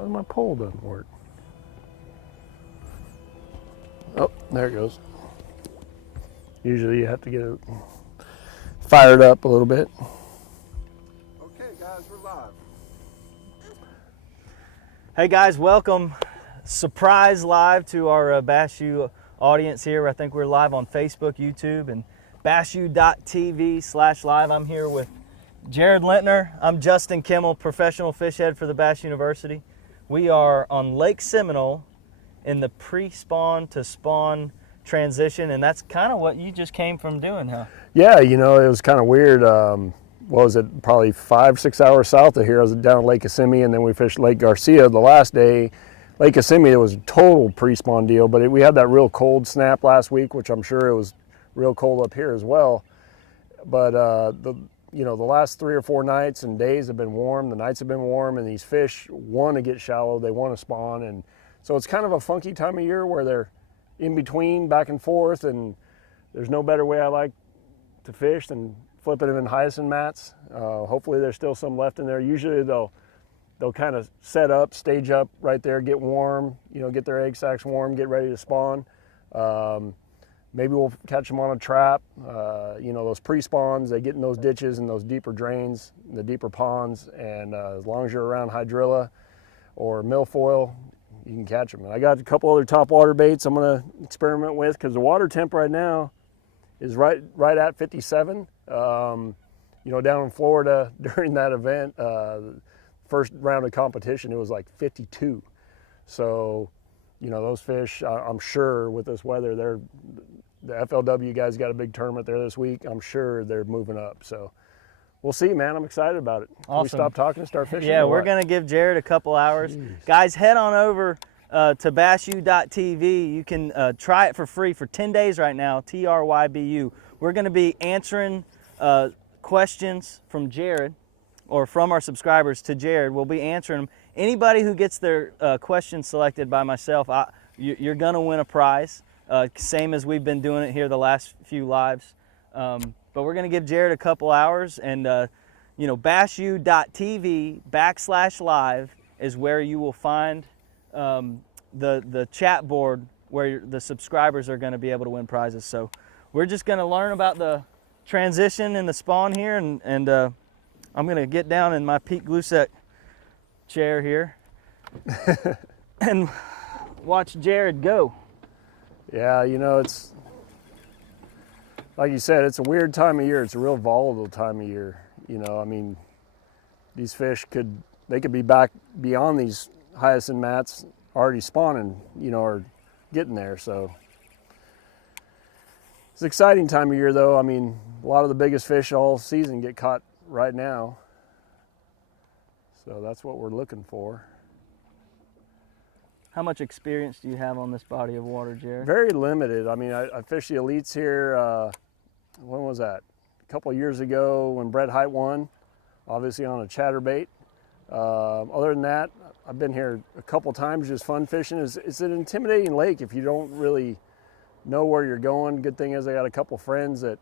Well, my pole doesn't work. Oh, there it goes. Usually you have to get it fired up a little bit. Okay, guys, we're live. Hey guys, welcome. Surprise live to our Bass U audience here. I think we're live on Facebook, YouTube, and bassu.tv/live. I'm here with Jared Lintner. I'm Justin Kimmel, professional fish head for the Bass University. We are on Lake Seminole in the pre-spawn to spawn transition, and that's kind of what you just came from doing, huh? Yeah, you know, it was kind of weird. What was it, probably 5-6 hours south of here. I was down at Lake Kissimmee, and then we fished Lake Garcia the last day. Lake Kissimmee, it was a total pre-spawn deal, but we had that real cold snap last week, which I'm sure it was real cold up here as well. But the last 3 or 4 nights and days have been warm. The nights have been warm, and these fish want to get shallow. They want to spawn, and so it's kind of a funky time of year where they're in between, back and forth, and there's no better way I like to fish than flipping them in hyacinth mats. Hopefully there's still some left in there. Usually they'll kind of set up, stage up right there, get warm, get their egg sacs warm, get ready to spawn. Maybe we'll catch them on a trap. Those pre-spawns, they get in those ditches and those deeper drains, the deeper ponds, and as long as you're around Hydrilla or milfoil, you can catch them. And I got a couple other top water baits I'm gonna experiment with because the water temp right now is right at 57. Down in Florida during that event, first round of competition, it was like 52. So, those fish, I'm sure with this weather, the FLW guys got a big tournament there this week. I'm sure they're moving up. So we'll see, man. I'm excited about it. Awesome. Can we stop talking and start fishing? Yeah, we're going to give Jared a couple hours. Jeez. Guys, head on over to bassu.tv. You can try it for free for 10 days right now, TRYBU. We're going to be answering questions from Jared, or from our subscribers to Jared. We'll be answering them. Anybody who gets their questions selected by myself, you're going to win a prize, same as we've been doing it here the last few lives. But we're going to give Jared a couple hours, and bassu.tv/live is where you will find the chat board where the subscribers are going to be able to win prizes. So we're just going to learn about the transition and the spawn here, and I'm going to get down in my Pete Glusek chair here and watch Jared go. Yeah, it's like you said, it's a weird time of year. It's a real volatile time of year. These fish could be back beyond these hyacinth mats already spawning, or getting there. So it's an exciting time of year, though. A lot of the biggest fish all season get caught right now. So that's what we're looking for. How much experience do you have on this body of water, Jared? Very limited. I fished the elites here, when was that? A couple of years ago when Brett Height won, obviously on a chatterbait. Other than that, I've been here a couple times just fun fishing. It's an intimidating lake if you don't really know where you're going. Good thing is I got a couple friends that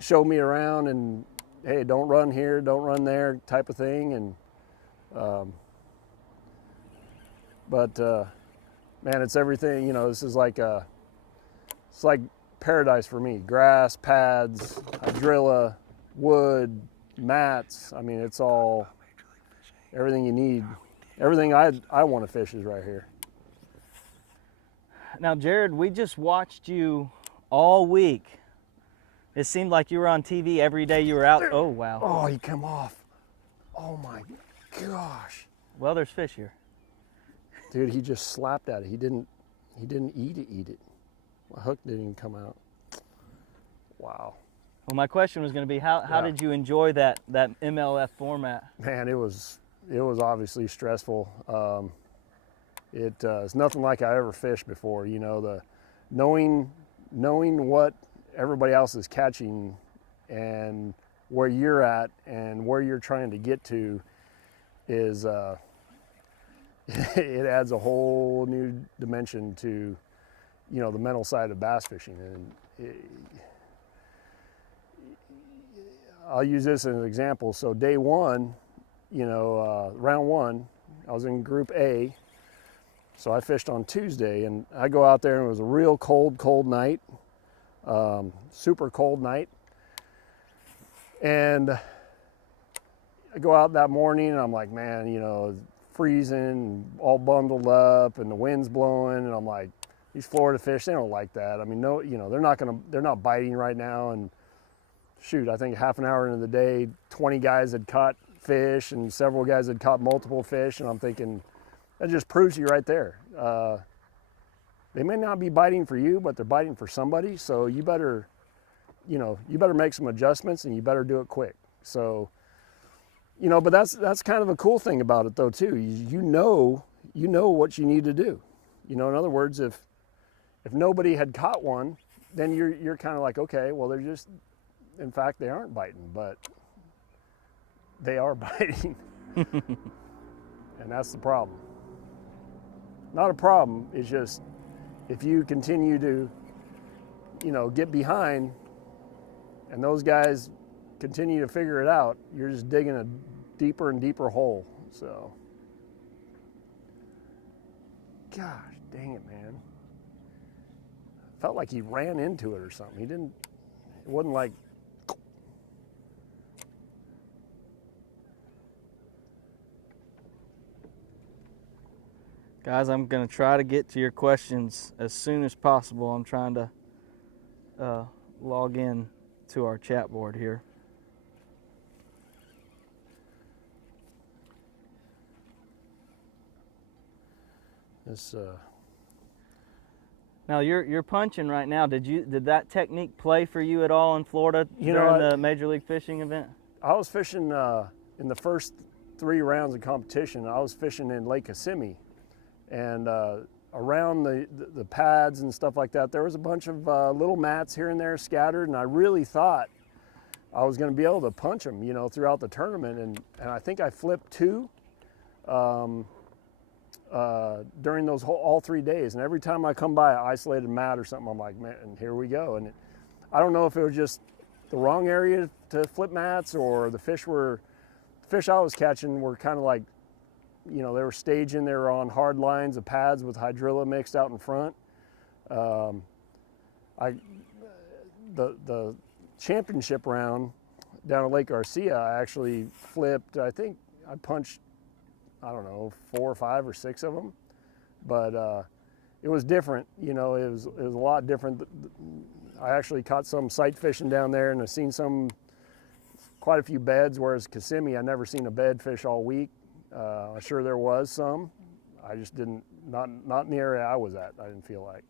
show me around and, hey, don't run here, don't run there type of thing. And man, it's everything. This is it's like paradise for me. Grass, pads, hydrilla, wood, mats. It's all, everything you need. Everything I want to fish is right here. Now, Jared, we just watched you all week. It seemed like you were on TV every day you were out. Oh, wow. Oh, he come off. Oh my gosh. Well, there's fish here. Dude, he just slapped at it. He didn't eat it. My hook didn't even come out. Wow. Well, my question was going to be, how did you enjoy that MLF format? Man, it was obviously stressful. It's nothing like I ever fished before. The knowing what everybody else is catching and where you're at and where you're trying to get to is it adds a whole new dimension to the mental side of bass fishing. And I'll use this as an example. So day one, round one, I was in Group A, so I fished on Tuesday, and I go out there and it was a real cold night, super cold night. And I go out that morning and I'm like, man, you know, freezing, all bundled up, and the wind's blowing, and I'm like, these Florida fish, they don't like that. I mean, no, you know, they're not biting right now. And shoot, I think half an hour into the day, 20 guys had caught fish and several guys had caught multiple fish, and I'm thinking, that just proves you right there. They may not be biting for you, but they're biting for somebody, so you better make some adjustments, and you better do it quick. So, you know, but that's kind of a cool thing about it though too. You know what you need to do. You know, in other words, if nobody had caught one, then you're kind of like, okay, well, they're just, in fact, they aren't biting, but they are biting. And that's the problem. Not a problem, it's just if you continue to, you know, get behind and those guys continue to figure it out, you're just digging a deeper and deeper hole. So, gosh dang it, man. Felt like he ran into it or something. It wasn't like, Guys, I'm going to try to get to your questions as soon as possible. I'm trying to log in to our chat board here. this, Now you're punching right now. Did that technique play for you at all in Florida during the Major League Fishing event? I was fishing in the first 3 rounds of competition. I was fishing in Lake Kissimmee, and around the pads and stuff like that, there was a bunch of little mats here and there scattered, and I really thought I was going to be able to punch them, you know, throughout the tournament, and I think I flipped 2 during those all 3 days, and every time I come by an isolated mat or something, I'm like, man, and here we go. And I don't know if it was just the wrong area to flip mats, or the fish I was catching were kind of like, you know, they were staging, they were on hard lines of pads with Hydrilla mixed out in front. The championship round down at Lake Garcia, I actually flipped, I think I punched, I don't know, 4 or 5 or 6 of them, but it was different. You know, it was a lot different. I actually caught some sight fishing down there, and I've seen quite a few beds, whereas Kissimmee, I never seen a bed fish all week. I'm sure there was some. I just not in the area I was at, I didn't feel like.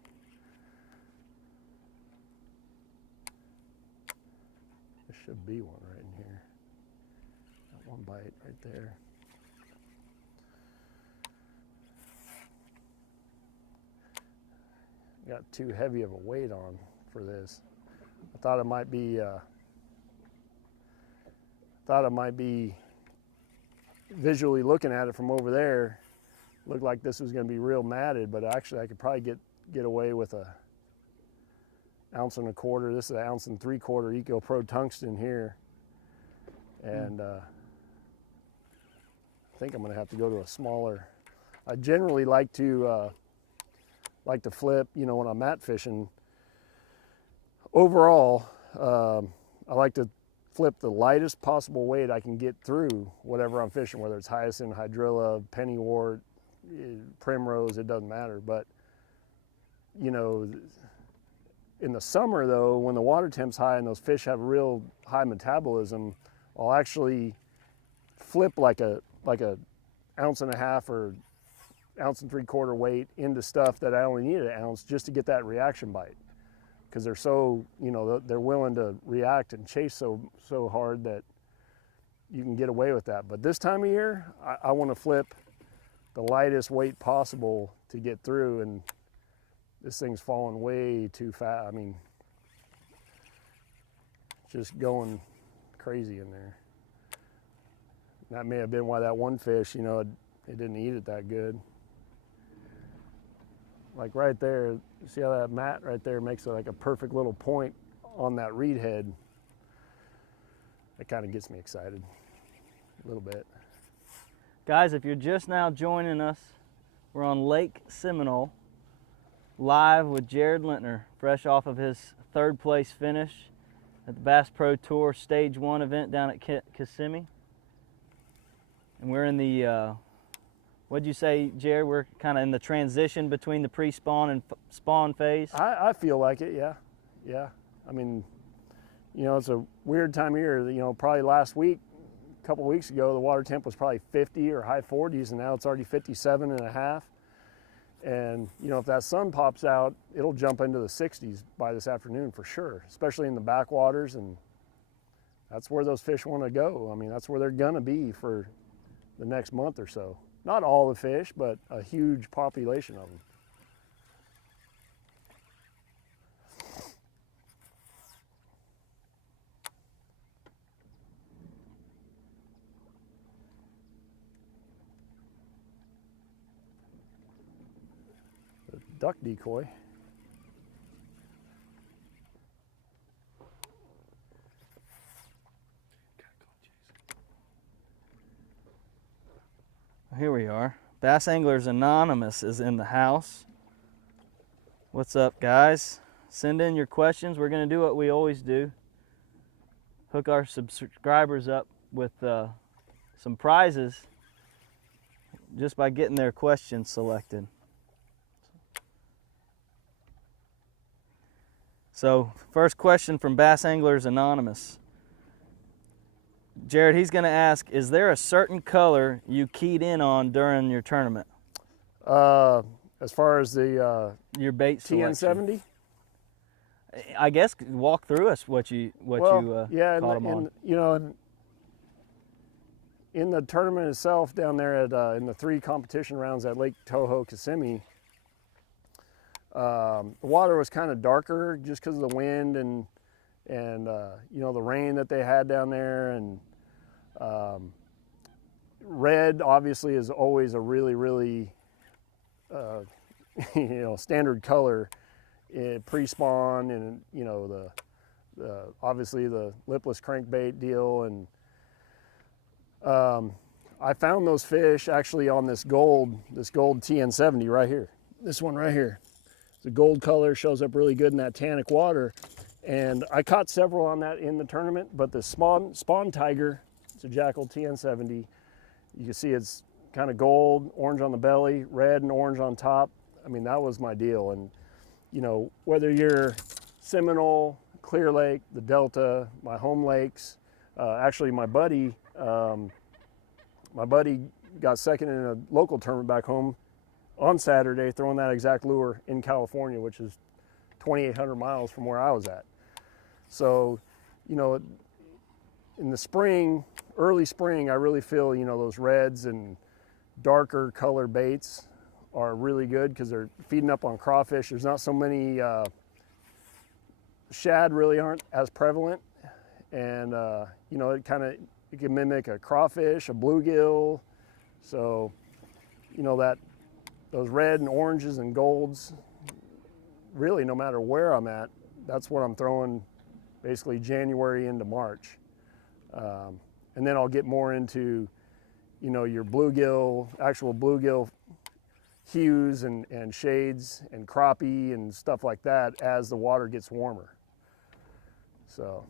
There should be one right in here. Got one bite right there. Got too heavy of a weight on for this. I thought it might be visually looking at it from over there, looked like this was going to be real matted, but actually I could probably get away with a 1.25 ounces. This is an 1.75 ounces Eco Pro Tungsten here, and I think I'm going to have to go to a smaller. I generally like to flip, you know, when I'm mat fishing. Overall, I like to flip the lightest possible weight I can get through whatever I'm fishing, whether it's hyacinth, hydrilla, pennywort, primrose, it doesn't matter. But, you know, in the summer though, when the water temp's high and those fish have real high metabolism, I'll actually flip like a 1.5 ounces or 1.75 ounces weight into stuff that I only need 1 ounce just to get that reaction bite. Because they're so, you know, they're willing to react and chase so hard that you can get away with that. But this time of year, I want to flip the lightest weight possible to get through, and this thing's falling way too fast. I mean, just going crazy in there. That may have been why that one fish, you know, it didn't eat it that good. Like right there, see how that mat right there makes it like a perfect little point on that reed head? That kind of gets me excited a little bit. Guys, if you're just now joining us, we're on Lake Seminole, live with Jared Lintner, fresh off of his third place finish at the Bass Pro Tour Stage 1 event down at Kissimmee. And we're in the, what'd you say, Jared? We're kind of in the transition between the pre-spawn and spawn phase? I feel like it, yeah. Yeah. I mean, you know, it's a weird time of year. You know, probably last week, a couple weeks ago, the water temp was probably 50 or high 40s, and now it's already 57 and a half. And, you know, if that sun pops out, it'll jump into the 60s by this afternoon for sure, especially in the backwaters. And that's where those fish want to go. I mean, that's where they're going to be for the next month or so. Not all the fish, but a huge population of them. Duck decoy. Here we are. Bass Anglers Anonymous is in the house. What's up, guys? Send in your questions. We're going to do what we always do. Hook our subscribers up with some prizes just by getting their questions selected. So, first question from Bass Anglers Anonymous. Jared, he's going to ask, is there a certain color you keyed in on during your tournament? As far as the Your bait selection. TN70? I guess walk through us what you yeah, caught them on. you know, in the tournament itself down there at in the 3 competition rounds at Lake Toho, Kissimmee, the water was kind of darker just because of the wind and you know, the rain that they had down there. And red obviously is always a really you know, standard color pre-spawn, and you know, the obviously the lipless crankbait deal. And I found those fish actually on this gold TN70 right here. This one right here. The gold color shows up really good in that tannic water, and I caught several on that in the tournament. But the spawn tiger, it's a Jackal TN70. You can see it's kind of gold, orange on the belly, red and orange on top. I mean, that was my deal. And you know, whether you're Seminole, Clear Lake, the Delta, my home lakes, actually my buddy got second in a local tournament back home on Saturday, throwing that exact lure in California, which is 2,800 miles from where I was at. So, you know, in the spring, early spring, I really feel, you know, those reds and darker color baits are really good because they're feeding up on crawfish. There's not so many, shad really aren't as prevalent. And, you know, it can mimic a crawfish, a bluegill. So, you know, those red and oranges and golds, really no matter where I'm at, that's what I'm throwing basically January into March. And then I'll get more into, you know, your bluegill, actual bluegill hues and shades and crappie and stuff like that as the water gets warmer. So,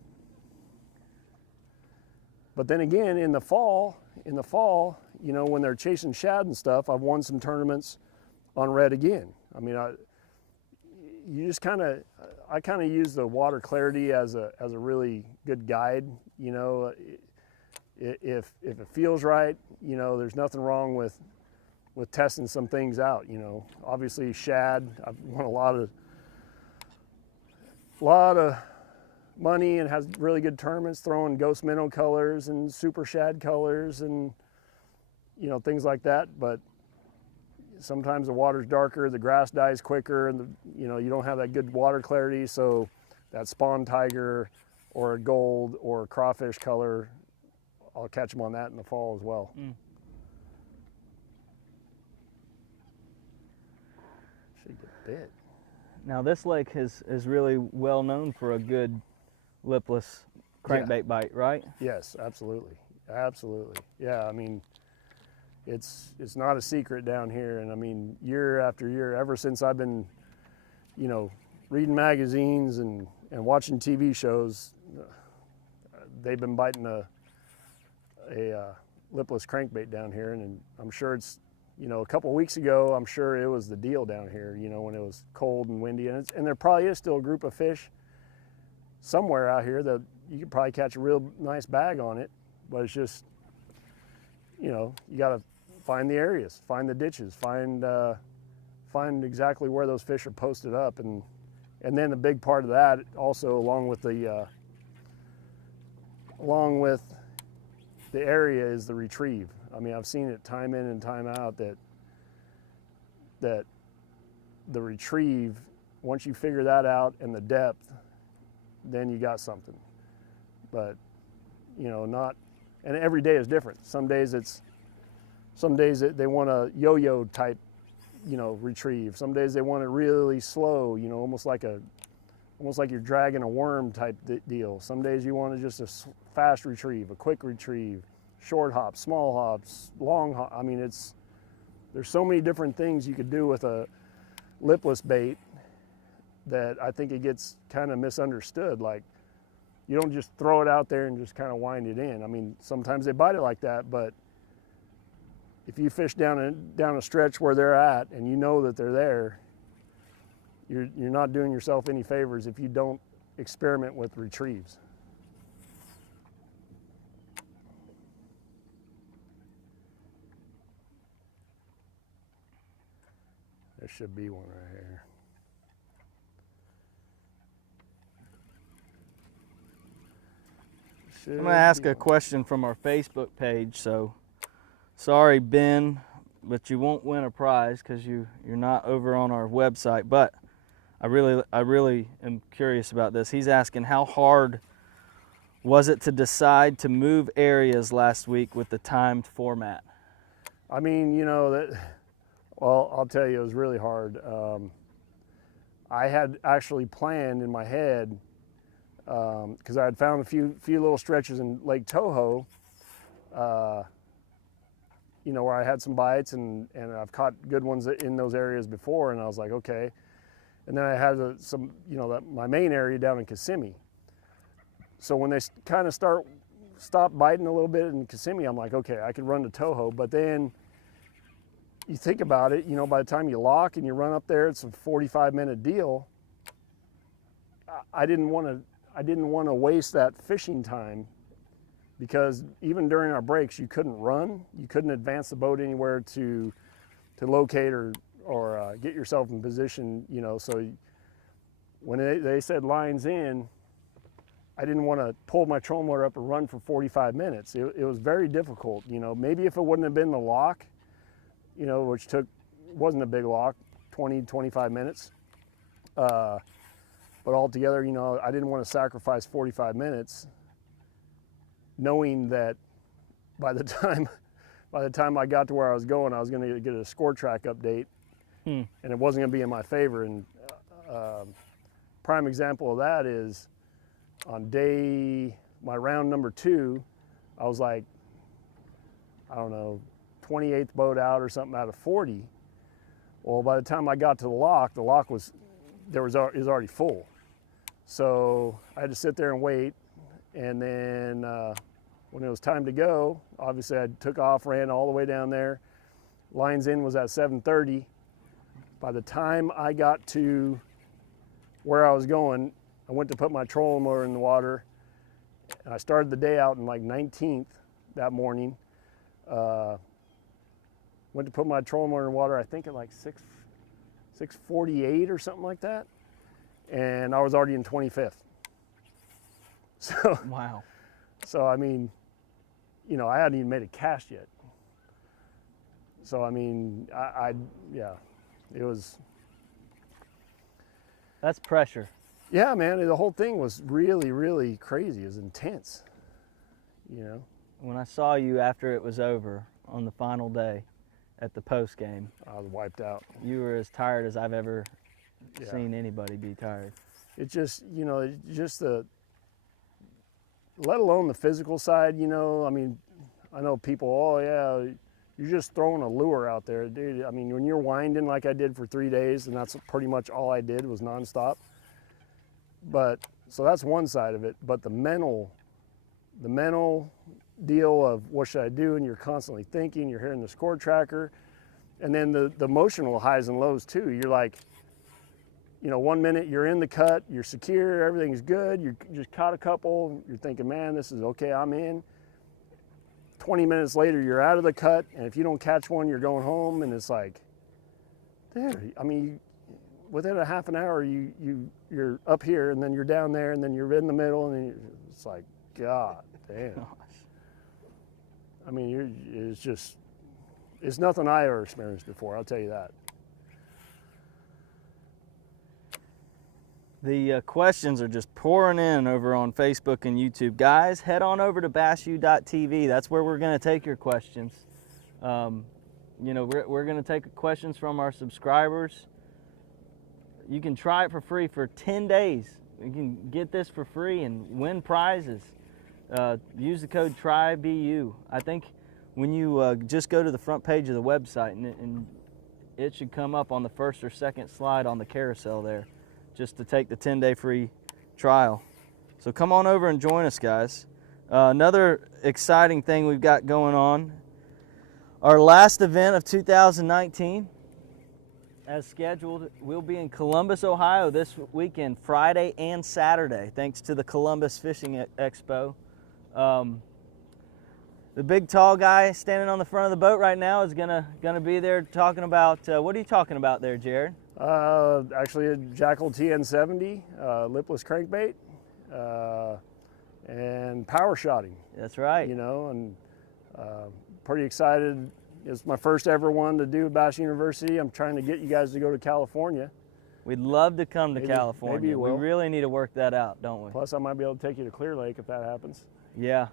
but then again, in the fall, you know, when they're chasing shad and stuff, I've won some tournaments on red again. I mean, I kind of use the water clarity as a really good guide. You know, if it feels right, you know, there's nothing wrong with testing some things out. You know, obviously shad, I've won a lot of money and has really good tournaments throwing ghost minnow colors and super shad colors and, you know, things like that. But sometimes the water's darker, the grass dies quicker, and you know, you don't have that good water clarity. So that spawn tiger or a gold or a crawfish color, I'll catch them on that in the fall as well. Should get bit. Now this lake is really well known for a good lipless crankbait bite, right? Yes, absolutely. Absolutely. Yeah, I mean, It's not a secret down here. And I mean, year after year, ever since I've been, you know, reading magazines and watching TV shows, they've been biting a lipless crankbait down here. And I'm sure it's, you know, a couple of weeks ago, I'm sure it was the deal down here, you know, when it was cold and windy. And there probably is still a group of fish somewhere out here that you could probably catch a real nice bag on it. But it's just, you know, you got to find the areas, find the ditches, find exactly where those fish are posted up. And then the big part of that also, along with the area, is the retrieve. I mean, I've seen it time in and time out that the retrieve, once you figure that out and the depth, then you got something. But, you know, not, and every day is different. Some days they want a yo-yo type, you know, retrieve. Some days they want it really slow, you know, almost like you're dragging a worm type deal. Some days you want just a fast retrieve, a quick retrieve, short hops, small hops, long hop. I mean, there's so many different things you could do with a lipless bait that I think it gets kind of misunderstood. Like, you don't just throw it out there and just kind of wind it in. I mean, sometimes they bite it like that, but if you fish down a stretch where they're at and you know that they're there, you're not doing yourself any favors if you don't experiment with retrieves. There should be one right here. I'm going to ask a question from our Facebook page. So, sorry, Ben, but you won't win a prize because you're not over on our website. But I really am curious about this. He's asking, how hard was it to decide to move areas last week with the timed format? I mean, you know, well, I'll tell you, it was really hard. I had actually planned in my head, because I had found a few little stretches in Lake Toho, you know, where I had some bites, and I've caught good ones in those areas before, and I was like, okay. And then I had some, you know, my main area down in Kissimmee. So when they kind of stop biting a little bit in Kissimmee, I'm like, okay, I could run to Toho. But then you think about it, you know, by the time you lock and you run up there, it's a 45-minute deal. I didn't want to waste that fishing time, because even during our breaks, you couldn't run, you couldn't advance the boat anywhere to locate or get yourself in position, you know. So when they said lines in, I didn't want to pull my trolling motor up and run for 45 minutes. It was very difficult, you know. Maybe if it wouldn't have been the lock, you know, which wasn't a big lock, 25 minutes. But altogether, you know, I didn't want to sacrifice 45 minutes, knowing that by the time I got to where I was going to get a score track update, and it wasn't going to be in my favor. And prime example of that is on my round number 2, I was like, I don't know, 28th boat out or something out of 40. Well, by the time I got to the lock was already full. So I had to sit there and wait. And then when it was time to go, obviously I took off, ran all the way down there. Lines in was at 7:30. By the time I got to where I was going, I went to put my trolling motor in the water. And I started the day out in like 19th that morning. Went to put my trolling motor in the water, I think at like 6:48 or something like that. And I was already in 25th. So, wow. So, I mean, you know, I hadn't even made a cast yet. So, I mean, yeah, it was. That's pressure. Yeah, man, the whole thing was really, really crazy. It was intense, you know. When I saw you after it was over on the final day at the post game, I was wiped out. You were as tired as I've ever seen anybody be tired. It just, you know, let alone the physical side, you know. I mean, I know people, oh yeah, you're just throwing a lure out there, dude. I mean, when you're winding like I did for 3 days, and that's pretty much all I did was nonstop. But so that's one side of it. But the mental deal of what should I do, and you're constantly thinking, you're hearing the score tracker, and then the emotional highs and lows too. You're like, you know, 1 minute you're in the cut, you're secure, everything's good, you just caught a couple, you're thinking, man, this is okay, I'm in. 20 minutes later, you're out of the cut, and if you don't catch one, you're going home, and it's like, dude, I mean, within a half an hour, you're up here, and then you're down there, and then you're in the middle, and it's like, God damn. Gosh. I mean, it's nothing I ever experienced before, I'll tell you that. The questions are just pouring in over on Facebook and YouTube. Guys, head on over to bashu.tv. That's where we're going to take your questions. You know, we're going to take questions from our subscribers. You can try it for free for 10 days. You can get this for free and win prizes. Use the code TRYBU. I think when you just go to the front page of the website, and it should come up on the first or second slide on the carousel there, just to take the 10-day free trial. So come on over and join us, guys. Another exciting thing we've got going on, our last event of 2019, as scheduled, we'll be in Columbus, Ohio this weekend, Friday and Saturday, thanks to the Columbus Fishing Expo. The big tall guy standing on the front of the boat right now is gonna be there talking about, what are you talking about there, Jared? Actually a Jackal TN70, lipless crankbait, and power shotting. That's right. You know, and pretty excited. It's my first ever one to do Bass University. I'm trying to get you guys to go to California. We'd love to come to California. Maybe you will. We really need to work that out, don't we? Plus, I might be able to take you to Clear Lake if that happens. Yeah,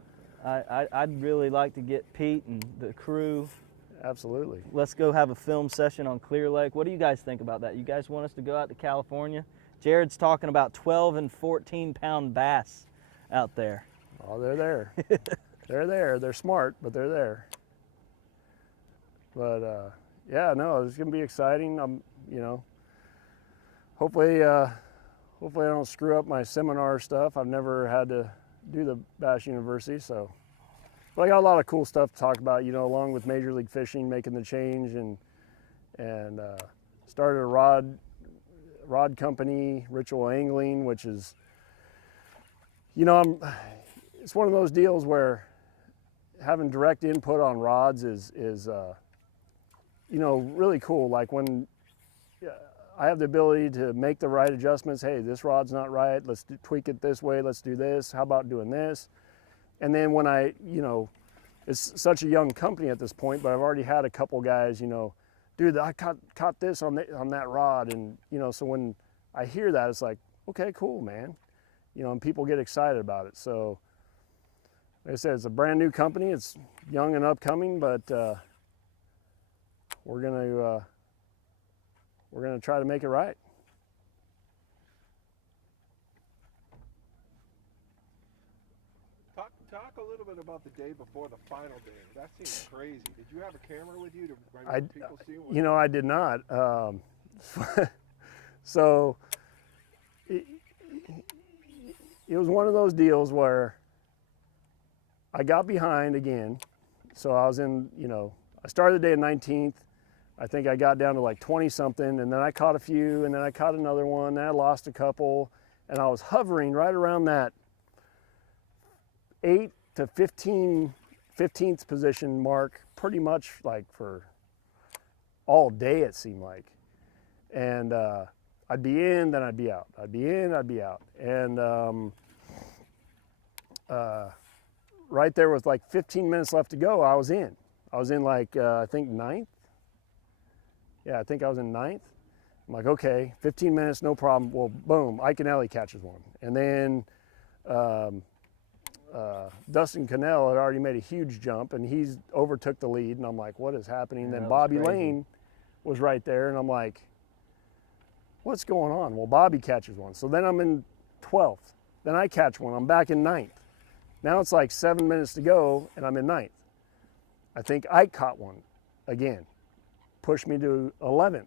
I'd really like to get Pete and the crew. Absolutely. Let's go have a film session on Clear Lake. What do you guys think about that? You guys want us to go out to California? Jared's talking about 12 and 14 pound bass out there. Oh, they're there. They're there. They're smart, but they're there. But yeah, no, it's gonna be exciting. You know, hopefully I don't screw up my seminar stuff. I've never had to do the Bass University, so. But I got a lot of cool stuff to talk about, you know, along with Major League Fishing, making the change, and started a rod company, Ritual Angling, which is, you know, it's one of those deals where having direct input on rods is you know, really cool. Like when I have the ability to make the right adjustments. Hey, this rod's not right. Let's tweak it this way. Let's do this. How about doing this? And then when you know, it's such a young company at this point, but I've already had a couple guys, you know, dude, I caught this on that rod. And, you know, so when I hear that, it's like, okay, cool, man. You know, and people get excited about it. So, like I said, it's a brand new company. It's young and upcoming, but we're gonna try to make it right. Talk a little bit about the day before the final day. That seems crazy. Did you have a camera with you to people see what? You know, I did not. So it was one of those deals where I got behind again. So I was in, you know, I started the day at 19th. I think I got down to like 20 something, and then I caught a few, and then I caught another one, then I lost a couple, and I was hovering right around that 8 to 15th position mark, pretty much like for all day it seemed like. And I'd be in, then I'd be out. I'd be in, I'd be out. And right there with like 15 minutes left to go, I was in. I was in like, I think 9th. Yeah, I think I was in 9th. I'm like, okay, 15 minutes, no problem. Well, boom, Ike and Ellie catches one. And then Dustin Cannell had already made a huge jump, and he's overtook the lead, and I'm like, what is happening? Yeah, then Bobby Lane was right there, and I'm like, what's going on? Well, Bobby catches one. So then I'm in 12th. Then I catch one. I'm back in 9th. Now it's like 7 minutes to go, and I'm in 9th. I think Ike caught one. again, pushed me to 11th.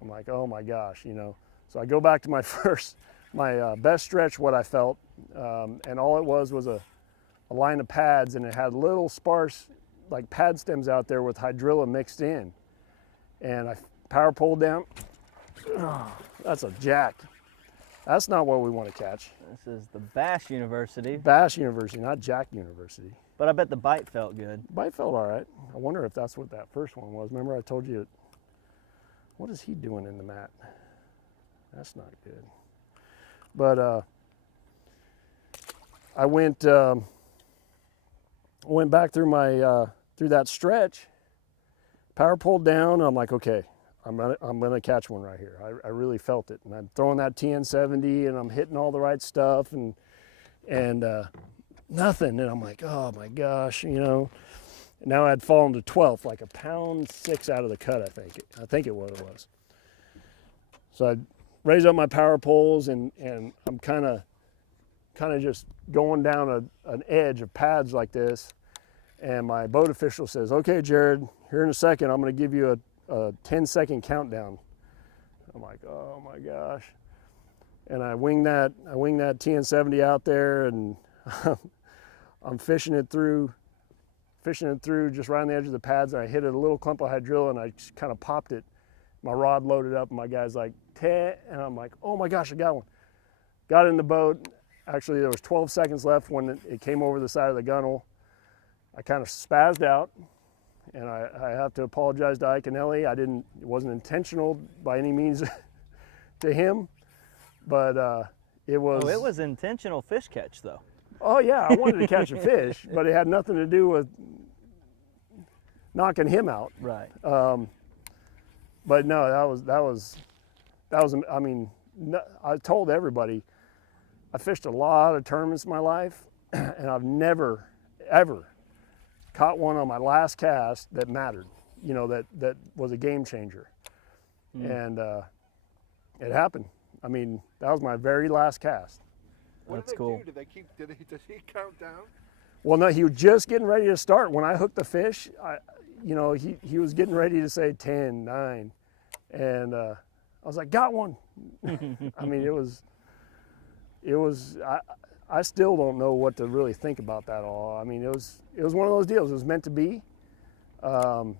I'm like, oh my gosh, you know. So I go back to my best stretch, what I felt, and all it was a line of pads, and it had little sparse like pad stems out there with Hydrilla mixed in. And I power pulled down. Oh, that's a jack. That's not what we want to catch. This is the Bass University. Bass University, not Jack University. But I bet the bite felt good. Bite felt all right. I wonder if that's what that first one was. Remember I told you, what is he doing in the mat? That's not good. But I went back through my through that stretch, power pulled down, and I'm like, okay, I'm gonna catch one right here. I really felt it, and I'm throwing that TN70, and I'm hitting all the right stuff, and nothing, and I'm like, oh my gosh, you know. And now I'd fallen to 12th, like a pound 6 out of the cut, I think it was. So I raise up my power poles, and I'm kind of just going down an edge of pads like this, and my boat official says, okay, Jared, here in a second, I'm going to give you a 10-second countdown. I'm like, oh my gosh. And I wing that TN70 out there, and I'm fishing it through just right on the edge of the pads, and I hit a little clump of Hydrilla, and I just kind of popped it. My rod loaded up, and my guy's like, 10, and I'm like, oh my gosh, I got one. Got in the boat. Actually, there was 12 seconds left when it came over the side of the gunnel. I kind of spazzed out, and I have to apologize to Ike and Ellie. It wasn't intentional by any means to him, but it was. Oh, it was intentional fish catch though. Oh yeah, I wanted to catch a fish, but it had nothing to do with knocking him out. Right. But no, that was. I mean, I told everybody, I fished a lot of tournaments in my life, and I've never, ever caught one on my last cast that mattered, you know, that was a game changer. And it happened. I mean, that was my very last cast. What That's cool. Do? Does he count down? Well, no, he was just getting ready to start. When I hooked the fish, he was getting ready to say 10, 9, and I was like, got one. I mean, it was, I still don't know what to really think about that all. I mean, it was one of those deals. It was meant to be. Yeah,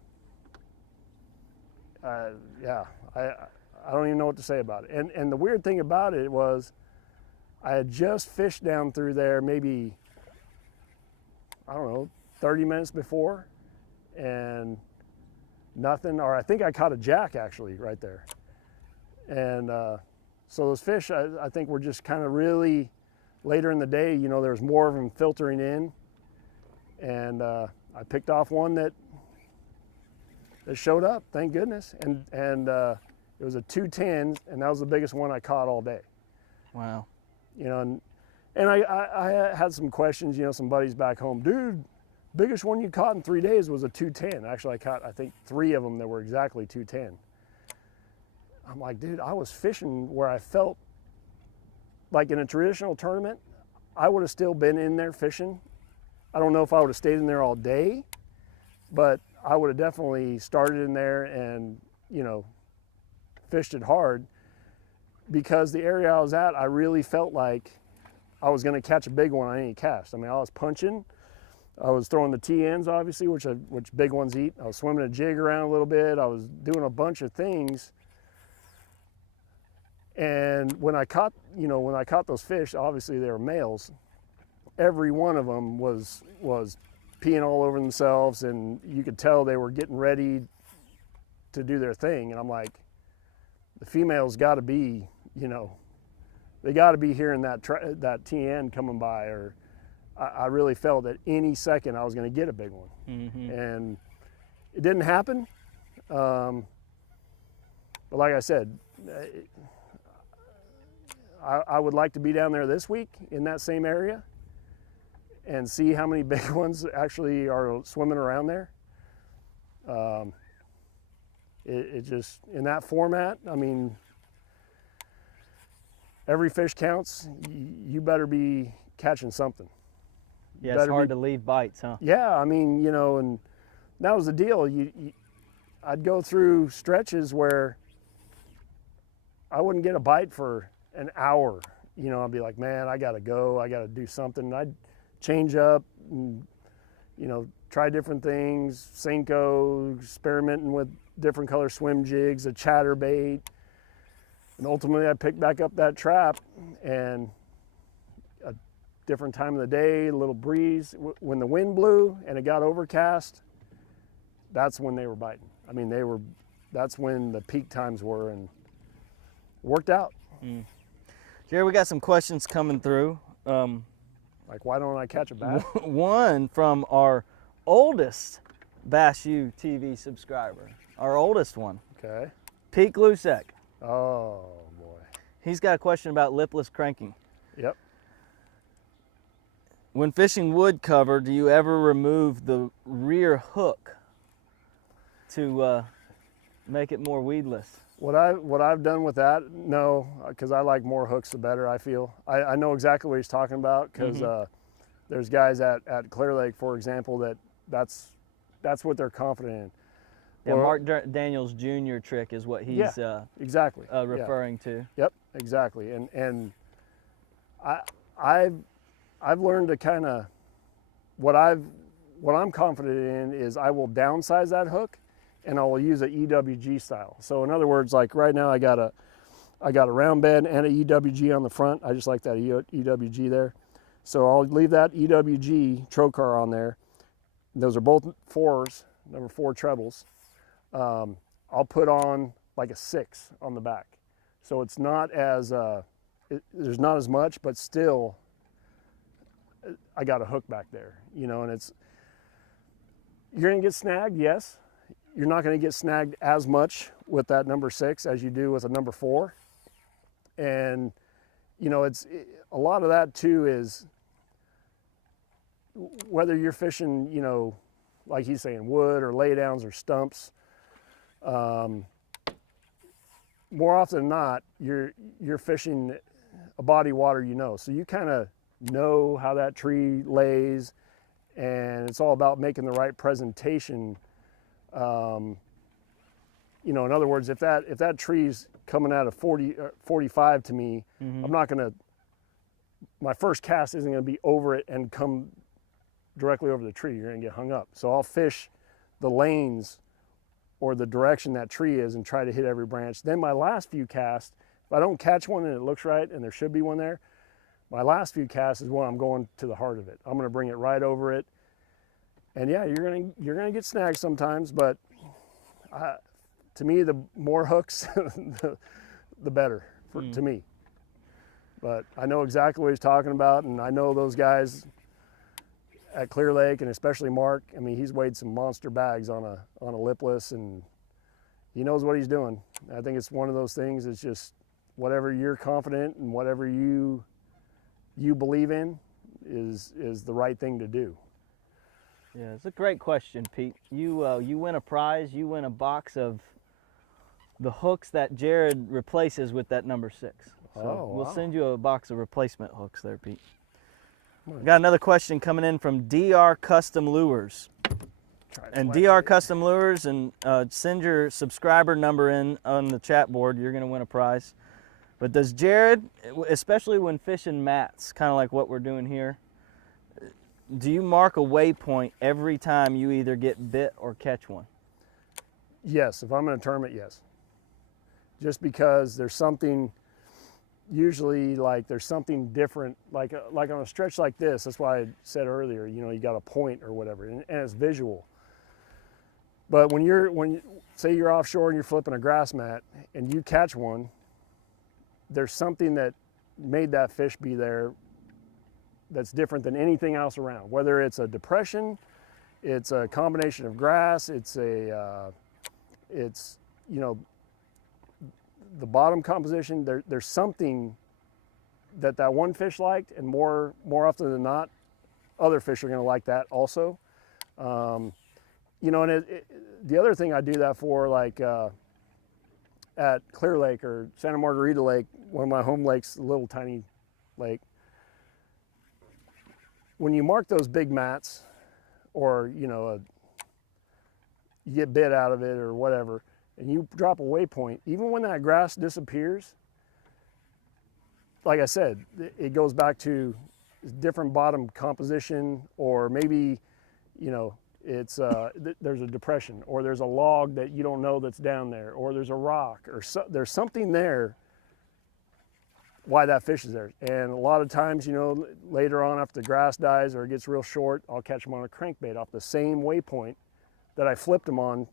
I don't even know what to say about it. And the weird thing about it was, I had just fished down through there maybe, I don't know, 30 minutes before, and nothing, or I think I caught a jack actually right there. And so those fish, I think were just kind of really, later in the day, you know, there was more of them filtering in, and I picked off one that showed up, thank goodness, and it was a 210, and that was the biggest one I caught all day. Wow. You know, and I had some questions, you know, some buddies back home, dude, biggest one you caught in 3 days was a 210. Actually, I caught, I think, 3 of them that were exactly 210. I'm like, dude, I was fishing where I felt like in a traditional tournament, I would have still been in there fishing. I don't know if I would have stayed in there all day, but I would have definitely started in there and, you know, fished it hard, because the area I was at, I really felt like I was going to catch a big one on any cast. I mean, I was punching. I was throwing the TNs, obviously, which big ones eat. I was swimming a jig around a little bit. I was doing a bunch of things. And when I caught those fish, obviously they were males. Every one of them was peeing all over themselves, and you could tell they were getting ready to do their thing. And I'm like, the females got to be, you know, they got to be hearing that TN coming by, or I really felt that any second I was going to get a big one. Mm-hmm. And it didn't happen. But like I said, I would like to be down there this week in that same area and see how many big ones actually are swimming around there. It just, in that format, I mean, every fish counts. You better be catching something. Yeah, it's hard to leave bites, huh? Yeah, I mean, you know, and that was the deal. I'd go through stretches where I wouldn't get a bite for an hour. You know, I'd be like, man, I gotta go, I gotta do something. And I'd change up and, you know, try different things, Senko, experimenting with different color swim jigs, a chatterbait. And ultimately I picked back up that trap, and a different time of the day, a little breeze. When the wind blew and it got overcast, that's when they were biting. I mean, that's when the peak times were, and worked out. Jerry, we got some questions coming through. Like, why don't I catch a bass? One from our oldest Bass U TV subscriber, our oldest one. Okay. Pete Glusek. Oh, boy. He's got a question about lipless cranking. Yep. When fishing wood cover, do you ever remove the rear hook to make it more weedless? What I've done with that, no, because I like more hooks the better, I feel. I know exactly what he's talking about, because there's guys at Clear Lake, for example, that's what they're confident in. Yeah, Mark Daniels Jr. trick is what he's exactly referring to. Yep, exactly. And I've learned to kind of, what I'm confident in is I will downsize that hook, and I will use a EWG style. So in other words, like right now I got a round bed and a EWG on the front. I just like that EWG there. So I'll leave that EWG trocar on there. Those are both 4s, number 4 trebles. I'll put on like a 6 on the back. So it's not as, there's not as much, but still I got a hook back there, you know, and you're gonna get snagged, yes. You're not going to get snagged as much with that number 6 as you do with a number 4. And, you know, a lot of that too is whether you're fishing, you know, like he's saying, wood or laydowns or stumps. More often than not, you're fishing a body of water, you know. So you kind of know how that tree lays, and it's all about making the right presentation. You know, in other words, if that tree's coming out of 40, 45 to me, I'm not gonna, my first cast isn't gonna be over it and come directly over the tree. You're gonna get hung up. So I'll fish the lanes or the direction that tree is and try to hit every branch. Then my last few casts, if I don't catch one and it looks right and there should be one there, my last few casts is when I'm going to the heart of it. I'm gonna bring it right over it. And yeah, you're gonna get snagged sometimes, but to me, the more hooks, the better to me. But I know exactly what he's talking about, and I know those guys at Clear Lake, and especially Mark. I mean, he's weighed some monster bags on a lipless, and he knows what he's doing. I think it's one of those things. It's just whatever you're confident and whatever you believe in is the right thing to do. Yeah, it's a great question, Pete. You win a prize. You win a box of the hooks that Jared replaces with that number 6. So we'll send you a box of replacement hooks there, Pete. We got another question coming in from DR Custom Lures. And DR Custom Lures, and send your subscriber number in on the chat board. You're going to win a prize. But does Jared, especially when fishing mats, kind of like what we're doing here, do you mark a waypoint every time you either get bit or catch one? Yes, if I'm in a tournament, yes. Just because there's something, usually like there's something different, like on a stretch like this. That's why I said earlier, you know, you got a point or whatever, and it's visual. But when say you're offshore and you're flipping a grass mat and you catch one, there's something that made that fish be there that's different than anything else around. Whether it's a depression, it's a combination of grass, it's you know, the bottom composition. There's something that one fish liked, and more often than not, other fish are going to like that also. You know, and the other thing I do that for, like at Clear Lake or Santa Margarita Lake, one of my home lakes, a little tiny lake. When you mark those big mats, or you know, you get bit out of it or whatever, and you drop a waypoint, even when that grass disappears, like I said, it goes back to different bottom composition, or maybe, you know, it's there's a depression, or there's a log that you don't know that's down there, or there's a rock, or there's something there why that fish is there. And a lot of times, you know, later on after the grass dies or it gets real short, I'll catch them on a crankbait off the same waypoint that I flipped them on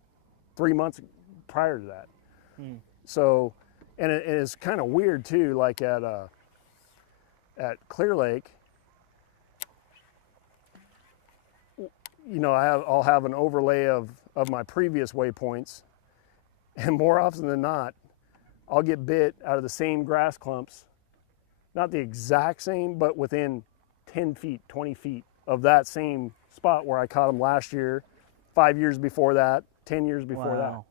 3 months prior to that. So, and it's kind of weird too, like at Clear Lake, you know, I'll have an overlay of my previous waypoints, and more often than not, I'll get bit out of the same grass clumps, not the exact same, but within 10 feet, 20 feet of that same spot where I caught them last year, 5 years before that, 10 years before that.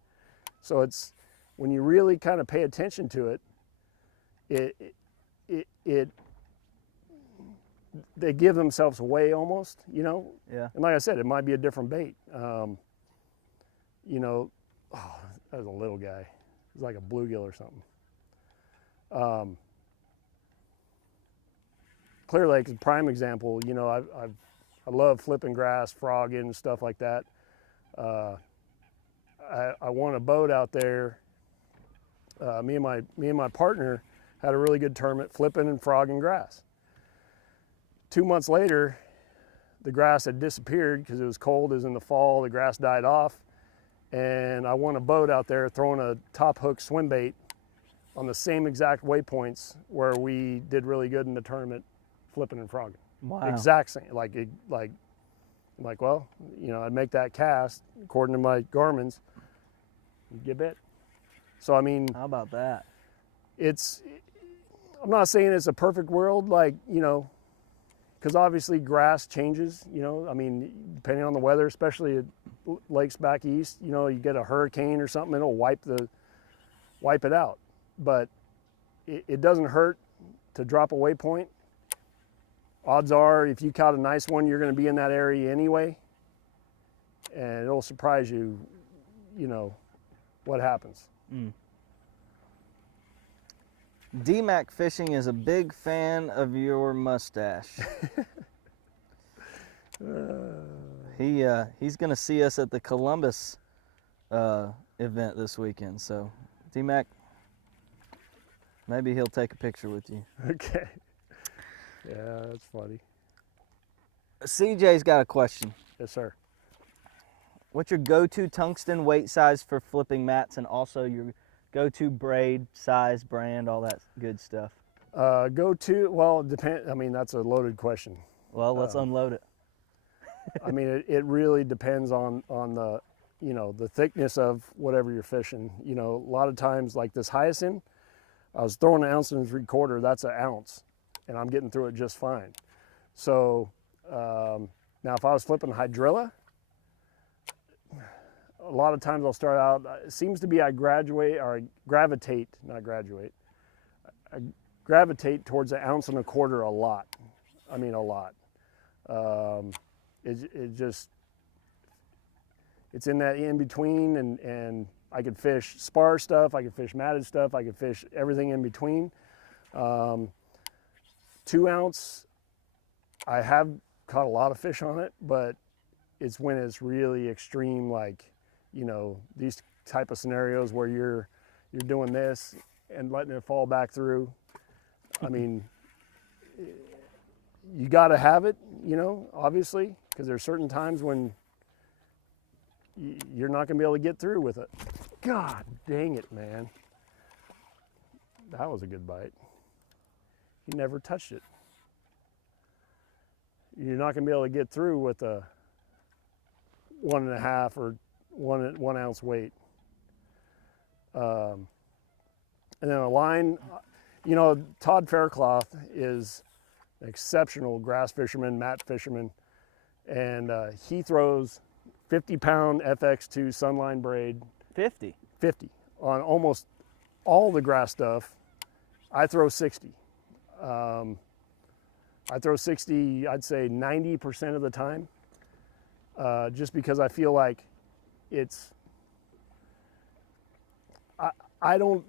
So it's, when you really kind of pay attention to it, they give themselves away almost, you know? Yeah. And like I said, it might be a different bait. You know, oh, that was a little guy. It was like a bluegill or something. Clear Lake is a prime example. You know, I love flipping grass, frogging, and stuff like that. I won a boat out there. Me and my partner had a really good tournament flipping and frogging grass. 2 months later, the grass had disappeared because it was cold. It was in the fall. The grass died off, and I won a boat out there throwing a top hook swim bait on the same exact waypoints where we did really good in the tournament, flipping and frogging. Wow. Exact same. Like, well, you know, I'd make that cast according to my Garmin's, you get bit. So I mean, How about that? I'm not saying it's a perfect world, like, you know, because obviously grass changes, you know, I mean, depending on the weather, especially at lakes back east, you know, you get a hurricane or something, it'll wipe it out. But it doesn't hurt to drop a waypoint. Odds are, if you caught a nice one, you're going to be in that area anyway, and it'll surprise you, you know, what happens. DMAC Fishing is a big fan of your mustache. He's gonna see us at the Columbus event this weekend. So, DMAC, maybe he'll take a picture with you. Okay. Yeah, that's funny. CJ's got a question. Yes, sir. What's your go-to tungsten weight size for flipping mats, and also your go-to braid size, brand, all that good stuff? Well, I mean, that's a loaded question. Well, let's unload it. I mean, it really depends on the, you know, the thickness of whatever you're fishing. You know, a lot of times, like this hyacinth, I was throwing an 1 3/4 ounce, that's an ounce, and I'm getting through it just fine. So now if I was flipping Hydrilla, a lot of times I'll start out, it seems to be I gravitate towards an 1 1/4 ounce a lot. I mean, a lot. It's in that in between, and I could fish spar stuff, I could fish matted stuff, I could fish everything in between. 2 ounce, I have caught a lot of fish on it, but it's when it's really extreme, like, you know, these type of scenarios where you're doing this and letting it fall back through. I mean, you got to have it, you know, obviously, because there's certain times when you're not going to be able to get through with it. God dang it, man. That was a good bite. He never touched it. You're not going to be able to get through with a 1.5 or 1 ounce weight. And then a line, you know, Todd Faircloth is an exceptional grass fisherman, mat fisherman, and he throws 50-pound FX2 Sunline braid. 50 on almost all the grass stuff. I throw 60. I throw 60, I'd say 90% of the time, just because I feel like I don't,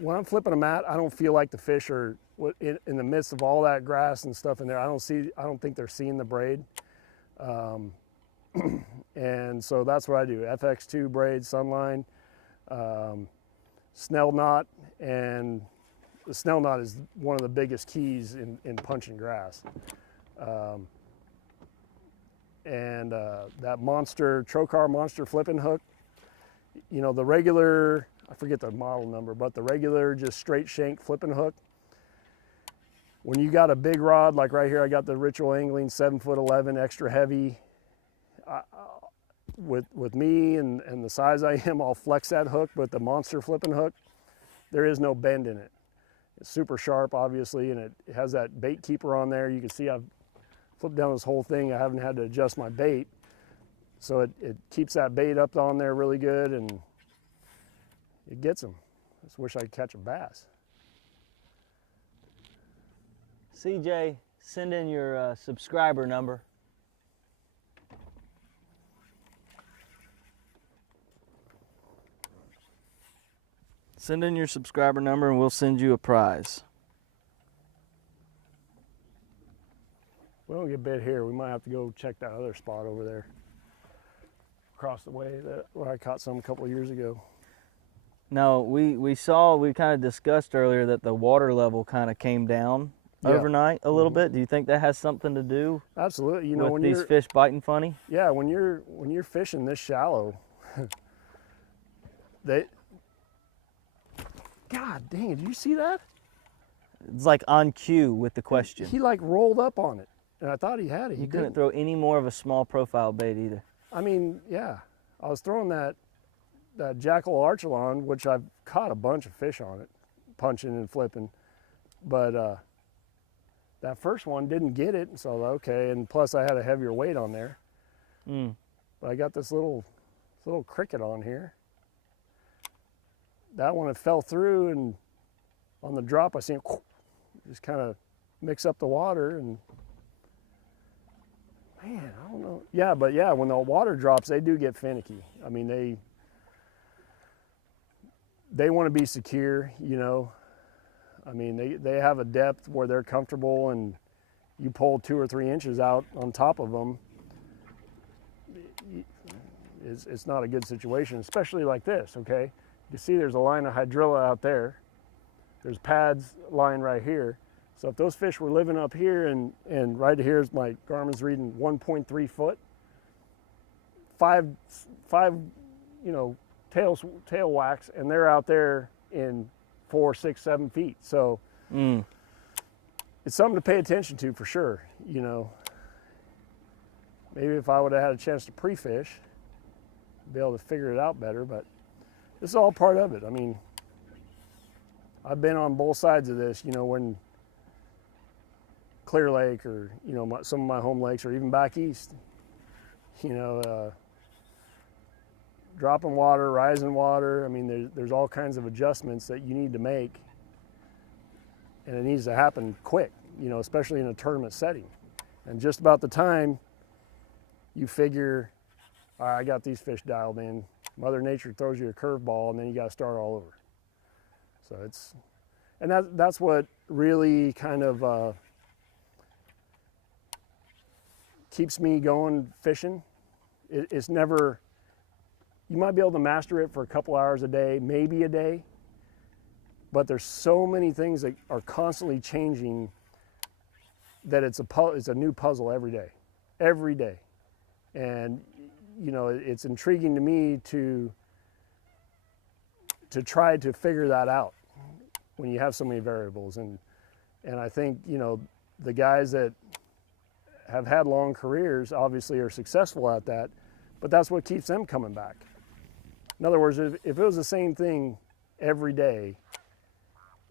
when I'm flipping a mat, I don't feel like the fish are in the midst of all that grass and stuff in there. I don't think they're seeing the braid. And so that's what I do. FX2 braid, sunline, snell knot, and the snell knot is one of the biggest keys in punching grass. And that monster, Trocar monster flipping hook, you know, the regular, I forget the model number, but the regular just straight shank flipping hook, when you got a big rod, like right here, I got the Ritual Angling 7'11", extra heavy. With me and the size I am, I'll flex that hook, but the monster flipping hook, there is no bend in it. It's super sharp, obviously, and it has that bait keeper on there. You can see I've flipped down this whole thing. I haven't had to adjust my bait. So it keeps that bait up on there really good, and it gets them. I just wish I could catch a bass. CJ, send in your subscriber number. Send in your subscriber number and we'll send you a prize. We don't get bit here. We might have to go check that other spot over there across the way where I caught some a couple of years ago. No, we kind of discussed earlier that the water level kind of came down overnight a little bit. Do you think that has something to do Absolutely. You know, with when these fish biting funny? Yeah, when you're fishing this shallow, God dang it, did you see that? It's like on cue with the question. He like rolled up on it, and I thought he had it. You couldn't throw any more of a small profile bait either. I mean, yeah, I was throwing that Jackal Archelon, which I've caught a bunch of fish on it, punching and flipping, but that first one didn't get it, so I thought, okay, and plus I had a heavier weight on there. But I got this little cricket on here. That one, it fell through, and on the drop I seen it just kind of mix up the water, and man, I don't know. Yeah, but yeah, when the water drops, they do get finicky. I mean, they want to be secure, you know. I mean, they have a depth where they're comfortable, and you pull 2 or 3 inches out on top of them, it's not a good situation, especially like this, okay? You see there's a line of hydrilla out there. There's pads lying right here. So if those fish were living up here, and right here is my Garmin's reading 1.3 foot, five, you know, tail wax, and they're out there in 4, 6, 7 feet. So it's something to pay attention to for sure. You know, maybe if I would have had a chance to pre-fish, be able to figure it out better, but this is all part of it. I mean, I've been on both sides of this, you know, when Clear Lake, or, you know, some of my home lakes, or even back east, you know, dropping water, rising water. I mean, there's all kinds of adjustments that you need to make, and it needs to happen quick, you know, especially in a tournament setting. And just about the time you figure, all right, I got these fish dialed in, Mother Nature throws you a curveball, and then you got to start all over. So that's what really kind of keeps me going fishing. It's never, you might be able to master it for a couple hours a day, maybe a day, but there's so many things that are constantly changing that it's a new puzzle every day. And you know, it's intriguing to me to try to figure that out when you have so many variables. And I think, you know, the guys that have had long careers obviously are successful at that, but that's what keeps them coming back. In other words, if it was the same thing every day,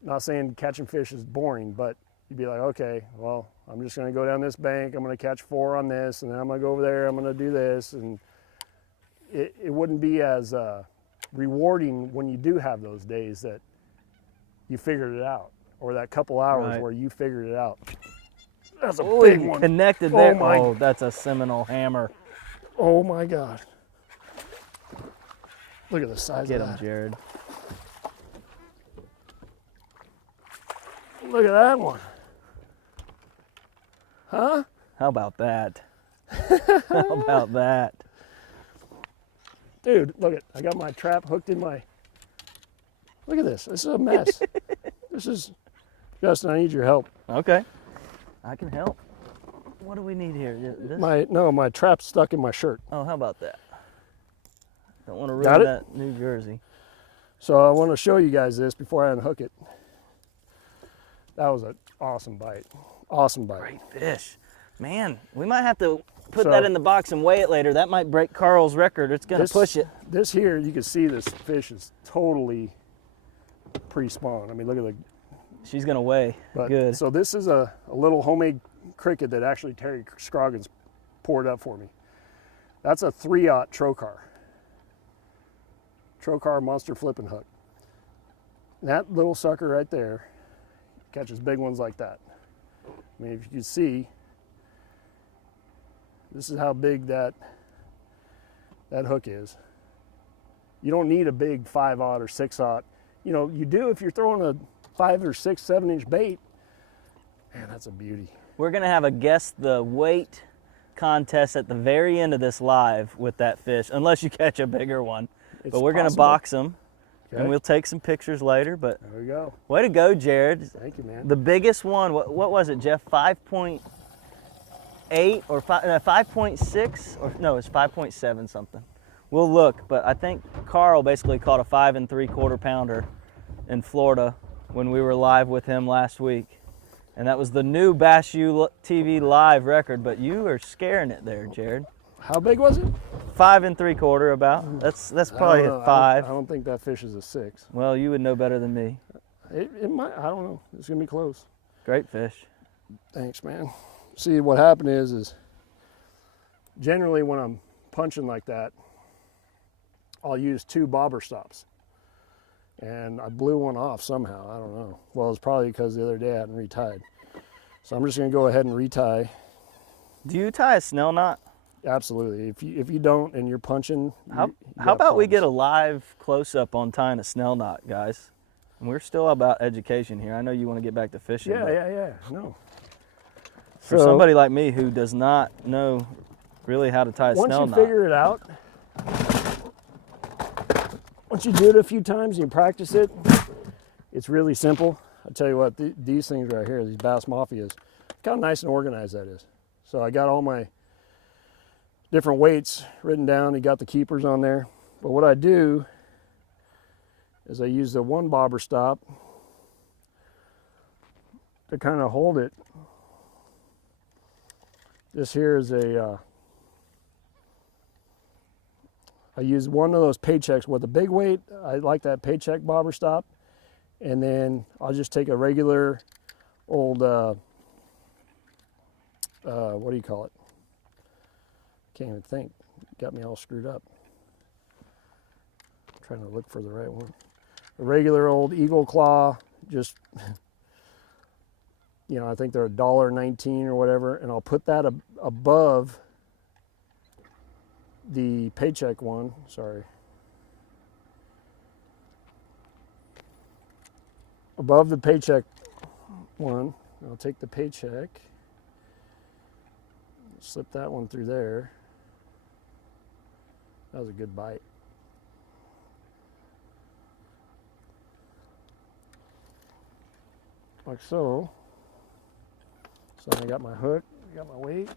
not saying catching fish is boring, but you'd be like, okay, well, I'm just going to go down this bank, I'm going to catch 4 on this, and then I'm going to go over there, I'm going to do this, and it wouldn't be as rewarding when you do have those days that you figured it out, or that couple hours where you figured it out. That's a big one. Connected there. Oh, that's a Seminole hammer. Oh my God. Look at the size Get of him, that. Jared. Look at that one. Huh? How about that? How about that? Dude, look at, I got my trap hooked in my, look at this. This is a mess. This is, Justin, I need your help. Okay, I can help. What do we need here? This? My trap's stuck in my shirt. Oh, how about that? Don't want to Got ruin it? that New Jersey. So I want to show you guys this before I unhook it. That was an awesome bite. Awesome bite. Great fish. Man, we might have to put So- that in the box and weigh it later. That might break Carl's record. It's going to push it. This here, you can see this fish is totally pre-spawn. I mean, look at the, She's going to weigh. but, Good. So this is a little homemade cricket that actually Terry Scroggins poured up for me. That's a 3/0 trocar. Trocar monster flipping hook. And that little sucker right there catches big ones like that. I mean, if you can see, this is how big that hook is. You don't need a big 5/0 or 6/0. You know, you do if you're throwing a 5 or 6, 7-inch bait. Man, that's a beauty. We're going to have a guess the weight contest at the very end of this live with that fish, unless you catch a bigger one. It's But we're going to possible. box them, Okay. and we'll take some pictures later. But There we go. way to go, Jared. Thank you, man. The biggest one, what was it, Jeff? 5.8 or 5.6? Or no, it's 5.7 something. We'll look, but I think Carl basically caught a 5 3/4 pounder in Florida when we were live with him last week. And that was the new Bass U TV live record, but you are scaring it there, Jared. How big was it? 5 3/4 about. That's probably I don't a know. 5. I don't think that fish is a 6. Well, you would know better than me. It might. I don't know. It's gonna be close. Great fish. Thanks, man. See, what happened is generally when I'm punching like that, I'll use 2 bobber stops. And I blew one off somehow. I don't know. Well, it's probably because the other day I hadn't retied. So I'm just gonna go ahead and retie. Do you tie a snell knot? Absolutely. If you don't and you're punching, How you about got we get a problems. live close-up on tying a snell knot, guys? And we're still about education here. I know you want to get back to fishing. Yeah, but yeah. No. For somebody like me who does not know really how to tie a once snell you knot, figure it out, once you do it a few times and you practice it, it's really simple. I tell you what, these things right here, these Bass Mafias, look how nice and organized that is. So I got all my different weights written down. You got the keepers on there. But what I do is I use the 1 bobber stop to kind of hold it. This here is I use one of those paychecks with a big weight. I like that paycheck bobber stop. And then I'll just take a regular old, what do you call it? Can't even think. Got me all screwed up. I'm trying to look for the right one. A regular old Eagle Claw, just, you know, I think they're $1.19 or whatever. And I'll put that above the paycheck one, sorry. Above the paycheck one, I'll take the paycheck, slip that one through there. That was a good bite. Like so. So I got my hook, I got my weight.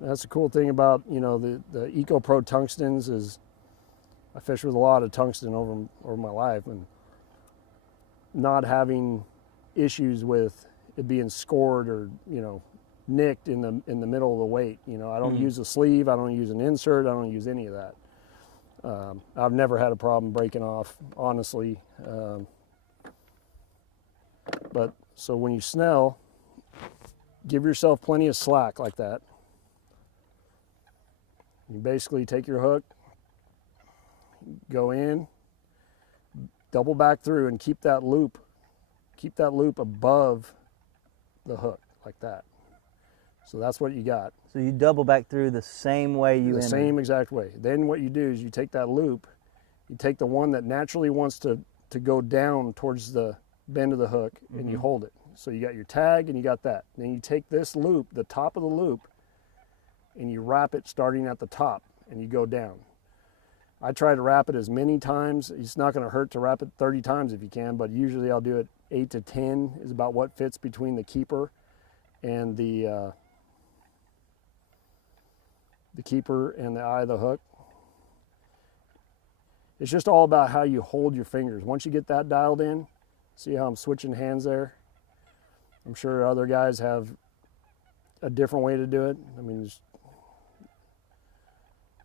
That's the cool thing about, you know, the Eco Pro tungstens is I fish with a lot of tungsten over my life, and not having issues with it being scored or, you know, nicked in the middle of the weight. You know, I don't use a sleeve, I don't use an insert, I don't use any of that. I've never had a problem breaking off, honestly. But so when you snell, give yourself plenty of slack like that. You basically take your hook, go in, double back through and keep that loop above the hook like that. So that's what you got. So you double back through the same way you The entered. same exact way. Then what you do is you take that loop, you take the one that naturally wants to go down towards the bend of the hook, and you hold it. So you got your tag and you got that. Then you take this loop, the top of the loop, and you wrap it starting at the top, and you go down. I try to wrap it as many times. It's not going to hurt to wrap it 30 times if you can, but usually I'll do it 8 to 10 is about what fits between the keeper and the keeper and the eye of the hook. It's just all about how you hold your fingers. Once you get that dialed in, see how I'm switching hands there? I'm sure other guys have a different way to do it. I mean,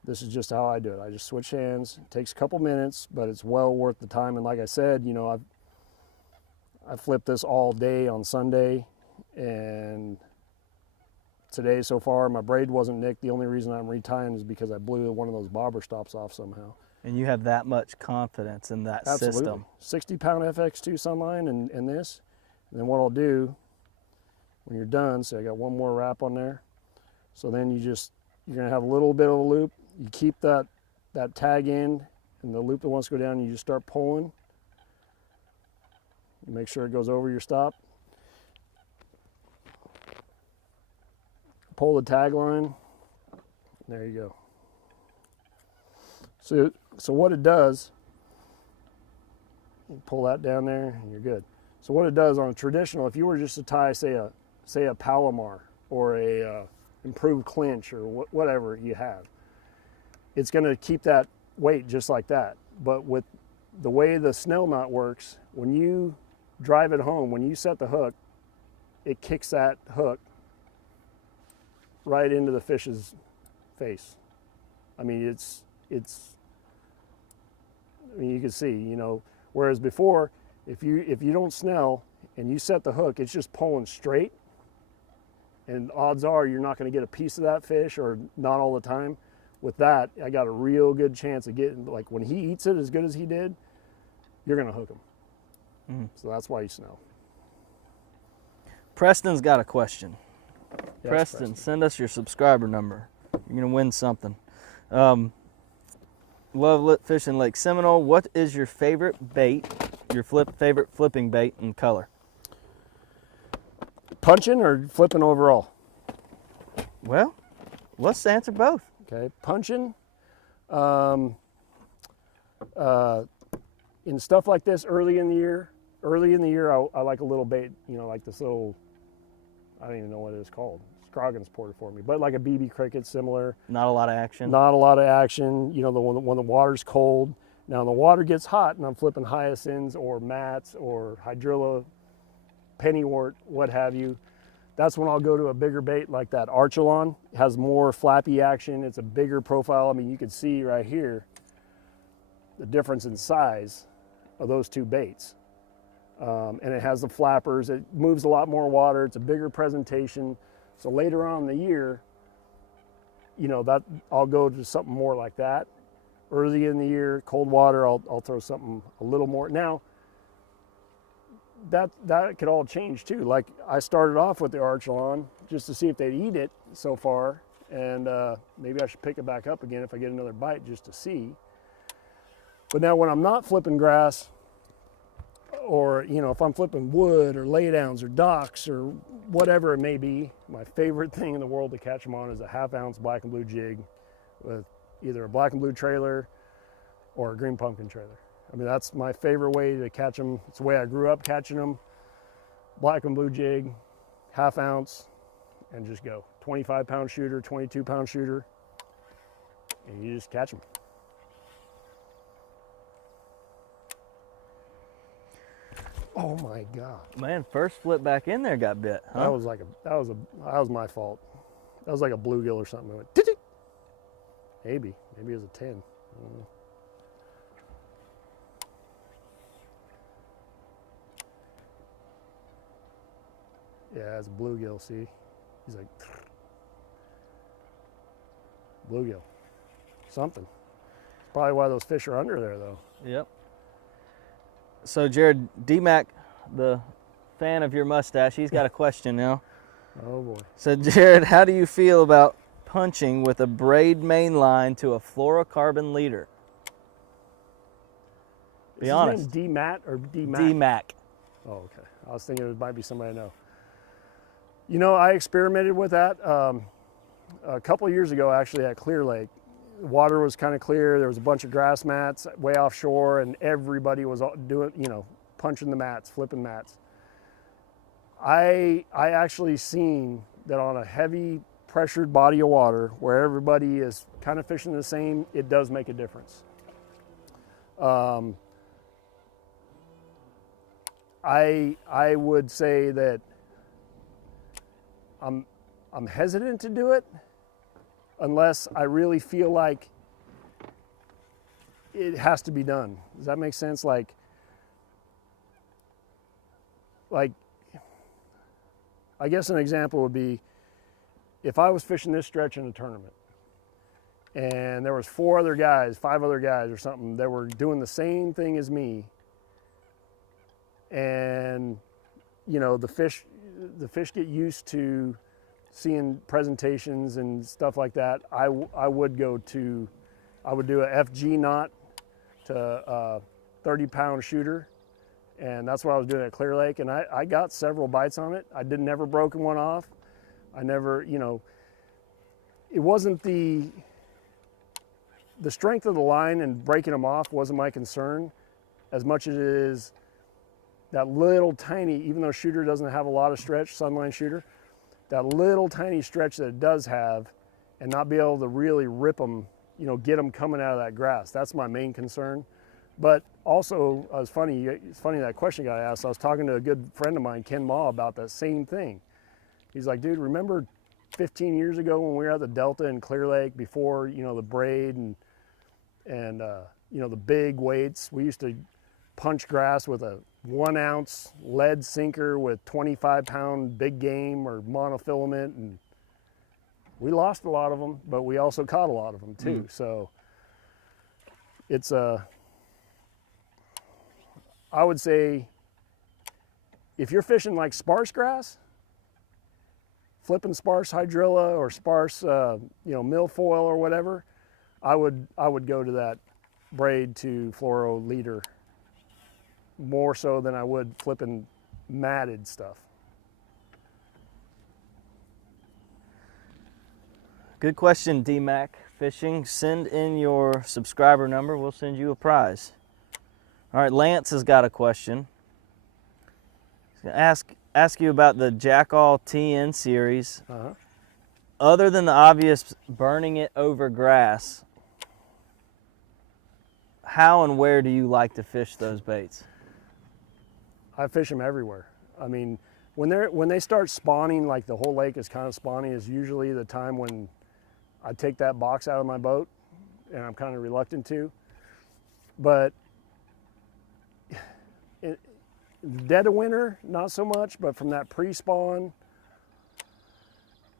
this is just how I do it. I just switch hands. It takes a couple minutes, but it's well worth the time. And like I said, you know, I flipped this all day on Sunday, and today so far my braid wasn't nicked. The only reason I'm retying is because I blew one of those bobber stops off somehow. And you have that much confidence in that system. 60-pound FX2 Sunline and this. And then what I'll do when you're done, so I got one more wrap on there. So then you're gonna have a little bit of a loop. You keep that tag in, and the loop that wants to go down, you just start pulling. You make sure it goes over your stop. Pull the tag line. There you go. So what it does, you pull that down there and you're good. So what it does on a traditional, if you were just to tie, say a Palomar or a improved clinch or whatever you have, it's going to keep that weight just like that. But with the way the snell knot works, when you drive it home, when you set the hook, it kicks that hook right into the fish's face. I mean, I mean, you can see, you know, whereas before, if you don't snell and you set the hook, it's just pulling straight, and odds are you're not going to get a piece of that fish, or not all the time. With that, I got a real good chance of getting, like when he eats it as good as he did, you're going to hook him. So that's why you snell. Preston's got a question. Yes, Preston, send us your subscriber number. You're going to win something. Love fishing Lake Seminole. What is your favorite bait, your favorite flipping bait and color? Punching or flipping overall? Well, let's answer both. Okay, punching. In stuff like this early in the year, I like a little bait, you know, like this little, I don't even know what it is called. Scroggins poured it for me, but like a BB cricket, similar. Not a lot of action. Not a lot of action. You know, when the water's cold. Now, when the water gets hot and I'm flipping hyacinths or mats or hydrilla, pennywort, what have you, that's when I'll go to a bigger bait like that. Archelon has more flappy action. It's a bigger profile. I mean, you can see right here the difference in size of those two baits. And it has the flappers. It moves a lot more water. It's a bigger presentation. So later on in the year, you know, that I'll go to something more like that. Early in the year, cold water, I'll throw something a little more. Now, that could all change too. Like I started off with the Archelon just to see if they'd eat it so far, and maybe I should pick it back up again if I get another bite just to see. But now when I'm not flipping grass, or you know, if I'm flipping wood or laydowns or docks or whatever it may be, my favorite thing in the world to catch them on is a 1/2 ounce black and blue jig with either a black and blue trailer or a green pumpkin trailer. I mean, that's my favorite way to catch them. It's the way I grew up catching them. Black and blue jig, 1/2 ounce, and just go. 25-pound shooter, 22-pound shooter, and you just catch them. Oh my God. Man, first flip back in there got bit, huh? That was my fault. That was like a bluegill or something. It went, tick, tick. Maybe it was a 10. I don't know. Yeah, it's a bluegill, see? He's like, bluegill. Something. It's probably why those fish are under there though. Yep. So Jared, D-Mac, the fan of your mustache, he's got a question now. Oh boy. So Jared, how do you feel about punching with a braid main line to a fluorocarbon leader? Be honest. Is his name D-Mac or D-Mac? D-Mac. Oh, okay. I was thinking it might be somebody I know. You know, I experimented with that a couple of years ago, actually, at Clear Lake. The water was kind of clear. There was a bunch of grass mats way offshore, and everybody was doing, you know, punching the mats, flipping mats. I actually seen that on a heavy pressured body of water where everybody is kind of fishing the same, it does make a difference. I would say that I'm hesitant to do it unless I really feel like it has to be done. Does that make sense? Like I guess an example would be if I was fishing this stretch in a tournament and there was 5 other guys or something that were doing the same thing as me, and you know the fish get used to seeing presentations and stuff like that. I would do a FG knot to a 30-pound shooter, and that's what I was doing at Clear Lake, and I got several bites on it. I never broken one off. I never, you know, it wasn't the strength of the line and breaking them off wasn't my concern as much as it is that little tiny, even though shooter doesn't have a lot of stretch, Sunline shooter, that little tiny stretch that it does have, and not be able to really rip them, you know, get them coming out of that grass. That's my main concern. But also, it's funny that question got asked. I was talking to a good friend of mine, Ken Maw, about that same thing. He's like, dude, remember 15 years ago when we were at the Delta in Clear Lake before, you know, the braid and you know, the big weights? We used to punch grass with a 1-ounce lead sinker with 25-pound big game or monofilament, and we lost a lot of them, but we also caught a lot of them too. So it's I would say if you're fishing like sparse grass, flipping sparse hydrilla or sparse you know, milfoil or whatever, I would go to that braid to fluoro leader more so than I would flipping matted stuff. Good question, D-Mac Fishing. Send in your subscriber number. We'll send you a prize. All right, Lance has got a question. He's gonna ask you about the Jackall TN series. Other than the obvious burning it over grass, how and where do you like to fish those baits? I fish them everywhere. I mean, when they start spawning, like the whole lake is kind of spawning, is usually the time when I take that box out of my boat, and I'm kind of reluctant to. But dead of winter, not so much, but from that pre-spawn,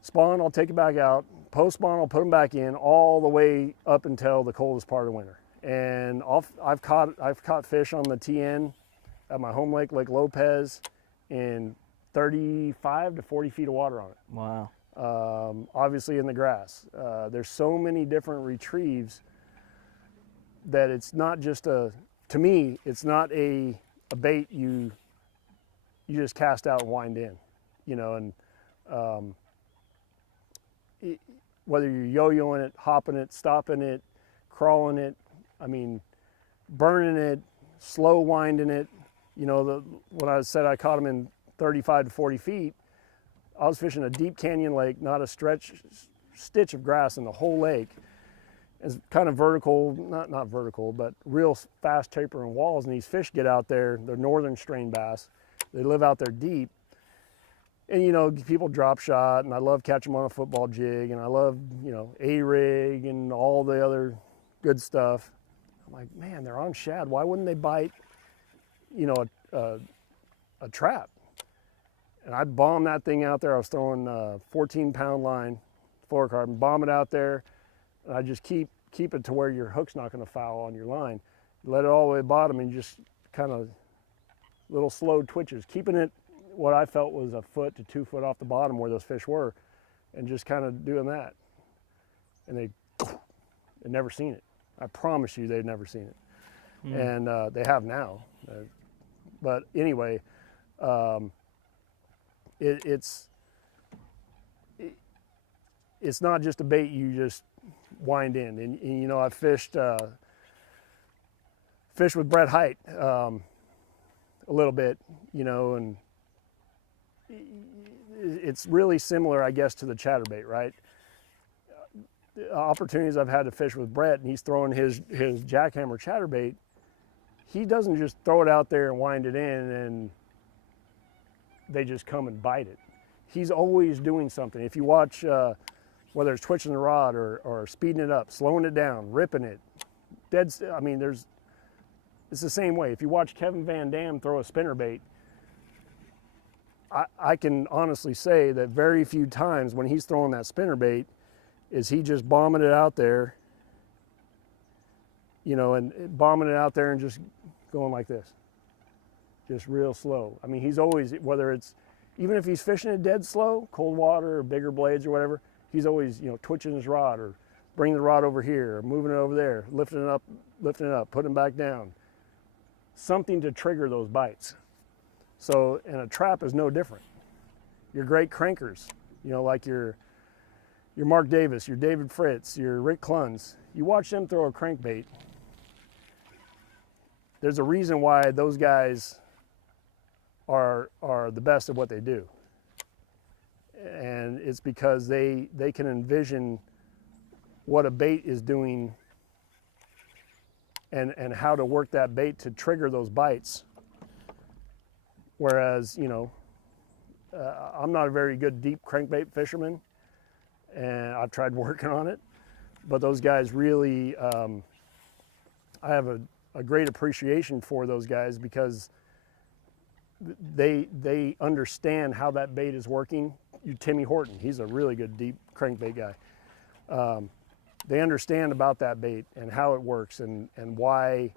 spawn, I'll take it back out. Post-spawn, I'll put them back in all the way up until the coldest part of winter. And I've caught fish on the TN at my home lake, Lake Lopez, in 35 to 40 feet of water on it. Wow. Obviously in the grass. There's so many different retrieves that it's not just to me, it's not a bait you just cast out and wind in, you know, and whether you're yo-yoing it, hopping it, stopping it, crawling it, I mean, burning it, slow winding it, you know, when I said I caught them in 35 to 40 feet, I was fishing a deep canyon lake, not a stitch of grass in the whole lake. It's kind of vertical, not vertical, but real fast tapering walls, and these fish get out there, they're northern strain bass, they live out there deep, and you know, people drop shot, and I love catching them on a football jig, and I love, you know, A-rig and all the other good stuff. I'm like, man, they're on shad, why wouldn't they bite, you know, a trap? And I'd bomb that thing out there. I was throwing a 14-pound line, fluorocarbon, bomb it out there, and I just keep it to where your hook's not going to foul on your line. Let it all the way bottom and just kind of little slow twitches, keeping it what I felt was a foot to 2 foot off the bottom where those fish were, and just kind of doing that. And they'd never seen it. I promise you they'd never seen it. And they have now. But anyway, it's not just a bait you just wind in. And you know, I've fished with Brett Height a little bit, you know, and it's really similar, I guess, to the chatterbait, right? The opportunities I've had to fish with Brett, and he's throwing his jackhammer chatterbait, he doesn't just throw it out there and wind it in and they just come and bite it. He's always doing something. If you watch, whether it's twitching the rod or speeding it up, slowing it down, ripping it, I mean, it's the same way. If you watch Kevin Van Dam throw a spinnerbait, I can honestly say that very few times when he's throwing that spinnerbait is he just bombing it out there, you know, and bombing it out there and just going like this, just real slow. I mean, he's always, whether it's, even if he's fishing it dead slow, cold water or bigger blades or whatever, he's always, you know, twitching his rod or bringing the rod over here or moving it over there, lifting it up, putting it back down. Something to trigger those bites. So, and a trap is no different. Your great crankers, you know, like your Mark Davis, your David Fritz, your Rick Cluns, you watch them throw a crankbait. There's a reason why those guys are the best at what they do. And it's because they can envision what a bait is doing and how to work that bait to trigger those bites. Whereas, you know, I'm not a very good deep crankbait fisherman, and I've tried working on it, but those guys really, I have a great appreciation for those guys because they understand how that bait is working. Timmy Horton, he's a really good deep crankbait guy. They understand about that bait and how it works and why,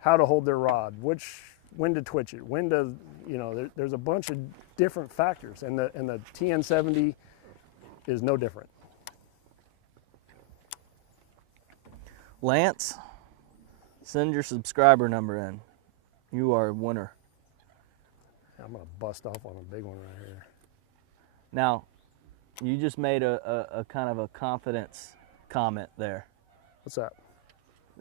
how to hold their rod, when to twitch it, when to, you know, there's a bunch of different factors, and the TN70 is no different. Lance, send your subscriber number in. You are a winner. I'm gonna bust off on a big one right here. Now, you just made a kind of a confidence comment there. What's that?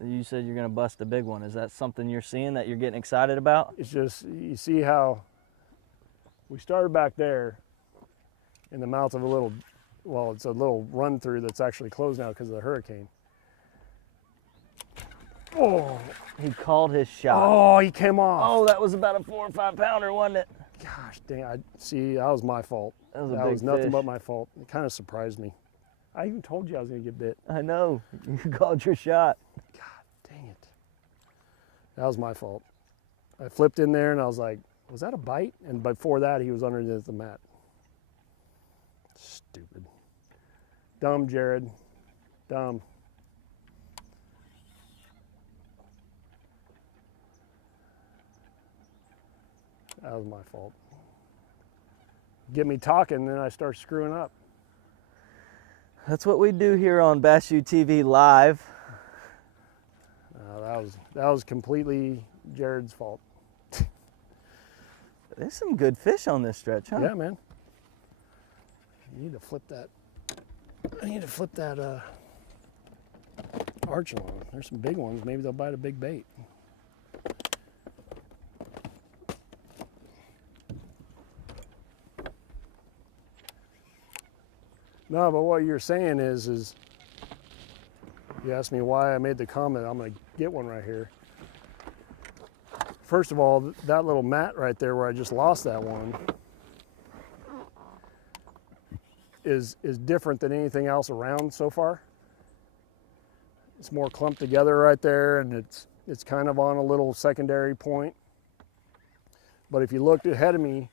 You said you're gonna bust a big one. Is that something you're seeing that you're getting excited about? It's just, you see how we started back there in the mouth of a little, well, it's a little run through that's actually closed now because of the hurricane. Oh, He called his shot. oh, he came off. Oh, that was about a 4 or 5 pounder, wasn't it? Gosh dang, see, that was my fault. That was a That big was nothing fish. but my fault. It kind of surprised me. I even told you I was gonna get bit. I know. You called your shot. God dang it. That was my fault. I flipped in there and I was like, was that a bite? And before that, he was underneath the mat. Stupid. Dumb, Jared. Dumb. That was my fault. Get me talking, then I start screwing up. That's what we do here on Bass U TV Live. That was completely Jared's fault. There's some good fish on this stretch, huh? Yeah, man. You need to flip that. I need to flip that arch along. There's some big ones. Maybe they'll bite a big bait. No, but what you're saying is you asked me why I made the comment. I'm going to get one right here. First of all, that little mat right there where I just lost that one is different than anything else around so far. It's more clumped together right there, and it's kind of on a little secondary point. But if you looked ahead of me,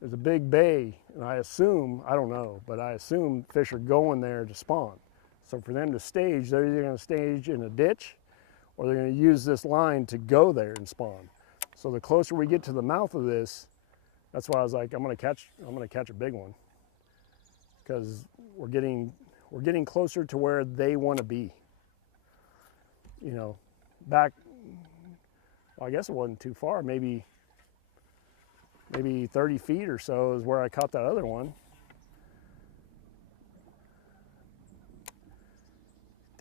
there's a big bay, and I assume, I don't know, but I assume fish are going there to spawn. So for them to stage, they're either going to stage in a ditch or they're going to use this line to go there and spawn. So the closer we get to the mouth of this, that's why I was like, I'm gonna catch a big one, because we're getting closer to where they want to be. You know, back, well, I guess it wasn't too far, maybe 30 feet or so is where I caught that other one.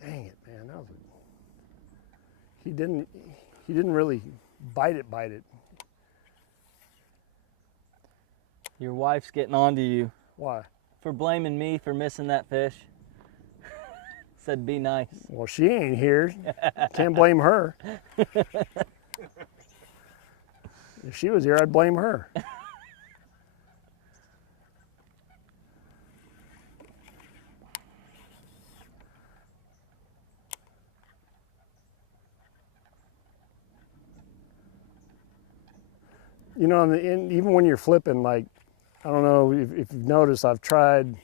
Dang it, man, that was he didn't really bite it. Your wife's getting on to you Why? for blaming me for missing that fish. Said be nice. Well, she ain't here. Can't blame her. If she was here, I'd blame her. You know, and even when you're flipping, like, I don't know if you've noticed, I've tried,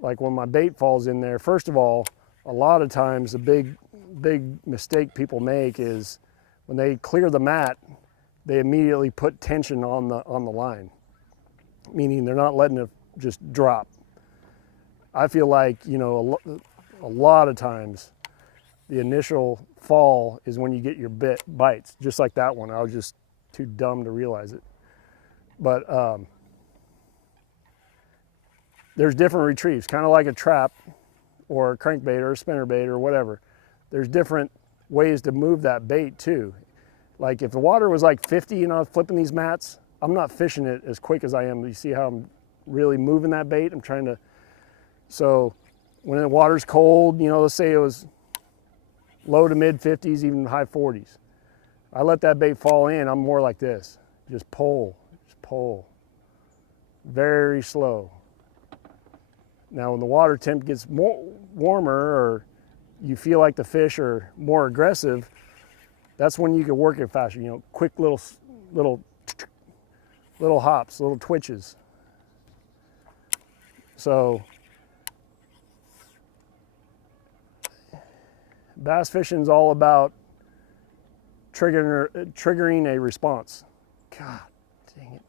like when my bait falls in there, first of all, a lot of times the big mistake people make is when they clear the mat, they immediately put tension on the line, meaning they're not letting it just drop. I feel like, you know, a lot of times the initial fall is when you get your bites, just like that one. I was just too dumb to realize it. But there's different retrieves, kind of like a trap or a crankbait or a spinnerbait or whatever. There's different ways to move that bait too. Like if the water was like 50 and I was flipping these mats, I'm not fishing it as quick as I am. You see how I'm really moving that bait? I'm trying to, so when the water's cold, you know, let's say it was low to mid 50s, even high 40s. I let that bait fall in, I'm more like this. Just pull. Very slow. Now when the water temp gets warmer or you feel like the fish are more aggressive, that's when you can work it faster. You know, quick little hops, little twitches. So bass fishing is all about triggering a response. God dang it.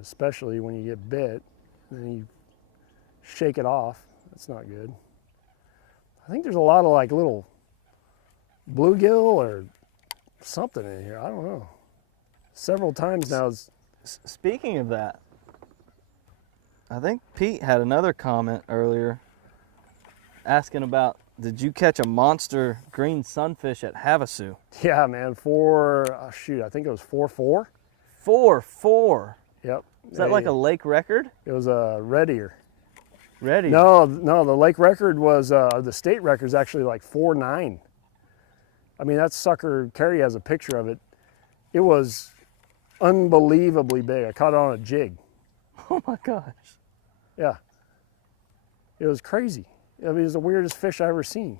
Especially when you get bit and then you shake it off. That's not good. I think there's a lot of like little bluegill or something in here. I don't know. Several times now. Speaking of that, I think Pete had another comment earlier asking about, did you catch a monster green sunfish at Havasu? Yeah, man. Shoot, I think it was 4.4. 4.4. Yep. Is that like a lake record? It was a red ear. Red ear. No, the lake record was, the state record is actually like 4.9. I mean, that sucker, Carrie has a picture of it. It was unbelievably big. I caught it on a jig. Oh my gosh. Yeah. It was crazy. I mean, it was the weirdest fish I ever seen.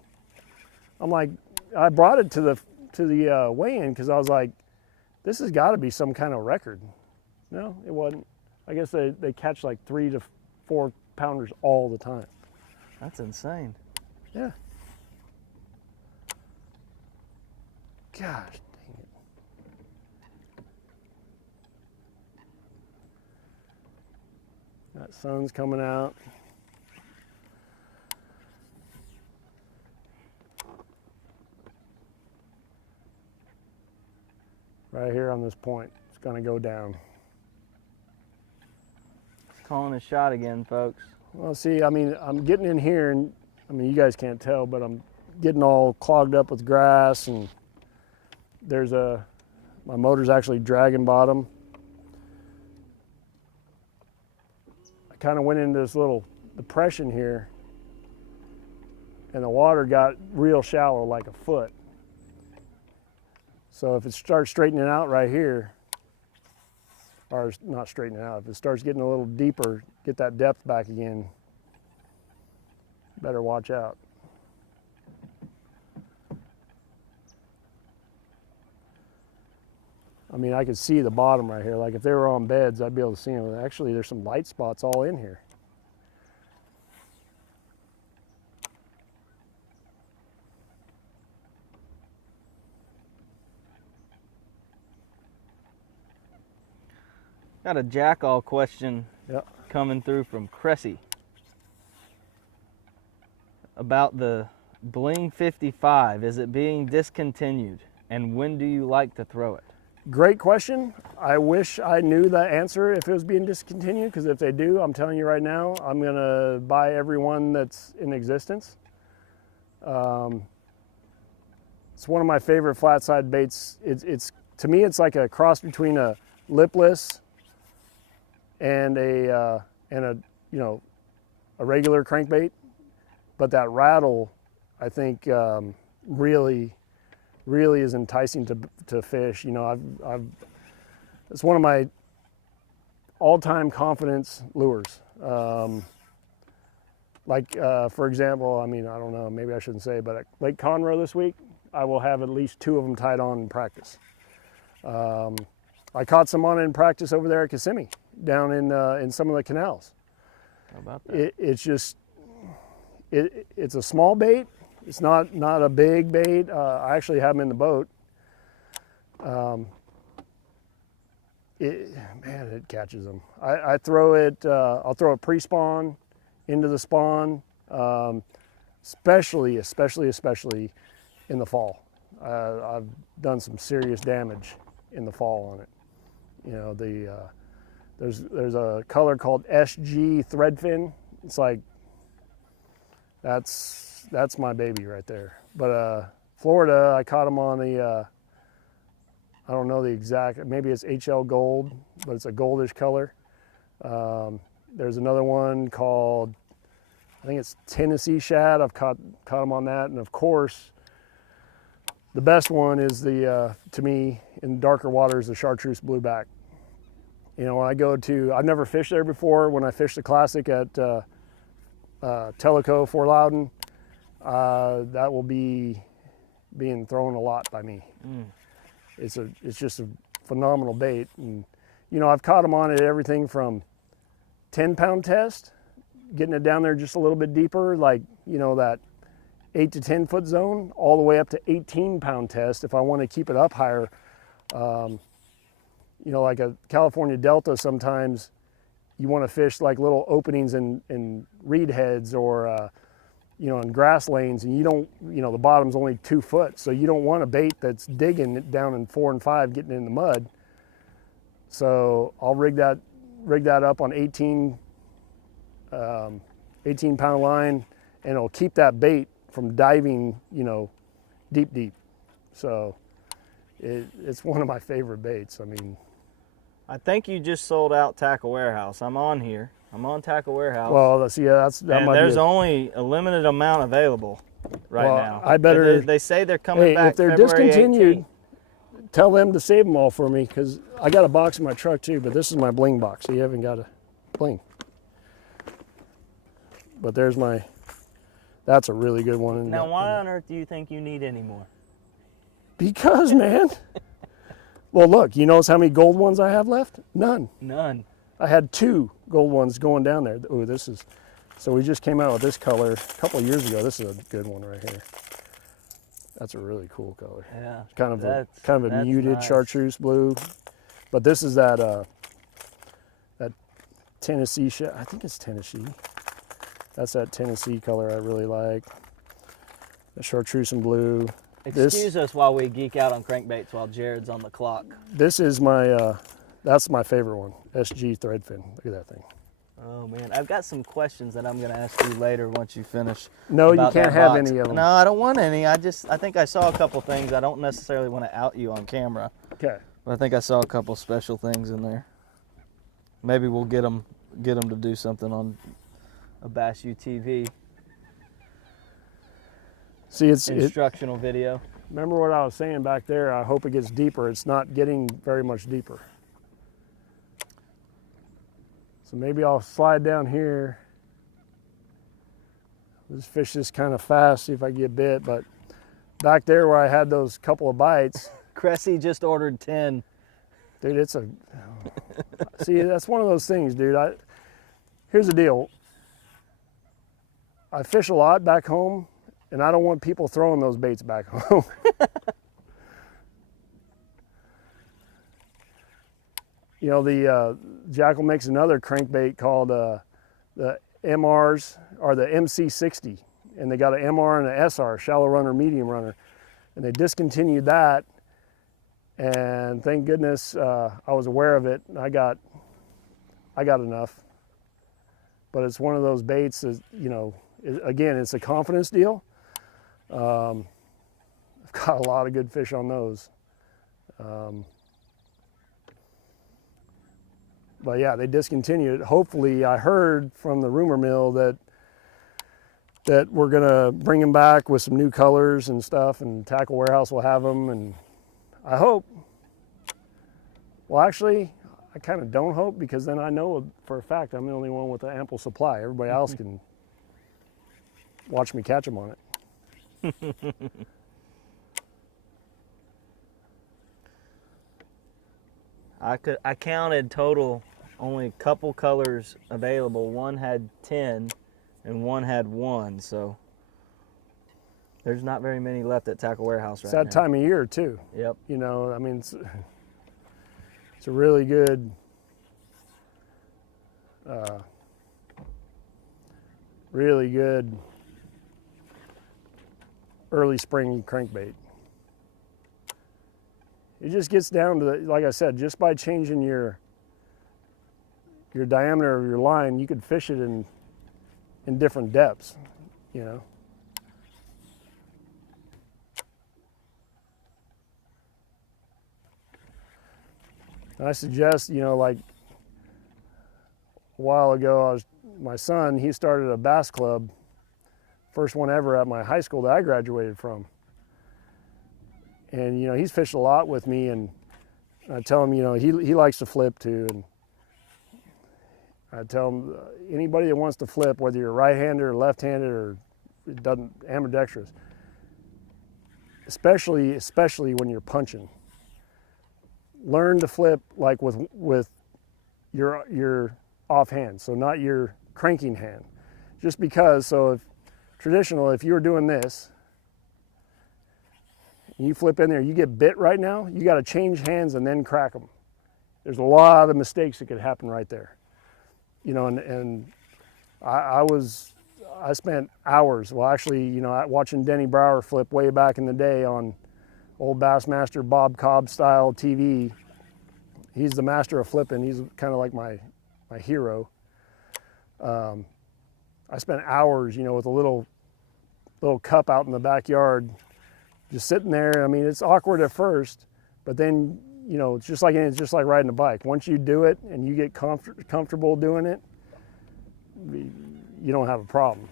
I'm like, I brought it to the weigh-in because I was like, this has got to be some kind of record. No, it wasn't. I guess they catch like 3 to 4 pounders all the time. That's insane. Yeah. Gosh dang it. That sun's coming out. Right here on this point, it's gonna go down. Calling a shot again, folks. Well, see, I mean, I'm getting in here and, I mean, you guys can't tell, but I'm getting all clogged up with grass and my motor's actually dragging bottom. I kind of went into this little depression here and the water got real shallow, like a foot. So if it starts straightening out right here, or not straightening out, if it starts getting a little deeper, get that depth back again, better watch out. I mean, I could see the bottom right here. Like if they were on beds, I'd be able to see them. Actually, there's some light spots all in here. Got a jackall question Yep. coming through from Cressy about the Bling 55. Is it being discontinued? And when do you like to throw it? Great question. I wish I knew the answer if it was being discontinued, because if they do, I'm telling you right now, I'm gonna buy every one that's in existence. It's one of my favorite flat side baits. It's to me, it's like a cross between a lipless and a regular crankbait, but that rattle, I think, really is enticing to fish. You know, it's one of my all-time confidence lures. For example, I mean, I don't know, maybe I shouldn't say, but at Lake Conroe this week, I will have at least 2 of them tied on in practice. I caught some on it in practice over there at Kissimmee, down in some of the canals. How about that? It's a small bait. It's not a big bait. I actually have them in the boat. It catches them. I throw it. I'll throw it pre-spawn into the spawn, especially in the fall. I've done some serious damage in the fall on it. You know, there's a color called SG threadfin. It's like that's my baby right there. But Florida, I caught them on the I don't know the exact, maybe it's HL gold, but it's a goldish color. There's another one called, I think it's Tennessee shad. I've caught them on that, and of course, the best one is to me, in darker waters, the chartreuse blueback. You know, when I go to, I've never fished there before. When I fished the Classic at Tellico, Fort Loudon, that will be being thrown a lot by me. It's just a phenomenal bait. And, you know, I've caught them on at everything from 10-pound test, getting it down there just a little bit deeper, like, you know, that 8 to 10 foot zone, all the way up to 18-pound test if I want to keep it up higher. You know, like a California Delta, sometimes you want to fish like little openings in reed heads or, you know, in grass lanes, and you don't, you know, the bottom's only 2 foot, so you don't want a bait that's digging it down in 4 and 5, getting in the mud. So I'll rig that up on 18-pound line, and it'll keep that bait from diving, you know, deep. So it's one of my favorite baits. I mean, I think you just sold out Tackle Warehouse. I'm on here. I'm on Tackle Warehouse. well, let's see, that and might there's be only a limited amount available right now. I better. They say they're coming back. If they're February discontinued, 18th. tell them to save them all for me, because I got a box in my truck too, but this is my bling box, so you haven't got a bling. But there's my, that's a really good one. Now, why on earth do you think you need any more? Because, man. Well, look, you notice how many gold ones I have left? None. None. I had 2 gold ones going down there. Oh, this is, so we just came out with this color a couple of years ago. This is a good one right here. That's a really cool color. Yeah. It's kind of a that's muted nice. chartreuse blue. But this is that Tennessee shad. I think it's Tennessee. That's that Tennessee color I really like. The chartreuse and blue. Excuse us while we geek out on crankbaits while Jared's on the clock. This is my, that's my favorite one. SG threadfin. Look at that thing. Oh man, I've got some questions that I'm going to ask you later once you finish. No, you about can't that have box. any of them. No, I don't want any. I think I saw a couple things. I don't necessarily want to out you on camera. Okay. But I think I saw a couple special things in there. Maybe we'll get them to do something on a Bass U TV See, it's instructional video. remember what I was saying back there. I hope it gets deeper. It's not getting very much deeper. So maybe I'll slide down here. Just fish this kind of fast, see if I get bit. But back there where I had those couple of bites, Cressy just ordered 10. dude, it's a, see, that's one of those things, dude. Here's the deal. I fish a lot back home, and I don't want people throwing those baits back home. You know, the Jackal makes another crankbait called the MRs, or the MC60, and they got an MR and an SR, shallow runner, medium runner, and they discontinued that. And thank goodness I was aware of it. I got enough. But it's one of those baits that, you know, again, it's a confidence deal. I've got a lot of good fish on those. But yeah, they discontinued it. Hopefully, I heard from the rumor mill that we're gonna bring them back with some new colors and stuff, and Tackle Warehouse will have them, and I hope. Well, actually, I kind of don't hope, because then I know for a fact I'm the only one with an ample supply. Everybody else can watch me catch them on it. I counted total only a couple colors available. One had 10 and one had 1, so there's not very many left at Tackle Warehouse right now. It's that time of year too. Yep. You know, I mean, it's a really good early spring crankbait. It just gets down to, like I said, just by changing your diameter of your line, you could fish it in different depths, you know. And I suggest, you know, like a while ago, my son, he started a bass club, first one ever at my high school that I graduated from. And, you know, he's fished a lot with me, and I tell him, you know, he likes to flip too. And I tell him, anybody that wants to flip, whether you're right-handed or left-handed or it doesn't, ambidextrous, especially when you're punching, learn to flip like with your offhand, so not your cranking hand. Just because, so if you were doing this, you flip in there, you get bit right now, you got to change hands and then crack them. There's a lot of mistakes that could happen right there. You know, and I spent hours, well actually, you know, watching Denny Brower flip way back in the day on old Bassmaster Bob Cobb style TV. He's the master of flipping. He's kind of like my hero. I spent hours, you know, with a little cup out in the backyard, just sitting there. I mean, it's awkward at first, but then, you know, it's just like riding a bike. Once you do it and you get comfortable doing it, you don't have a problem.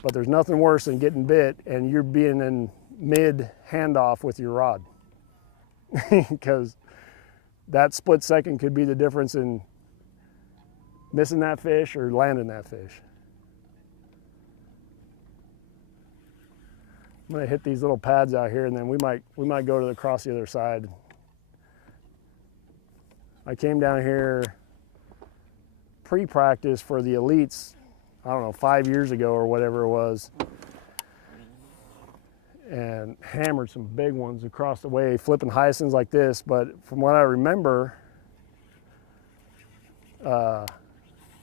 But there's nothing worse than getting bit and you're being in mid handoff with your rod, because that split second could be the difference in missing that fish or landing that fish. I'm gonna hit these little pads out here, and then we might go across the other side. I came down here pre-practice for the elites, I don't know, 5 years ago or whatever it was, and hammered some big ones across the way, flipping hyacinths like this. But from what I remember, it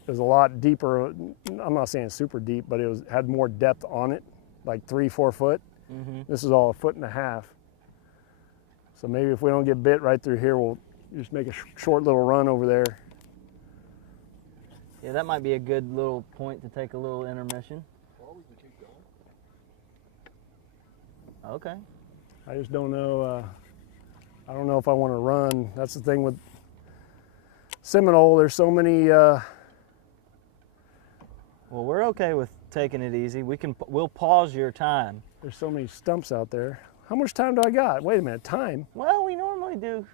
was a lot deeper. I'm not saying super deep, but it had more depth on it, like 3-4 foot. Mm-hmm. This is all 1.5 feet. So maybe if we don't get bit right through here, we'll just make a short little run over there. Yeah, that might be a good little point to take a little intermission. Well, we can keep going. Okay. I just don't know. I don't know if I want to run. That's the thing with Seminole. There's so many. Well, we're okay with taking it easy. We'll pause your time. There's so many stumps out there. How much time do I got? Wait a minute, time? Well, we normally do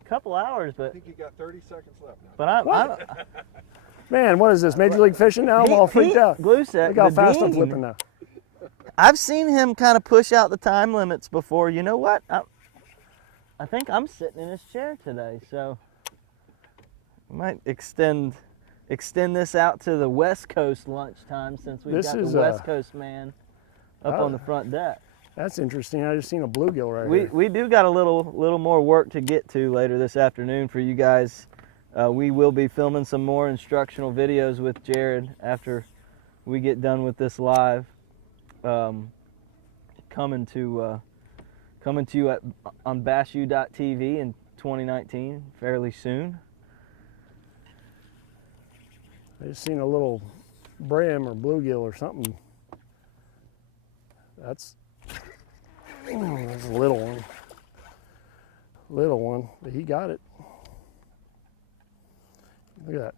a couple hours, but I think you got 30 seconds left now. but Man, what is this? Major League Fishing now? I'm all freaked out. Glueset, Look how the fast I'm Dean. flipping now. I've seen him kind of push out the time limits before. You know what? I think I'm sitting in his chair today, so I might extend this out to the West Coast lunchtime, since we've got the West Coast man up on the front deck. That's interesting. I just seen a bluegill right here. We do got a little more work to get to later this afternoon for you guys. We will be filming some more instructional videos with Jared after we get done with this live. Coming to you on bashu.tv in 2019, fairly soon. I just seen a little brim or bluegill or something. That's a little one. Little one, but he got it. Look at that.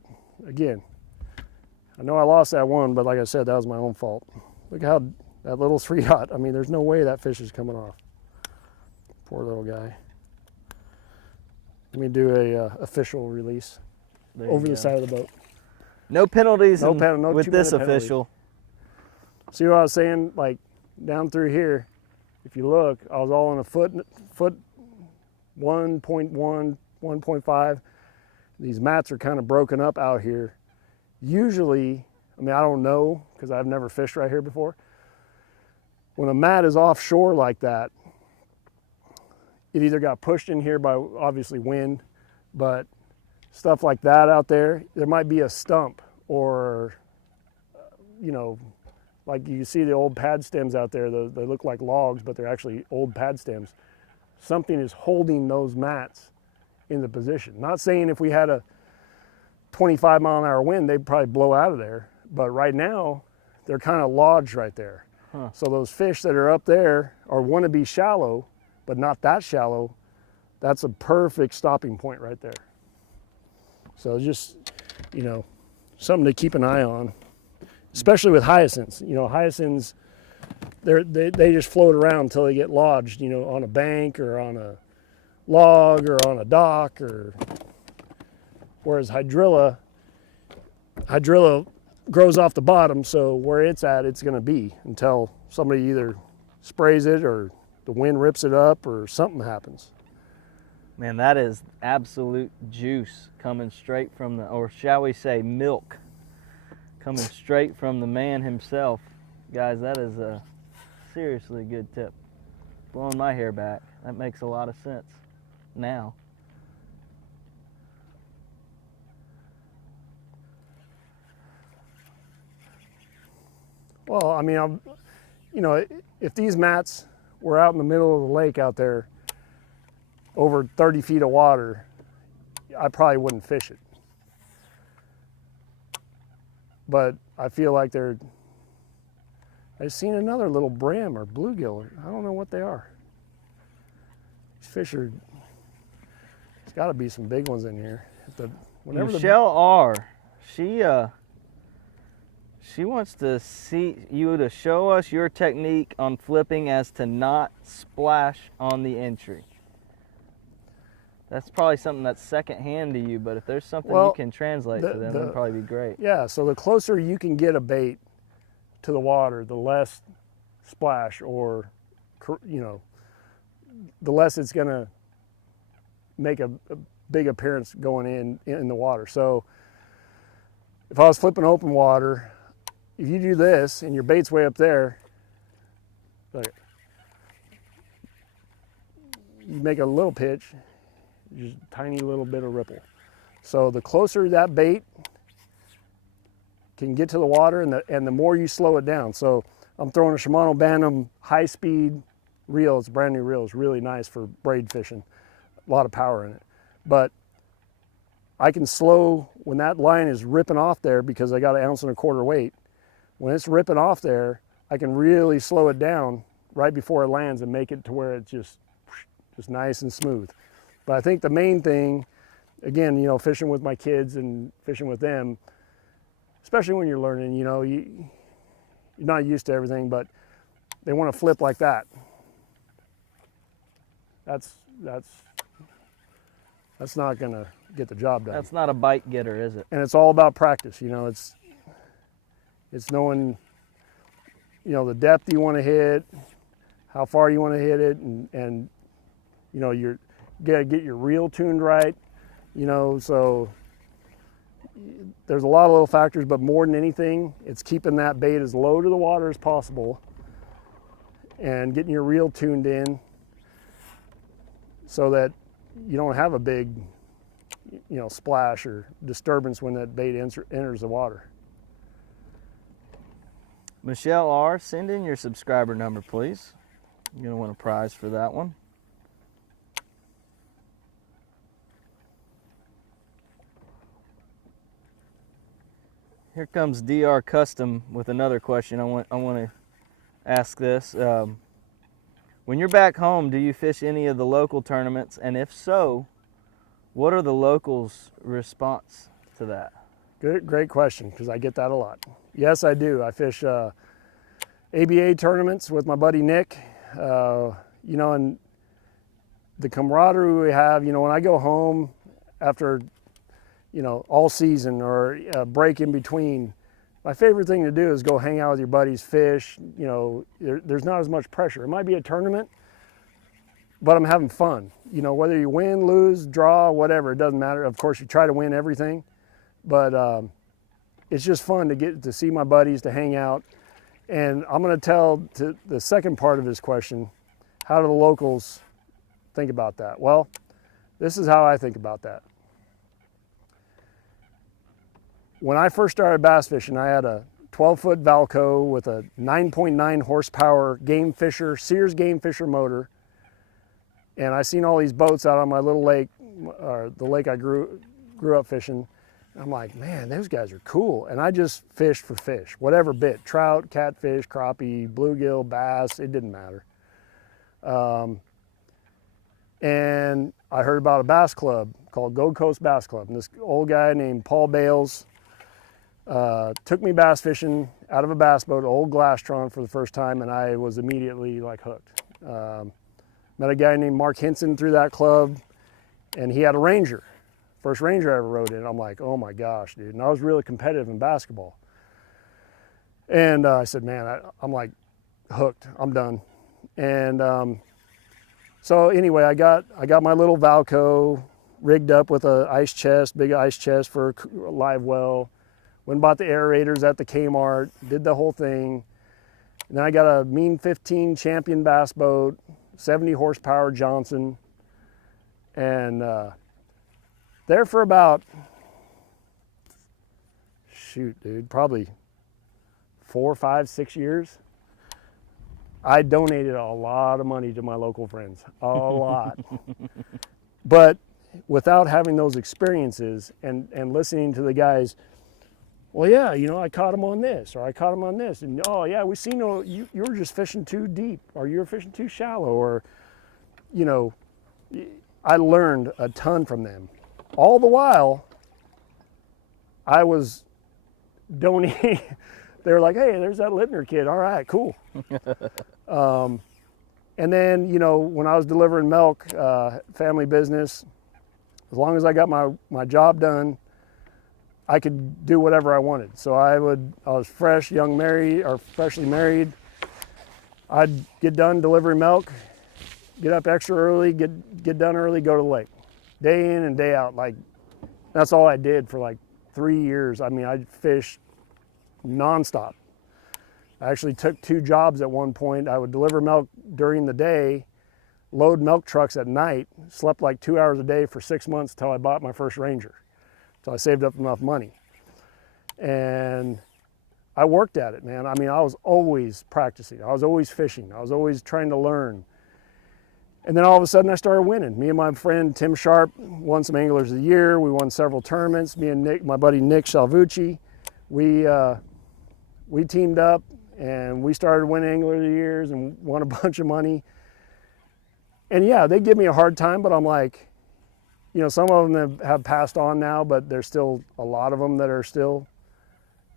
Again, I know I lost that one, but like I said, that was my own fault. Look how that little 3/0. I mean, there's no way that fish is coming off. Poor little guy. Let me do a official release over the side of the boat. No penalties No with this 2-minute penalty. official. See what I was saying? Like down through here, if you look, I was all in a foot 1.1, 1.5. These mats are kind of broken up out here. Usually, I mean, I don't know because I've never fished right here before. When a mat is offshore like that, it either got pushed in here by obviously wind, but stuff like that out there, there might be a stump or, you know, like you see the old pad stems out there, they look like logs, but they're actually old pad stems. Something is holding those mats in the position. Not saying if we had a 25-mile-an-hour wind, they'd probably blow out of there, but right now, they're kind of lodged right there. Huh. So those fish that are up there or want to be shallow, but not that shallow, that's a perfect stopping point right there. So just, you know, something to keep an eye on, especially with hyacinths. You know, hyacinths, they just float around until they get lodged, you know, on a bank or on a log or on a dock, or whereas hydrilla grows off the bottom, so where it's at, it's going to be until somebody either sprays it or the wind rips it up or something happens. Man, that is absolute juice coming straight from the, or shall we say milk, coming straight from the man himself. Guys, that is a seriously good tip. Blowing my hair back. That makes a lot of sense now. Well, I mean, you know, if these mats were out in the middle of the lake out there, over 30 feet of water, I probably wouldn't fish it. But I feel like I've seen another little brim or bluegill. I don't know what they are. These fish are, there's got to be some big ones in here. Michelle R., she wants to see you to show us your technique on flipping as to not splash on the entry. That's probably something that's secondhand to you, but if there's something you can translate to them, that'd probably be great. Yeah, so the closer you can get a bait to the water, the less splash, or, you know, the less it's gonna make a big appearance going in the water. So if I was flipping open water, if you do this and your bait's way up there, like, you make a little pitch, just a tiny little bit of ripple. So the closer that bait can get to the water, and the more you slow it down. So I'm throwing a Shimano Bantam high-speed reel. It's a brand new reel. It's really nice for braid fishing. A lot of power in it. But I can slow when that line is ripping off there, because I got 1.25 ounces weight. When it's ripping off there, I can really slow it down right before it lands and make it to where it's just nice and smooth. But I think the main thing, again, you know, fishing with my kids and fishing with them, especially when you're learning, you know, you're not used to everything, but they want to flip like that. That's not going to get the job done. That's not a bite getter, is it? And it's all about practice, you know. It's knowing, you know, the depth you want to hit, how far you want to hit it, and you know, you gotta get your reel tuned right, you know. So there's a lot of little factors, but more than anything, it's keeping that bait as low to the water as possible and getting your reel tuned in so that you don't have a big, splash or disturbance when that bait enters the water. Michelle R., send in your subscriber number, please. You're going to win a prize for that one. Here comes DR Custom with another question. I want to ask this. When you're back home, do you fish any of the local tournaments? And if so, what are the locals' response to that? Great question, because I get that a lot. Yes, I do. I fish ABA tournaments with my buddy Nick. And the camaraderie we have, when I go home after, all season or a break in between, my favorite thing to do is go hang out with your buddies, fish. There's not as much pressure. It might be a tournament, but I'm having fun. Whether you win, lose, draw, whatever, it doesn't matter. Of course, you try to win everything, but it's just fun to get to see my buddies, to hang out. And I'm going to tell to the second part of this question, how do the locals think about that? Well, this is how I think about that. When I first started bass fishing, I had a 12-foot Valco with a 9.9 horsepower Game Fisher, Sears Game Fisher motor. And I seen all these boats out on my little lake, or the lake I grew up fishing. I'm like, man, those guys are cool. And I just fished for fish, whatever bit, trout, catfish, crappie, bluegill, bass, it didn't matter. And I heard about a bass club called Gold Coast Bass Club. And this old guy named Paul Bales took me bass fishing out of a bass boat, old Glastron, for the first time, and I was immediately like hooked. Met a guy named Mark Hinson through that club, and he had a Ranger. First Ranger I ever rode in. I'm like, oh my gosh, dude. And I was really competitive in basketball. And I said, man, I'm like hooked. I'm done. And so anyway, I got my little Valco rigged up with a ice chest, big ice chest for a live well. Went and bought the aerators at the Kmart, did the whole thing. And then I got a Mean 15 Champion bass boat, 70 horsepower Johnson. And there for about, probably 4, 5, 6 years, I donated a lot of money to my local friends, a lot. But without having those experiences and listening to the guys, well, yeah, I caught him on this, or I caught him on this, and oh yeah, we seen you were just fishing too deep, or you were fishing too shallow, or I learned a ton from them. All the while, I was donating. They were like, hey, there's that Lintner kid. All right, cool. And then, when I was delivering milk, family business, as long as I got my job done, I could do whatever I wanted. So I was freshly married. I'd get done delivering milk, get up extra early, get done early, go to the lake. Day in and day out. Like, that's all I did for like 3 years. I mean, I fished nonstop. I actually took 2 jobs at one point. I would deliver milk during the day, load milk trucks at night, slept like 2 hours a day for 6 months until I bought my first Ranger. So I saved up enough money. And I worked at it, man. I mean, I was always practicing. I was always fishing. I was always trying to learn. And then all of a sudden I started winning. Me and my friend Tim Sharp won some Anglers of the Year. We won several tournaments. Me and Nick, my buddy Nick Salvucci, we teamed up and we started winning Angler of the Years and won a bunch of money. And yeah, they give me a hard time, but I'm like, some of them have passed on now, but there's still a lot of them that are still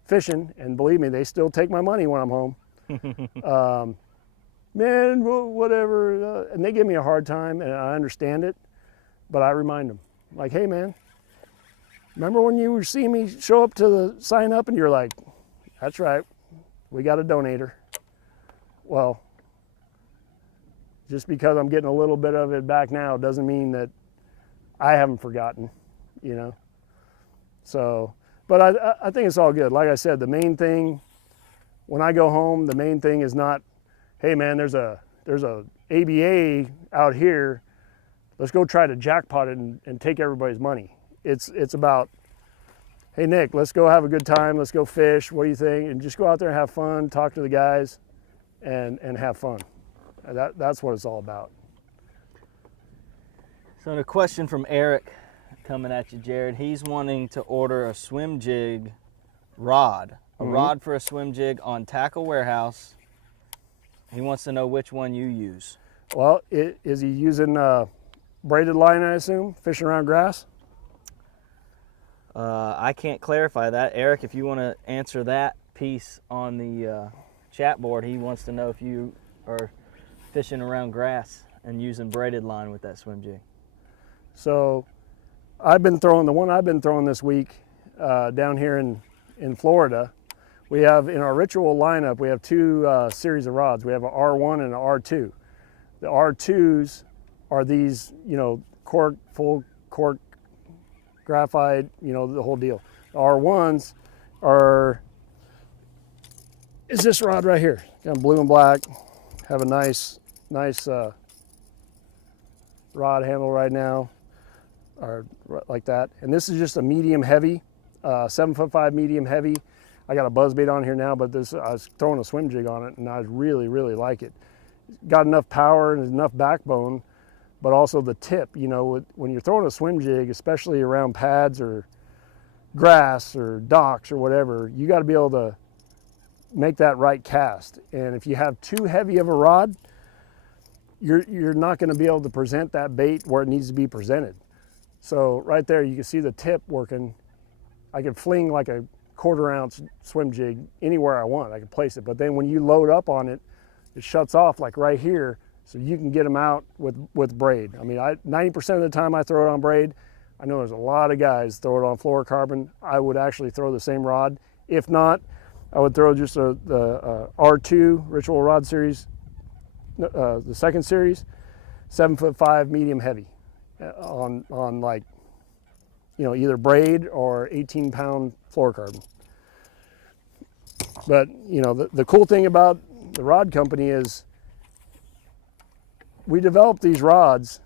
fishing. And believe me, they still take my money when I'm home. Man, whatever. And they give me a hard time, and I understand it, but I remind them, like, hey, man, remember when you see me show up to the sign up and you're like, that's right, we got a donator. Well, just because I'm getting a little bit of it back now doesn't mean that I haven't forgotten, So, but I think it's all good. Like I said, the main thing, when I go home, the main thing is not, hey man, there's a ABA out here. Let's go try to jackpot it and take everybody's money. It's about, hey Nick, let's go have a good time. Let's go fish. What do you think? And just go out there and have fun, talk to the guys, and have fun. That's what it's all about. So a question from Eric coming at you, Jared. He's wanting to order a swim jig rod, a rod for a swim jig on Tackle Warehouse. He wants to know which one you use. Well, is he using braided line, I assume, fishing around grass? I can't clarify that. Eric, if you want to answer that piece on the chat board, he wants to know if you are fishing around grass and using braided line with that swim jig. So the one I've been throwing this week down here in Florida. We have in our ritual lineup, we have two series of rods. We have an R1 and an R2. The R2s are these, full cork, graphite, the whole deal. The R1s is this rod right here, kind of blue and black. Have a nice rod handle right now, or like that. And this is just a medium heavy, 7'5" medium heavy. I got a buzzbait on here now, but I was throwing a swim jig on it, and I really like it. Got enough power and enough backbone, but also the tip. When you're throwing a swim jig, especially around pads or grass or docks or whatever, you got to be able to make that right cast. And if you have too heavy of a rod, you're not going to be able to present that bait where it needs to be presented. So right there, you can see the tip working. I can fling like a 1/4 ounce swim jig anywhere I want. I can place it, but then when you load up on it, it shuts off like right here, so you can get them out with braid. I mean, 90% of the time I throw it on braid. I know there's a lot of guys throw it on fluorocarbon. I would actually throw the same rod. If not, I would throw just the R2 Ritual Rod Series, the second series, 7'5" medium heavy, on like, either braid or 18-pound fluorocarbon. But the cool thing about the rod company is we developed these rods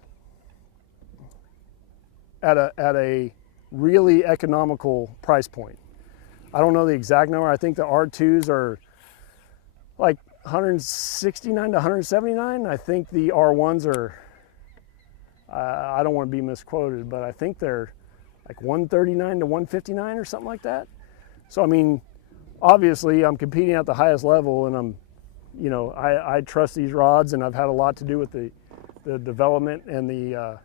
at a really economical price point. I don't know the exact number. I think the R2s are like 169 to 179. I think the R1s are, I don't want to be misquoted, but I think they're like 139 to 159 or something like that. So I mean, obviously I'm competing at the highest level, and I trust these rods, and I've had a lot to do with the development and the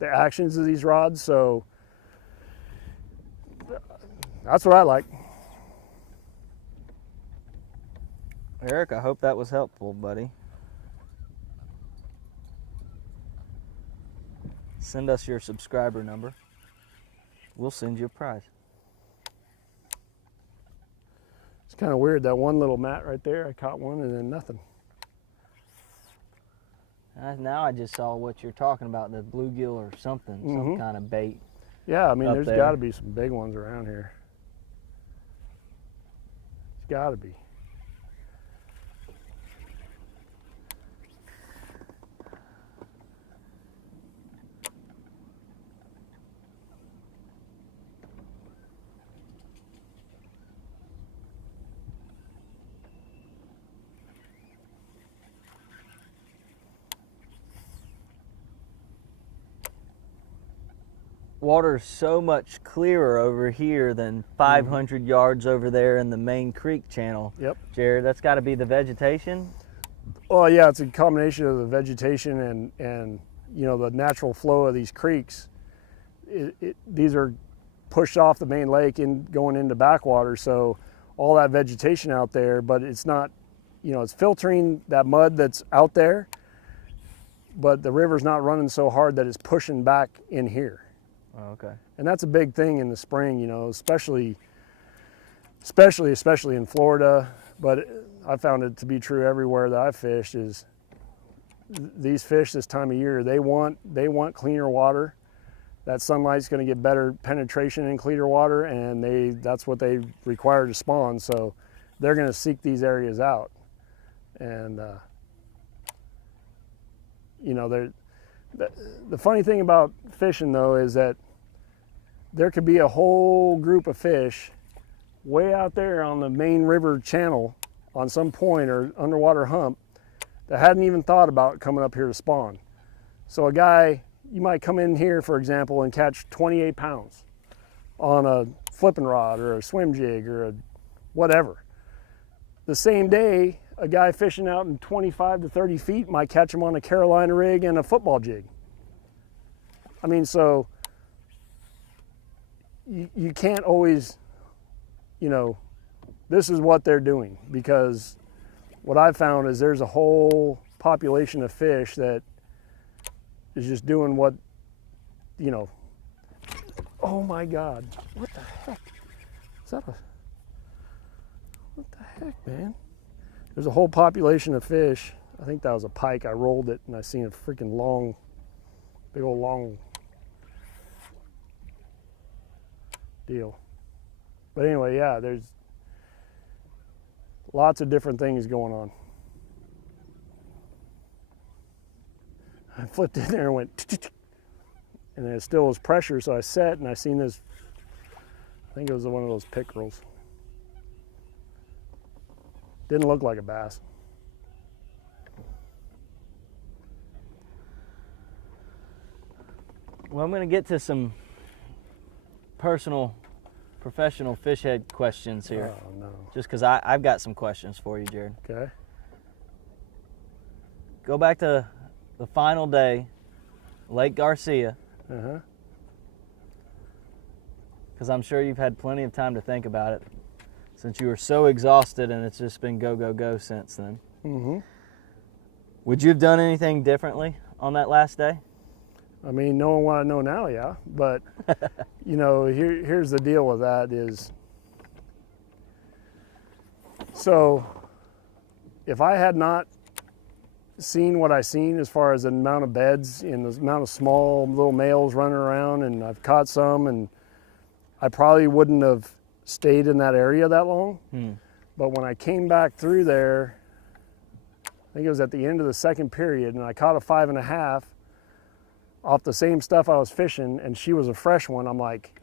actions of these rods. So that's what I like. Eric, I hope that was helpful, buddy. Send us your subscriber number. We'll send you a prize. It's kind of weird, that one little mat right there, I caught one and then nothing. Now I just saw what you're talking about, the bluegill or something, some kind of bait. Yeah, I mean, there's there. got to be some big ones around here. It's got to be. Water's so much clearer over here than 500 yards over there in the main creek channel. Yep. Jared, that's got to be the vegetation? Well, yeah, it's a combination of the vegetation and the natural flow of these creeks. These are pushed off the main lake and going into backwater, so all that vegetation out there, but it's not, it's filtering that mud that's out there, but the river's not running so hard that it's pushing back in here. Oh, okay. And that's a big thing in the spring, especially in Florida, but I found it to be true everywhere that I've fished. Is these fish this time of year, they want cleaner water. That sunlight's going to get better penetration in cleaner water, and that's what they require to spawn. So they're going to seek these areas out. And You know, the funny thing about fishing though is that there could be a whole group of fish way out there on the main river channel on some point or underwater hump that hadn't even thought about coming up here to spawn. So a guy, you might come in here, for example, and catch 28 pounds on a flipping rod or a swim jig or a whatever. The same day, a guy fishing out in 25 to 30 feet might catch him on a Carolina rig and a football jig. I mean, so you can't always, you know, this is what they're doing, because what I've found is there's a whole population of fish that is just doing what, you know, oh my God, what the heck? Is that what the heck, man? There's a whole population of fish. I think that was a pike. I rolled it and I seen a freaking long, big old long deal. But anyway, yeah, there's lots of different things going on. I flipped in there and went, and it still was pressure, so I set and I seen this, I think it was one of those pickerels. Didn't look like a bass. Well, I'm going to get to some personal, professional fish head questions here. Oh, no. Just because I've got some questions for you, Jared. Okay. Go back to the final day, Lake Garcia, Uh-huh. because I'm sure you've had plenty of time to think about it since you were so exhausted and it's just been go, go, go since then. Mm-hmm. Would you have done anything differently on that last day? I mean, knowing what I know now, yeah. But, you know, here's the deal with that is, so if I had not seen what I seen as far as the amount of beds and the amount of small little males running around, and I've caught some, and I probably wouldn't have stayed in that area that long. But when I came back through there, I think it was at the end of the second period, and I caught a 5.5 off the same stuff I was fishing, and she was a fresh one. I'm like,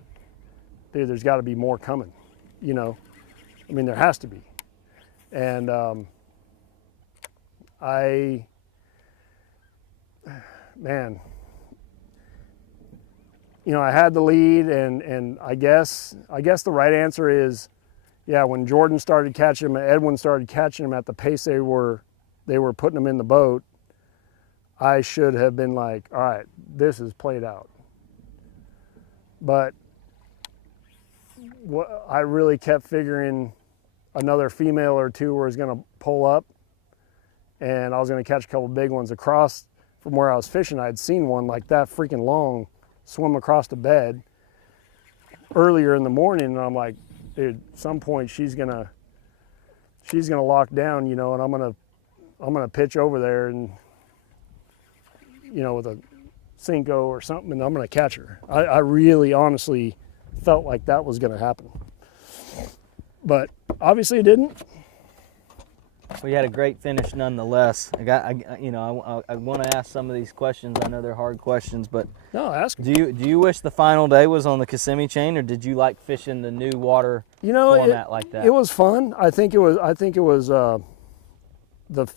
dude, there's got to be more coming, you know? I mean, there has to be. And man, you know, I had the lead, and I guess the right answer is, yeah, when Jordan started catching him, Edwin started catching him at the pace they were putting them in the boat, I should have been like, all right, this is played out. But what I really kept figuring, another female or two was going to pull up, and I was going to catch a couple big ones across from where I was fishing. I had seen one like that freaking long swim across the bed earlier in the morning, and I'm like, dude, at some point she's gonna lock down, you know, and I'm gonna pitch over there and, you know, with a Cinco or something, and I'm gonna catch her. I really honestly felt like that was gonna happen, but obviously it didn't. Well, you had a great finish nonetheless. I want to ask some of these questions. I know they're hard questions, but No, ask. do you wish the final day was on the Kissimmee chain, or did you like fishing the new water format like that? It was fun. I think it was the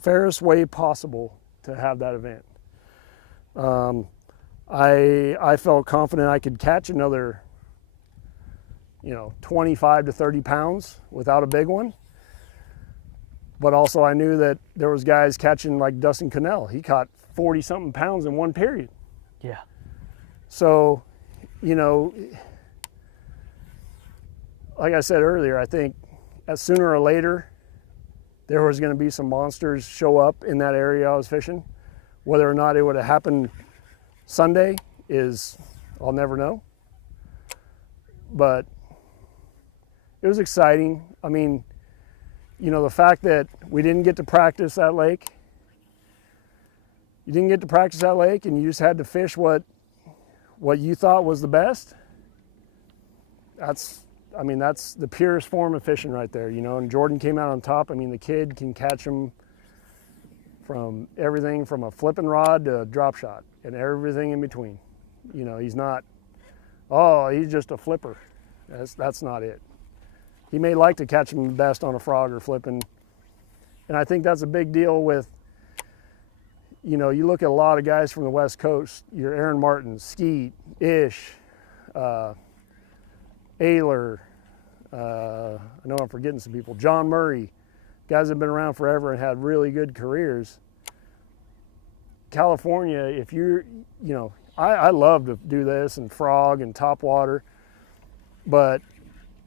fairest way possible to have that event. I felt confident I could catch another, 25 to 30 pounds without a big one. But also I knew that there was guys catching like Dustin Connell. He caught 40 something pounds in one period. Yeah. So, like I said earlier, I think sooner or later there was going to be some monsters show up in that area I was fishing. Whether or not it would have happened Sunday I'll never know. But it was exciting. I mean, the fact that we didn't get to practice that lake, and you just had to fish what you thought was the best, that's the purest form of fishing right there, and Jordan came out on top. I mean, the kid can catch them from everything from a flipping rod to a drop shot and everything in between. You know, he's not, oh, he's just a flipper. That's not it. He may like to catch him best on a frog or flipping. And I think that's a big deal with, you know, you look at a lot of guys from the West Coast, your Aaron Martin, Skeet, Ish, Ayler, I know I'm forgetting some people, John Murray, guys that have been around forever and had really good careers. California, if you're, you know, I love to do this and frog and topwater, but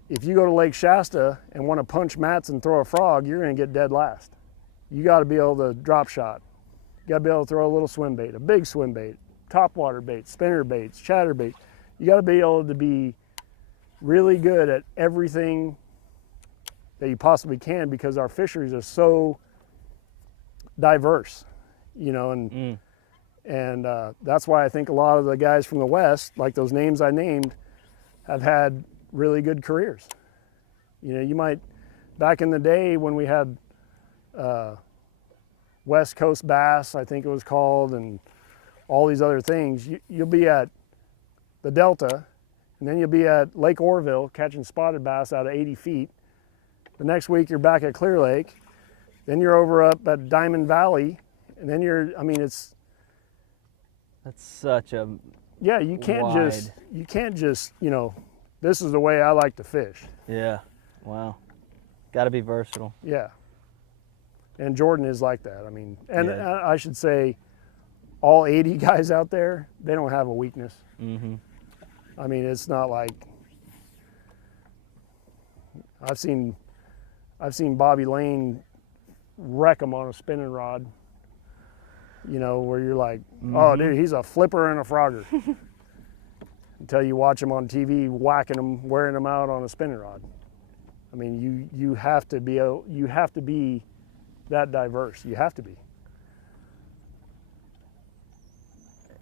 if you go to Lake Shasta and want to punch mats and throw a frog, you're going to get dead last. You got to be able to drop shot. You got to be able to throw a little swim bait, a big swim bait, topwater bait, spinner baits, chatter bait. You got to be able to be really good at everything that you possibly can because our fisheries are so diverse, you know, and that's why I think a lot of the guys from the West, like those names I named, have had really good careers. You know, you might, back in the day when we had West Coast bass, I think it was called, and all these other things, you'll be at the Delta, and then you'll be at Lake Orville catching spotted bass out of 80 feet. The next week you're back at Clear Lake, then you're over up at Diamond Valley, and then you're, I mean, it's... That's such a yeah, you can't just, you know, this is the way I like to fish. Yeah, wow. Got to be versatile. Yeah. And Jordan is like that. I mean, and Yeah. I should say all 80 guys out there, they don't have a weakness. Mm-hmm. I mean, it's not like, I've seen Bobby Lane wreck him on a spinning rod, you know, where you're like, oh, dude, he's a flipper and a frogger. Until you watch him on TV whacking him, wearing him out on a spinning rod. I mean, you have to be that diverse. You have to be.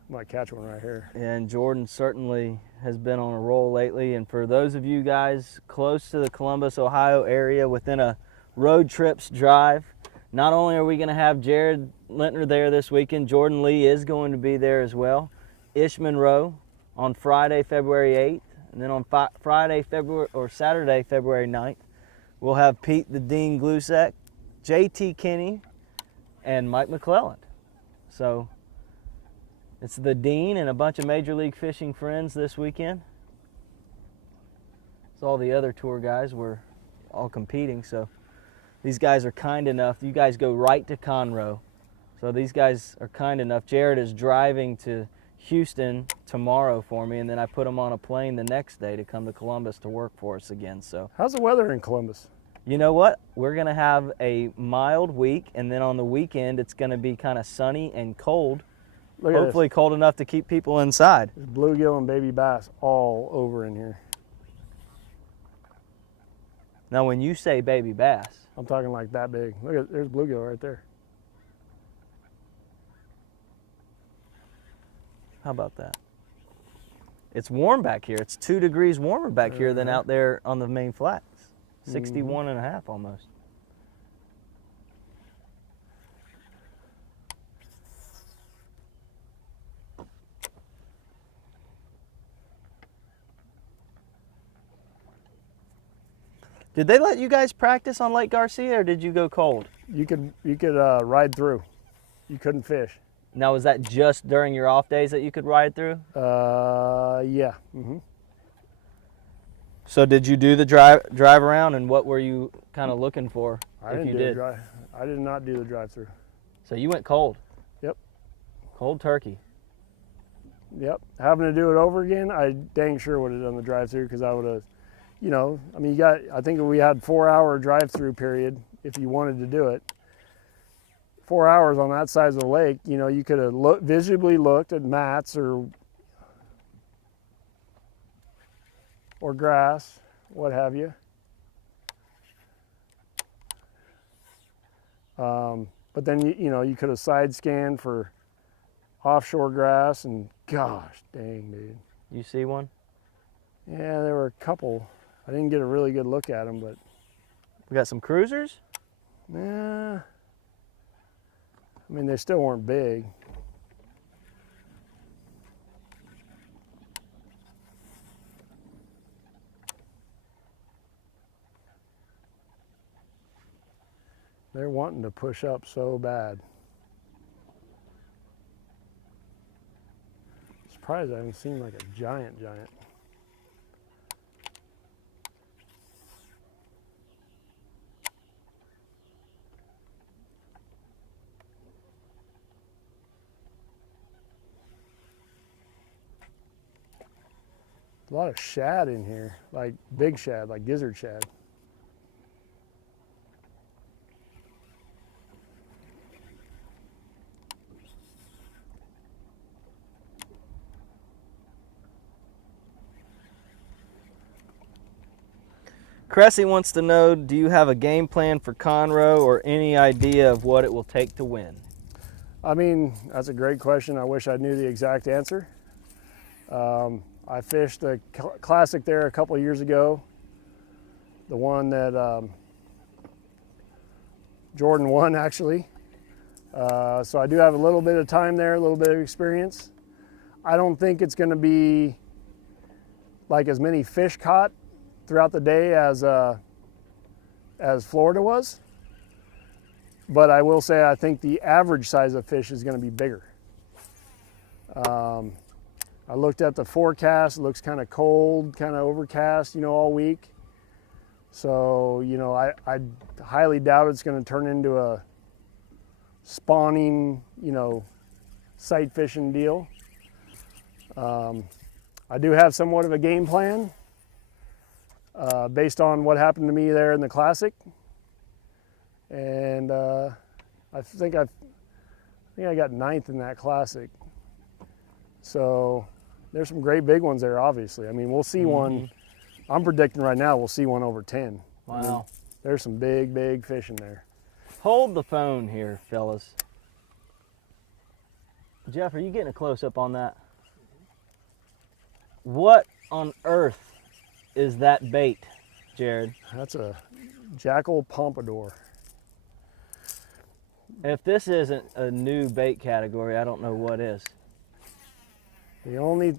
Might catch one right here. And Jordan certainly has been on a roll lately. And for those of you guys close to the Columbus, Ohio area within a road trip's drive, not only are we going to have Jared Lintner there this weekend, Jordan Lee is going to be there as well. Ish Monroe on Friday, February 8th. And then on Saturday, February 9th, we'll have Pete the Dean Glusek, JT Kinney, and Mike McClelland. So it's the Dean and a bunch of Major League Fishing friends this weekend. So all the other tour guys were all competing. So these guys are kind enough. You guys go right to Conroe. So these guys are kind enough. Jared is driving to Houston tomorrow for me, and then I put him on a plane the next day to come to Columbus to work for us again. So how's the weather in Columbus? You know what? We're going to have a mild week, and then on the weekend it's going to be kind of sunny and cold. Look at Hopefully this. cold enough to keep people inside. There's bluegill and baby bass all over in here. Now when you say baby bass, I'm talking like that big. Look at, there's bluegill right there. how about that? It's warm back here. It's 2 degrees warmer back here than out there on the main flats. 61 and a half almost. Did they let you guys practice on Lake Garcia, or did you go cold? You could ride through. You couldn't fish. Now, was that just during your off days that you could ride through? Yeah. Mm-hmm. So did you do the drive around, and what were you kind of looking for? I did not do the drive through. So you went cold. Yep. Cold turkey. Yep. Having to do it over again, I dang sure would have done the drive through, because I would have, you know, I mean, I think we had 4-hour drive through period if you wanted to do it. 4 hours on that side of the lake, you know, you could have visibly looked at mats or grass, what have you. But then, you know, you could have side scanned for offshore grass, and gosh dang, dude. You see one? Yeah, there were a couple. I didn't get a really good look at them, but. We got some cruisers? Yeah. I mean, they still weren't big. They're wanting to push up so bad. Surprised I haven't seen like a giant. A lot of shad in here, like big shad, like gizzard shad. Cressy wants to know, do you have a game plan for Conroe or any idea of what it will take to win? I mean, that's a great question. I wish I knew the exact answer. I fished the classic there a couple of years ago, the one that Jordan won actually. So I do have a little bit of time there, a little bit of experience. I don't think it's going to be like as many fish caught throughout the day as Florida was, but I will say I think the average size of fish is going to be bigger. I looked at the forecast. It looks kind of cold, kind of overcast, you know, all week. So, you know, I highly doubt it's going to turn into a spawning, you know, sight fishing deal. I do have somewhat of a game plan based on what happened to me there in the Classic. And I think I got 9th in that Classic. So there's some great big ones there, obviously. I mean, we'll see one. I'm predicting right now we'll see one over 10. Wow. I mean, there's some big fish in there. Hold the phone here, fellas. Jeff, are you getting a close-up on that? What on earth is that bait, Jared? That's a jackal pompadour. If this isn't a new bait category, I don't know what is. The only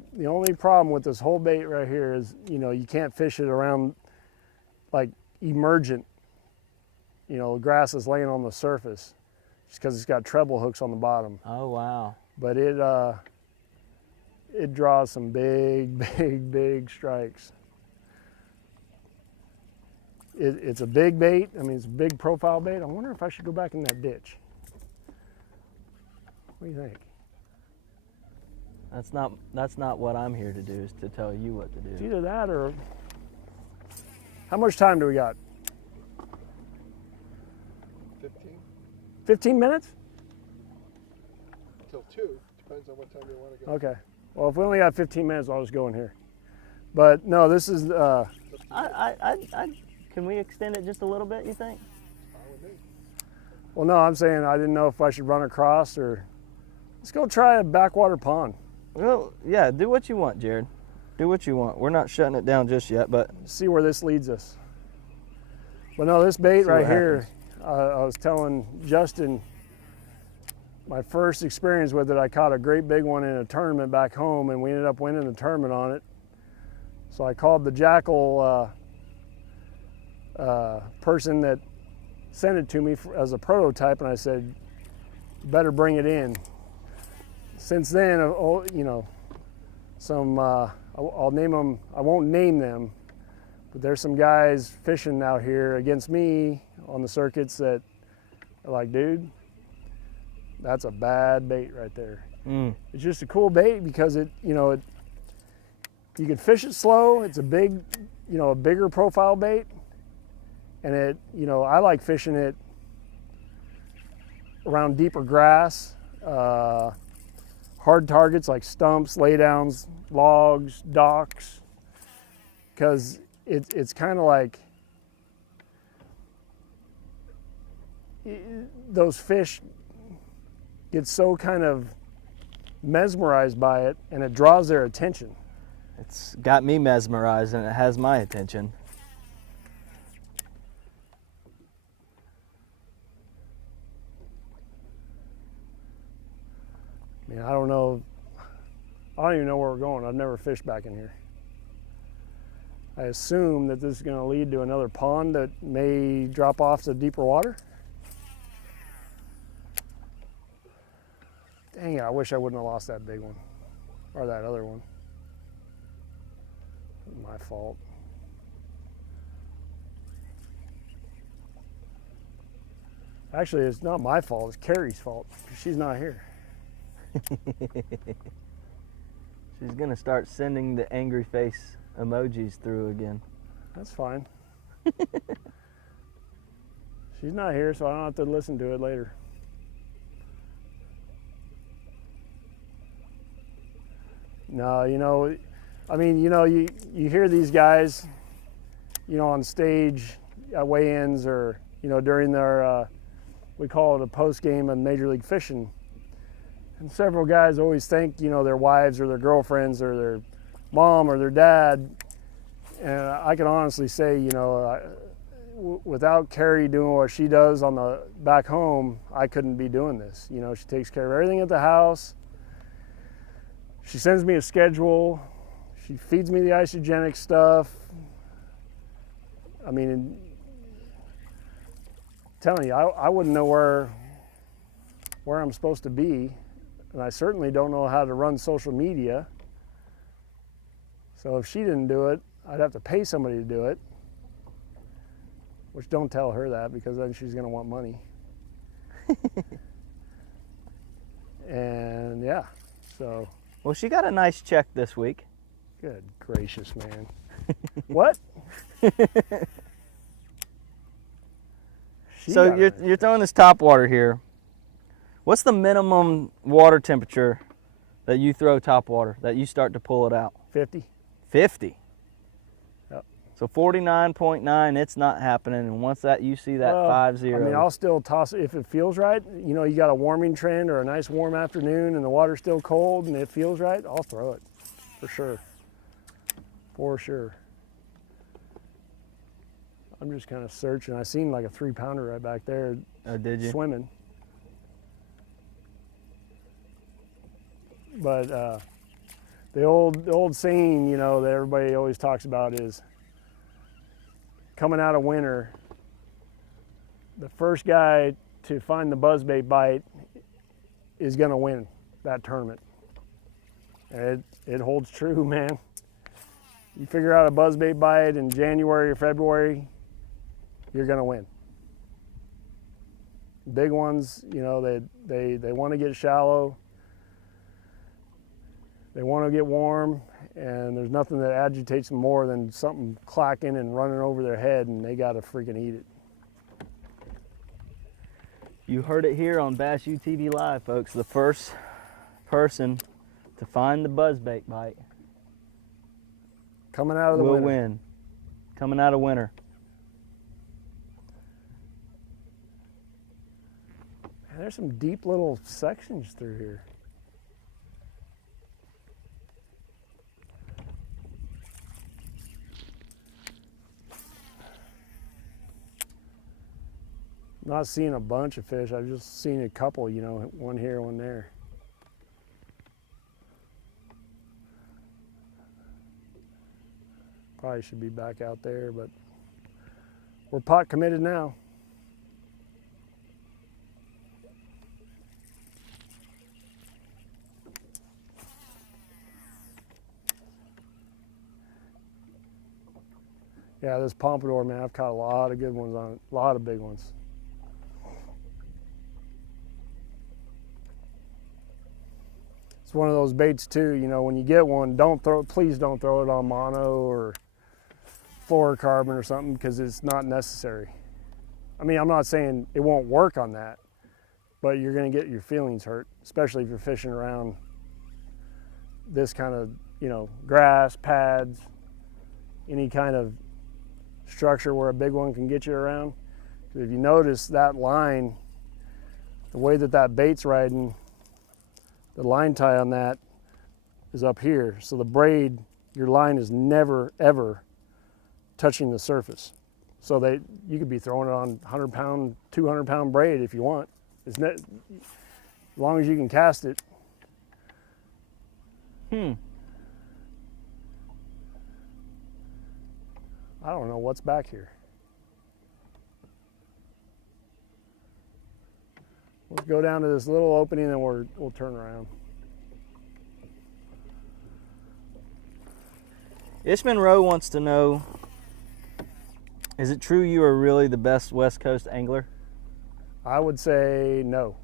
problem with this whole bait right here is, you know, you can't fish it around like emergent, you know, grass is laying on the surface just because it's got treble hooks on the bottom. Oh, wow. But it draws some big strikes. It's a big bait. I mean, it's a big profile bait. I wonder if I should go back in that ditch. What do you think? That's not what I'm here to do, is to tell you what to do. It's either that or... How much time do we got? 15 15 minutes? till 2. Depends on what time you want to go. Okay. Well, if we only got 15 minutes, I'll just go in here. But no, this is... Can we extend it just a little bit, you think? Fine with me. Well, no, I'm saying I didn't know if I should run across or... Let's go try a backwater pond. Well, yeah, do what you want, Jared. Do what you want. We're not shutting it down just yet, but... See where this leads us. But no, this bait See right what here, I was telling Justin, my first experience with it, I caught a great big one in a tournament back home, and we ended up winning the tournament on it. So I called the jackal person that sent it to me as a prototype, and I said, better bring it in. Since then, you know, some, I'll name them, I won't name them, but there's some guys fishing out here against me on the circuits that are like, dude, that's a bad bait right there. It's just a cool bait because it, you know, you can fish it slow. It's a big, you know, a bigger profile bait. And it, you know, I like fishing it around deeper grass, hard targets like stumps, laydowns, logs, docks, because it's kind of like those fish get so kind of mesmerized by it and it draws their attention. it's got me mesmerized and it has my attention. I mean, I don't know. I don't even know where we're going. I've never fished back in here. I assume that this is going to lead to another pond that may drop off to deeper water. Dang it, I wish I wouldn't have lost that big one. Or that other one. My fault. Actually, it's not my fault. It's Carrie's fault. She's not here. She's gonna start sending the angry face emojis through again. That's fine. She's not here, so I don't have to listen to it later. No, you know, I mean, you know, you hear these guys, you know, on stage at weigh-ins or, you know, during their, we call it a post-game of Major League Fishing. And several guys always thank, you know, their wives or their girlfriends or their mom or their dad. And I can honestly say, you know, without Carrie doing what she does on the back home, I couldn't be doing this. You know, she takes care of everything at the house. She sends me a schedule. She feeds me the isogenic stuff. I mean, I'm telling you, I wouldn't know where I'm supposed to be. And I certainly don't know how to run social media. So if she didn't do it, I'd have to pay somebody to do it. Which, don't tell her that, because then she's going to want money. And yeah, so. Well, she got a nice check this week. Good gracious, man. What? So you're throwing this top water here. What's the minimum water temperature that you throw top water, that you start to pull it out? 50. 50? Yep. So 49.9, it's not happening. And once that you see that 5-0. I mean, I'll still toss it if it feels right. You know, you got a warming trend or a nice warm afternoon and the water's still cold and it feels right, I'll throw it. For sure. For sure. I'm just kind of searching. I seen like a 3-pounder right back there. Oh, did you? Swimming. But the old saying, you know, that everybody always talks about is coming out of winter, the first guy to find the buzzbait bite is going to win that tournament. And it holds true, man. You figure out a buzzbait bite in January or February, you're going to win. Big ones, you know, they want to get shallow. They want to get warm, and there's nothing that agitates them more than something clacking and running over their head, and they got to freaking eat it. You heard it here on Bass U TV Live, folks. The first person to find the buzzbait bite coming out of the will winter. win. Coming out of winter. Man, there's some deep little sections through here. Not seeing a bunch of fish. I've just seen a couple, you know, one here, one there. Probably should be back out there, but we're pot committed now. Yeah, this pompadour, man, I've caught a lot of good ones on it, a lot of big ones. It's one of those baits too, you know, when you get one, please don't throw it on mono or fluorocarbon or something, because it's not necessary. I mean, I'm not saying it won't work on that, but you're gonna get your feelings hurt, especially if you're fishing around this kind of, you know, grass, pads, any kind of structure where a big one can get you around. If you notice that line, the way that bait's riding, the line tie on that is up here. So the braid, your line is never, ever touching the surface. So you could be throwing it on 100-pound, 200-pound braid if you want. As long as you can cast it, Hmm. I don't know what's back here. Let's go down to this little opening and we'll turn around. Ish Monroe wants to know, is it true you are really the best West Coast angler? I would say no.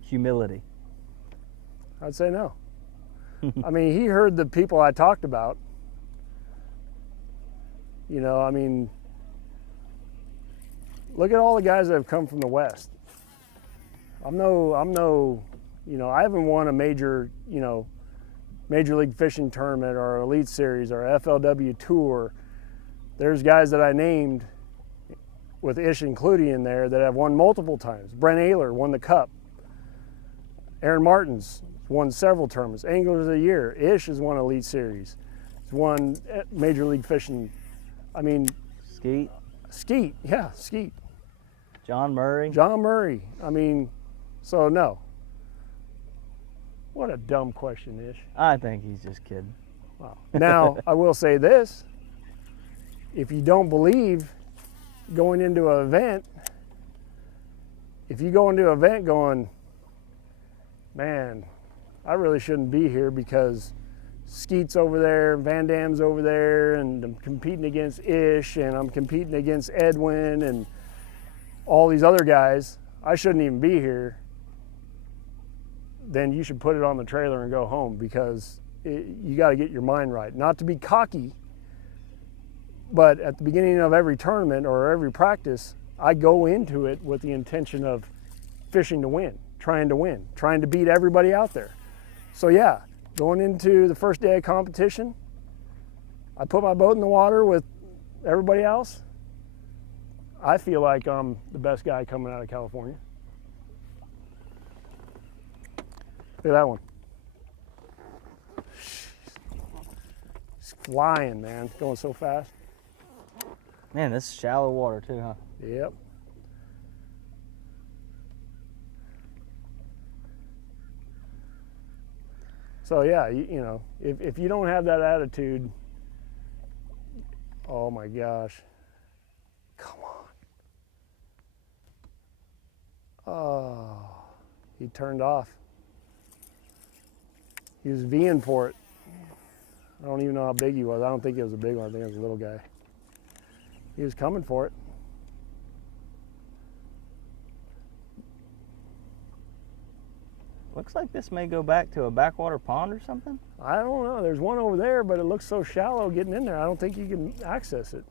Humility. I'd say no. I mean, he heard the people I talked about. You know, I mean, look at all the guys that have come from the West. I'm no, you know, I haven't won a major, you know, Major League Fishing Tournament or Elite Series or FLW Tour. There's guys that I named with Ish including in there that have won multiple times. Brent Ayler won the Cup. Aaron Martins won several tournaments. Anglers of the Year. Ish has won Elite Series. He's won Major League Fishing. I mean, Skeet. Skeet, yeah, Skeet. John Murray. John Murray. I mean, so no. What a dumb question, Ish. I think he's just kidding. Wow. Now, I will say this. If you don't believe going into an event, if you go into an event going, man, I really shouldn't be here because Skeet's over there, Van Dam's over there, and I'm competing against Ish, and I'm competing against Edwin, and all these other guys, I shouldn't even be here, then you should put it on the trailer and go home because you got to get your mind right. Not to be cocky, but at the beginning of every tournament or every practice, I go into it with the intention of fishing to win, trying to beat everybody out there. So yeah, going into the first day of competition, I put my boat in the water with everybody else. I feel like I'm the best guy coming out of California. Look at that one. It's flying, man. It's going so fast. Man, this is shallow water too, huh? Yep. So yeah, you know, if you don't have that attitude, oh my gosh, come on. Oh, he turned off. He was V'ing for it. I don't even know how big he was. I don't think he was a big one. I think it was a little guy. He was coming for it. Looks like this may go back to a backwater pond or something. I don't know. There's one over there, but it looks so shallow getting in there. I don't think you can access it.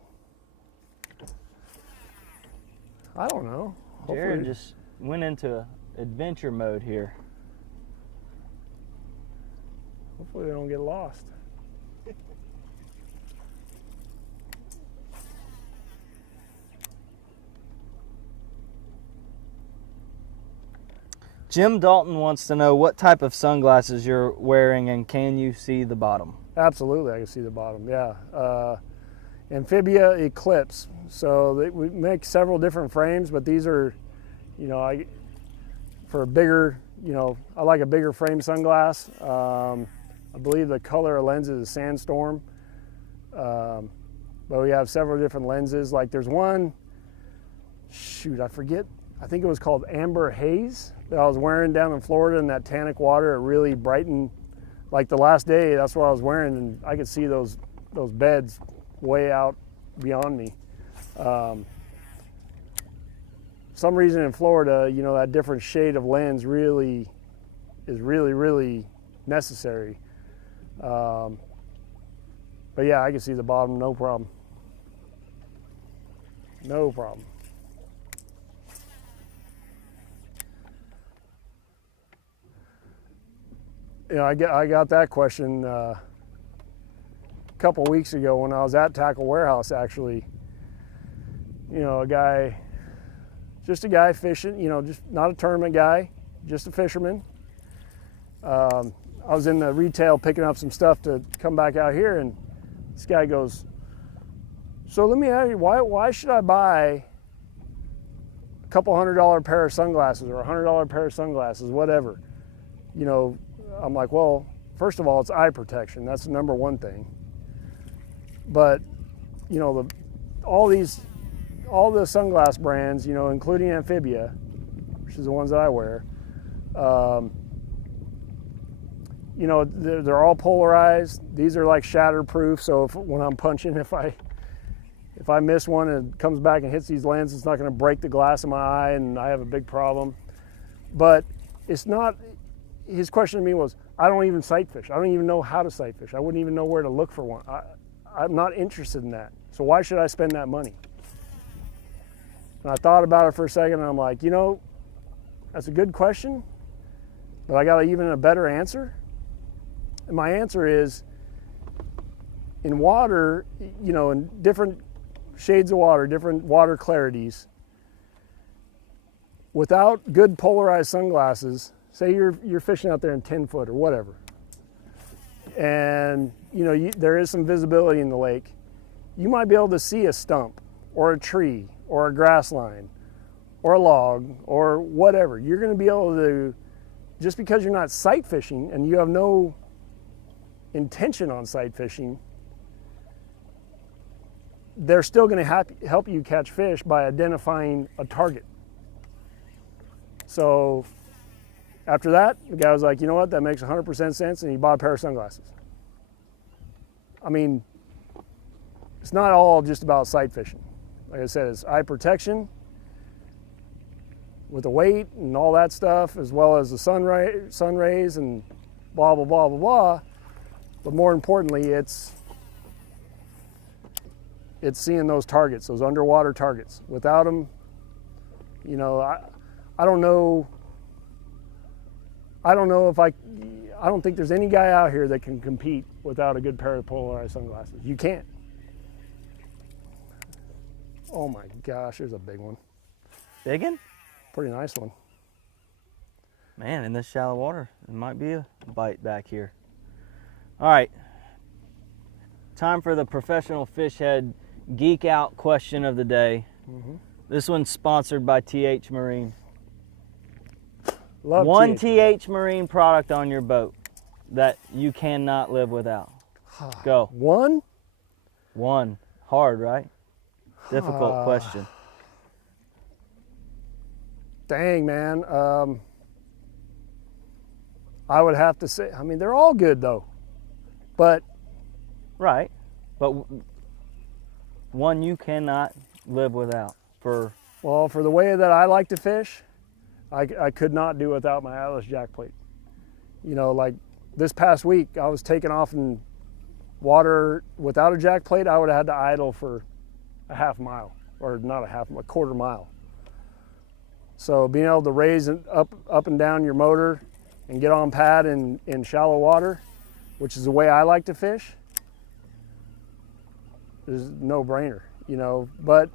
I don't know. Jared just went into adventure mode here. Hopefully they don't get lost. Jim Dalton wants to know what type of sunglasses you're wearing and can you see the bottom? Absolutely, I can see the bottom, yeah. Amphibia Eclipse. So we make several different frames, but these are, you know, for a bigger, you know, I like a bigger frame sunglass. I believe the color of lenses is Sandstorm. But we have several different lenses. Like there's one, shoot, I forget, I think it was called Amber Haze that I was wearing down in Florida in that tannic water. It really brightened, like the last day, that's what I was wearing, and I could see those beds way out beyond me. Some reason in Florida, you know, that different shade of lens really is really necessary. But yeah, I can see the bottom, no problem. No problem. You know, I got that question a couple weeks ago when I was at Tackle Warehouse, actually. You know, just a guy fishing, you know, just not a tournament guy, just a fisherman. I was in the retail picking up some stuff to come back out here, and this guy goes, so let me ask you, why should I buy a couple $100 pair of sunglasses or $100 pair of sunglasses, whatever? You know, I'm like, well, first of all, it's eye protection. That's the number one thing. But, you know, all the sunglass brands, you know, including Amphibia, which is the ones that I wear, you know, they're all polarized. These are like shatterproof, so when I'm punching, if I miss one and it comes back and hits these lenses, it's not going to break the glass in my eye and I have a big problem. But it's not, his question to me was, I don't even sight fish. I don't even know how to sight fish. I wouldn't even know where to look for one. I'm not interested in that. So why should I spend that money? And I thought about it for a second and I'm like, you know, that's a good question, but I got even a better answer. And my answer is, in water, you know, in different shades of water, different water clarities, without good polarized sunglasses, say you're fishing out there in 10 foot or whatever, and you know there is some visibility in the lake, you might be able to see a stump or a tree or a grass line or a log or whatever. You're going to be able to, just because you're not sight fishing and you have no intention on sight fishing, they're still going to help you catch fish by identifying a target. So after that, the guy was like, you know what, that makes 100% sense, and he bought a pair of sunglasses. I mean, it's not all just about sight fishing. Like I said, it's eye protection with the weight and all that stuff, as well as the sun rays and blah, blah, blah, blah, blah. But more importantly, it's seeing those targets, those underwater targets. Without them, you know, I don't know if I don't think there's any guy out here that can compete without a good pair of polarized sunglasses. You can't. Oh my gosh, there's a big one. Big one? Pretty nice one. Man, in this shallow water, it might be a bite back here. All right, time for the professional fish head geek out question of the day. Mm-hmm. This one's sponsored by TH Marine. Love One TH Marine product on your boat that you cannot live without. Go. One? One. Hard, right? Difficult question. Dang, man. I would have to say, I mean, they're all good though. But right, but one you cannot live without for the way that I like to fish, I could not do without my Atlas jack plate. You know, like this past week, I was taking off in water without a jack plate. I would have had to idle for a half mile, or not a quarter mile. So being able to raise up and down your motor and get on pad in shallow water, which is the way I like to fish, is no brainer, you know. But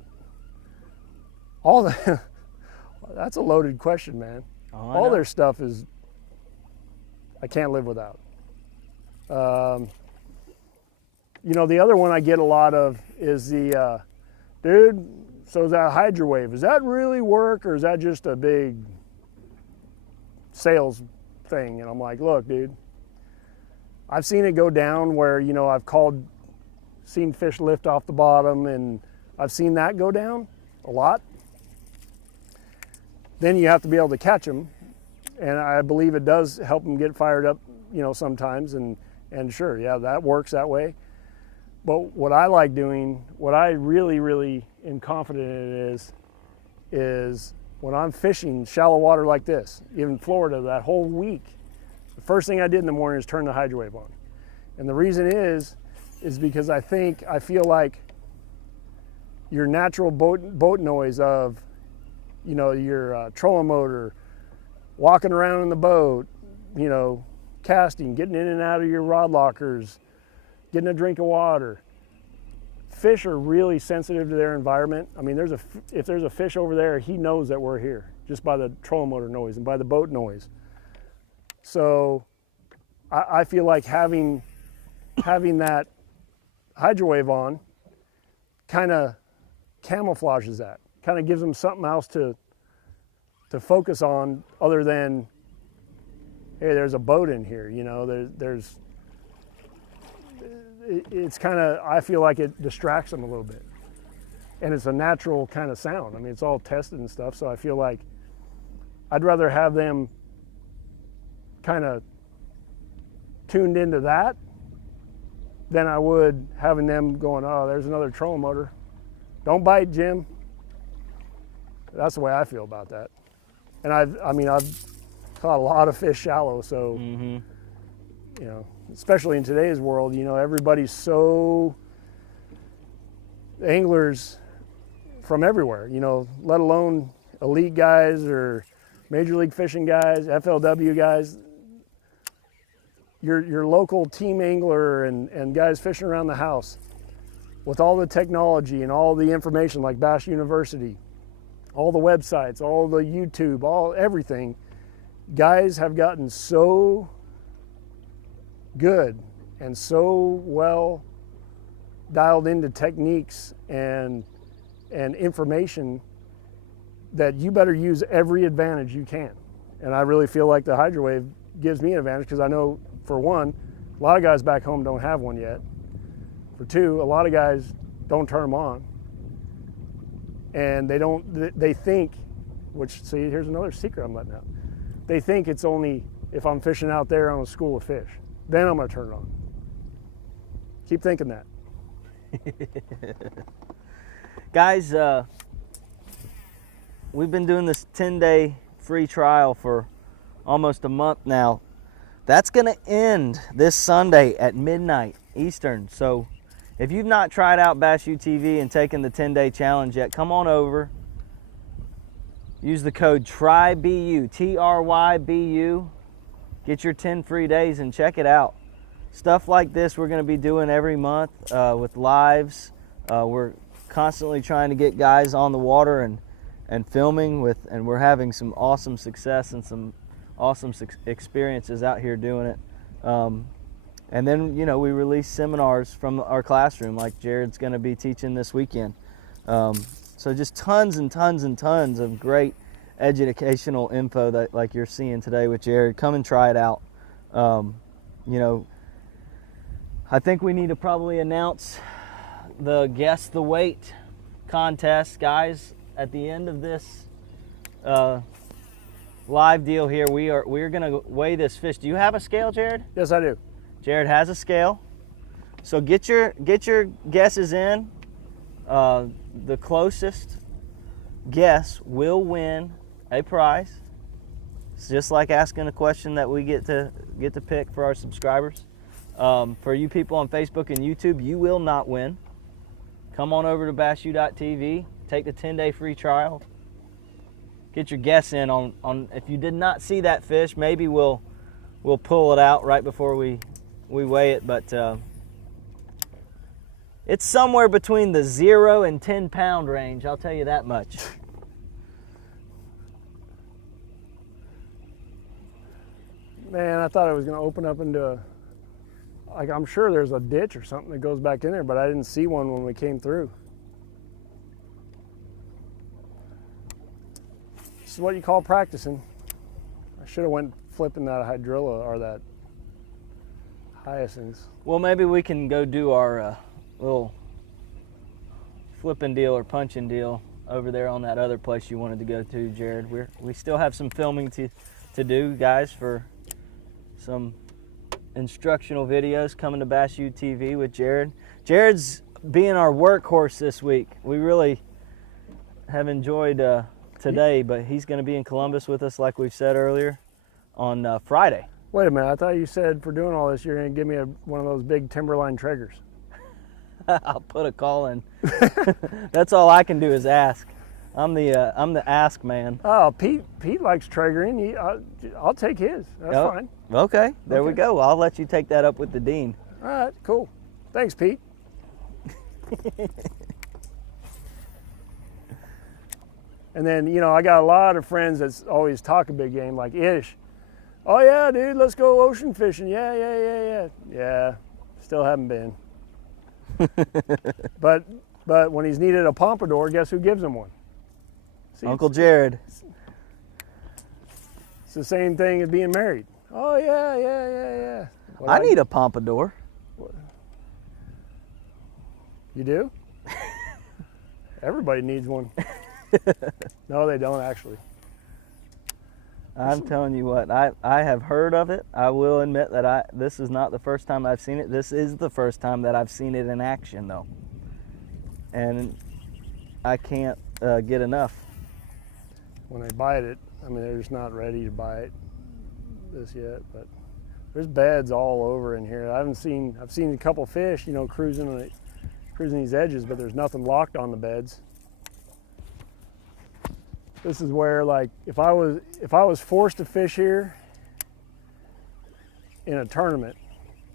that's a loaded question, man. Oh, all their stuff is, I can't live without. You know, the other one I get a lot of is the, dude, so that Hydrowave, does that really work, or is that just a big sales thing? And I'm like, look, dude, I've seen it go down where, you know, I've seen fish lift off the bottom, and I've seen that go down a lot. Then you have to be able to catch them, and I believe it does help them get fired up, you know, sometimes, and sure, yeah, that works that way. But what I like doing, what I really, really am confident in is when I'm fishing shallow water like this, even Florida, that whole week, the first thing I did in the morning is turn the Hydrowave on. And the reason is because I feel like your natural boat noise of, you know, your trolling motor, walking around in the boat, you know, casting, getting in and out of your rod lockers, getting a drink of water. Fish are really sensitive to their environment. I mean, if there's a fish over there, he knows that we're here just by the trolling motor noise and by the boat noise. So I feel like having that Hydrowave on kind of camouflages that, kind of gives them something else to focus on other than, hey, there's a boat in here, you know, it's kind of, I feel like it distracts them a little bit. And it's a natural kind of sound. I mean, it's all tested and stuff, so I feel like I'd rather have them kind of tuned into that than I would having them going, oh, there's another trolling motor. Don't bite, Jim. That's the way I feel about that. And I've caught a lot of fish shallow, so, you know, especially in today's world, you know, everybody's so, anglers from everywhere, you know, let alone elite guys or major league fishing guys, FLW guys. Your local team angler and guys fishing around the house with all the technology and all the information like Bass University, all the websites, all the YouTube, everything, guys have gotten so good and so well dialed into techniques and information that you better use every advantage you can. And I really feel like the Hydrowave gives me an advantage because I know, for one, a lot of guys back home don't have one yet. For two, a lot of guys don't turn them on. And they think, which, see, here's another secret I'm letting out. They think it's only if I'm fishing out there on a school of fish, then I'm gonna turn it on. Keep thinking that. Guys, we've been doing this 10-day free trial for almost a month now. That's gonna end this Sunday at midnight Eastern. So if you've not tried out Bass U TV and taken the 10-day challenge yet, come on over. Use the code TRYBU, TRYBU. Get your 10 free days and check it out. Stuff like this we're gonna be doing every month with lives. We're constantly trying to get guys on the water and filming and we're having some awesome success and some awesome experiences out here doing it. And then, you know, we release seminars from our classroom like Jared's going to be teaching this weekend. So just tons and tons and tons of great educational info that like you're seeing today with Jared. Come and try it out. You know, I think we need to probably announce the Guess the Weight contest, guys. At the end of this live deal here, we're gonna weigh this fish. Do you have a scale, Jared? Yes, I do. Jared has a scale. So get your guesses in. The closest guess will win a prize. It's just like asking a question that we get to pick for our subscribers. For you people on Facebook and YouTube, you will not win. Come on over to bassu.tv, take the 10-day free trial. Get your guess in on if you did not see that fish, maybe we'll pull it out right before we weigh it, but it's somewhere between the 0 and 10 pound range, I'll tell you that much. Man, I thought it was going to open up into, like, I'm sure there's a ditch or something that goes back in there, but I didn't see one when we came through. This is what you call practicing. I should have went flipping that Hydrilla or that Hyacinths. Well, maybe we can go do our little flipping deal or punching deal over there on that other place you wanted to go to, Jared. We still have some filming to do, guys, for some instructional videos coming to Bass U TV with Jared. Jared's being our workhorse this week. We really have enjoyed today, but he's going to be in Columbus with us, like we've said earlier, on Friday. Wait a minute, I thought you said for doing all this, you're going to give me one of those big Timberline Traegers. I'll put a call in. That's all I can do is ask. I'm the ask man. Oh, Pete likes Traegering. I'll take his. That's fine. Okay, there we go. I'll let you take that up with the dean. All right, cool. Thanks, Pete. And then, you know, I got a lot of friends that always talk a big game, like Ish. Oh yeah, dude, let's go ocean fishing. Yeah. Yeah, still haven't been. But when he's needed a pompadour, guess who gives him one? See, Uncle Jared. It's the same thing as being married. Oh yeah. What I need a pompadour. You do? Everybody needs one. No, they don't actually. I'm telling you what, I have heard of it. I will admit that this is not the first time I've seen it. This is the first time that I've seen it in action, though. And I can't get enough. When they bite it, I mean, they're just not ready to bite this yet, but there's beds all over in here. I've seen a couple fish, you know, cruising these edges, but there's nothing locked on the beds. This is where, like, if I was forced to fish here in a tournament,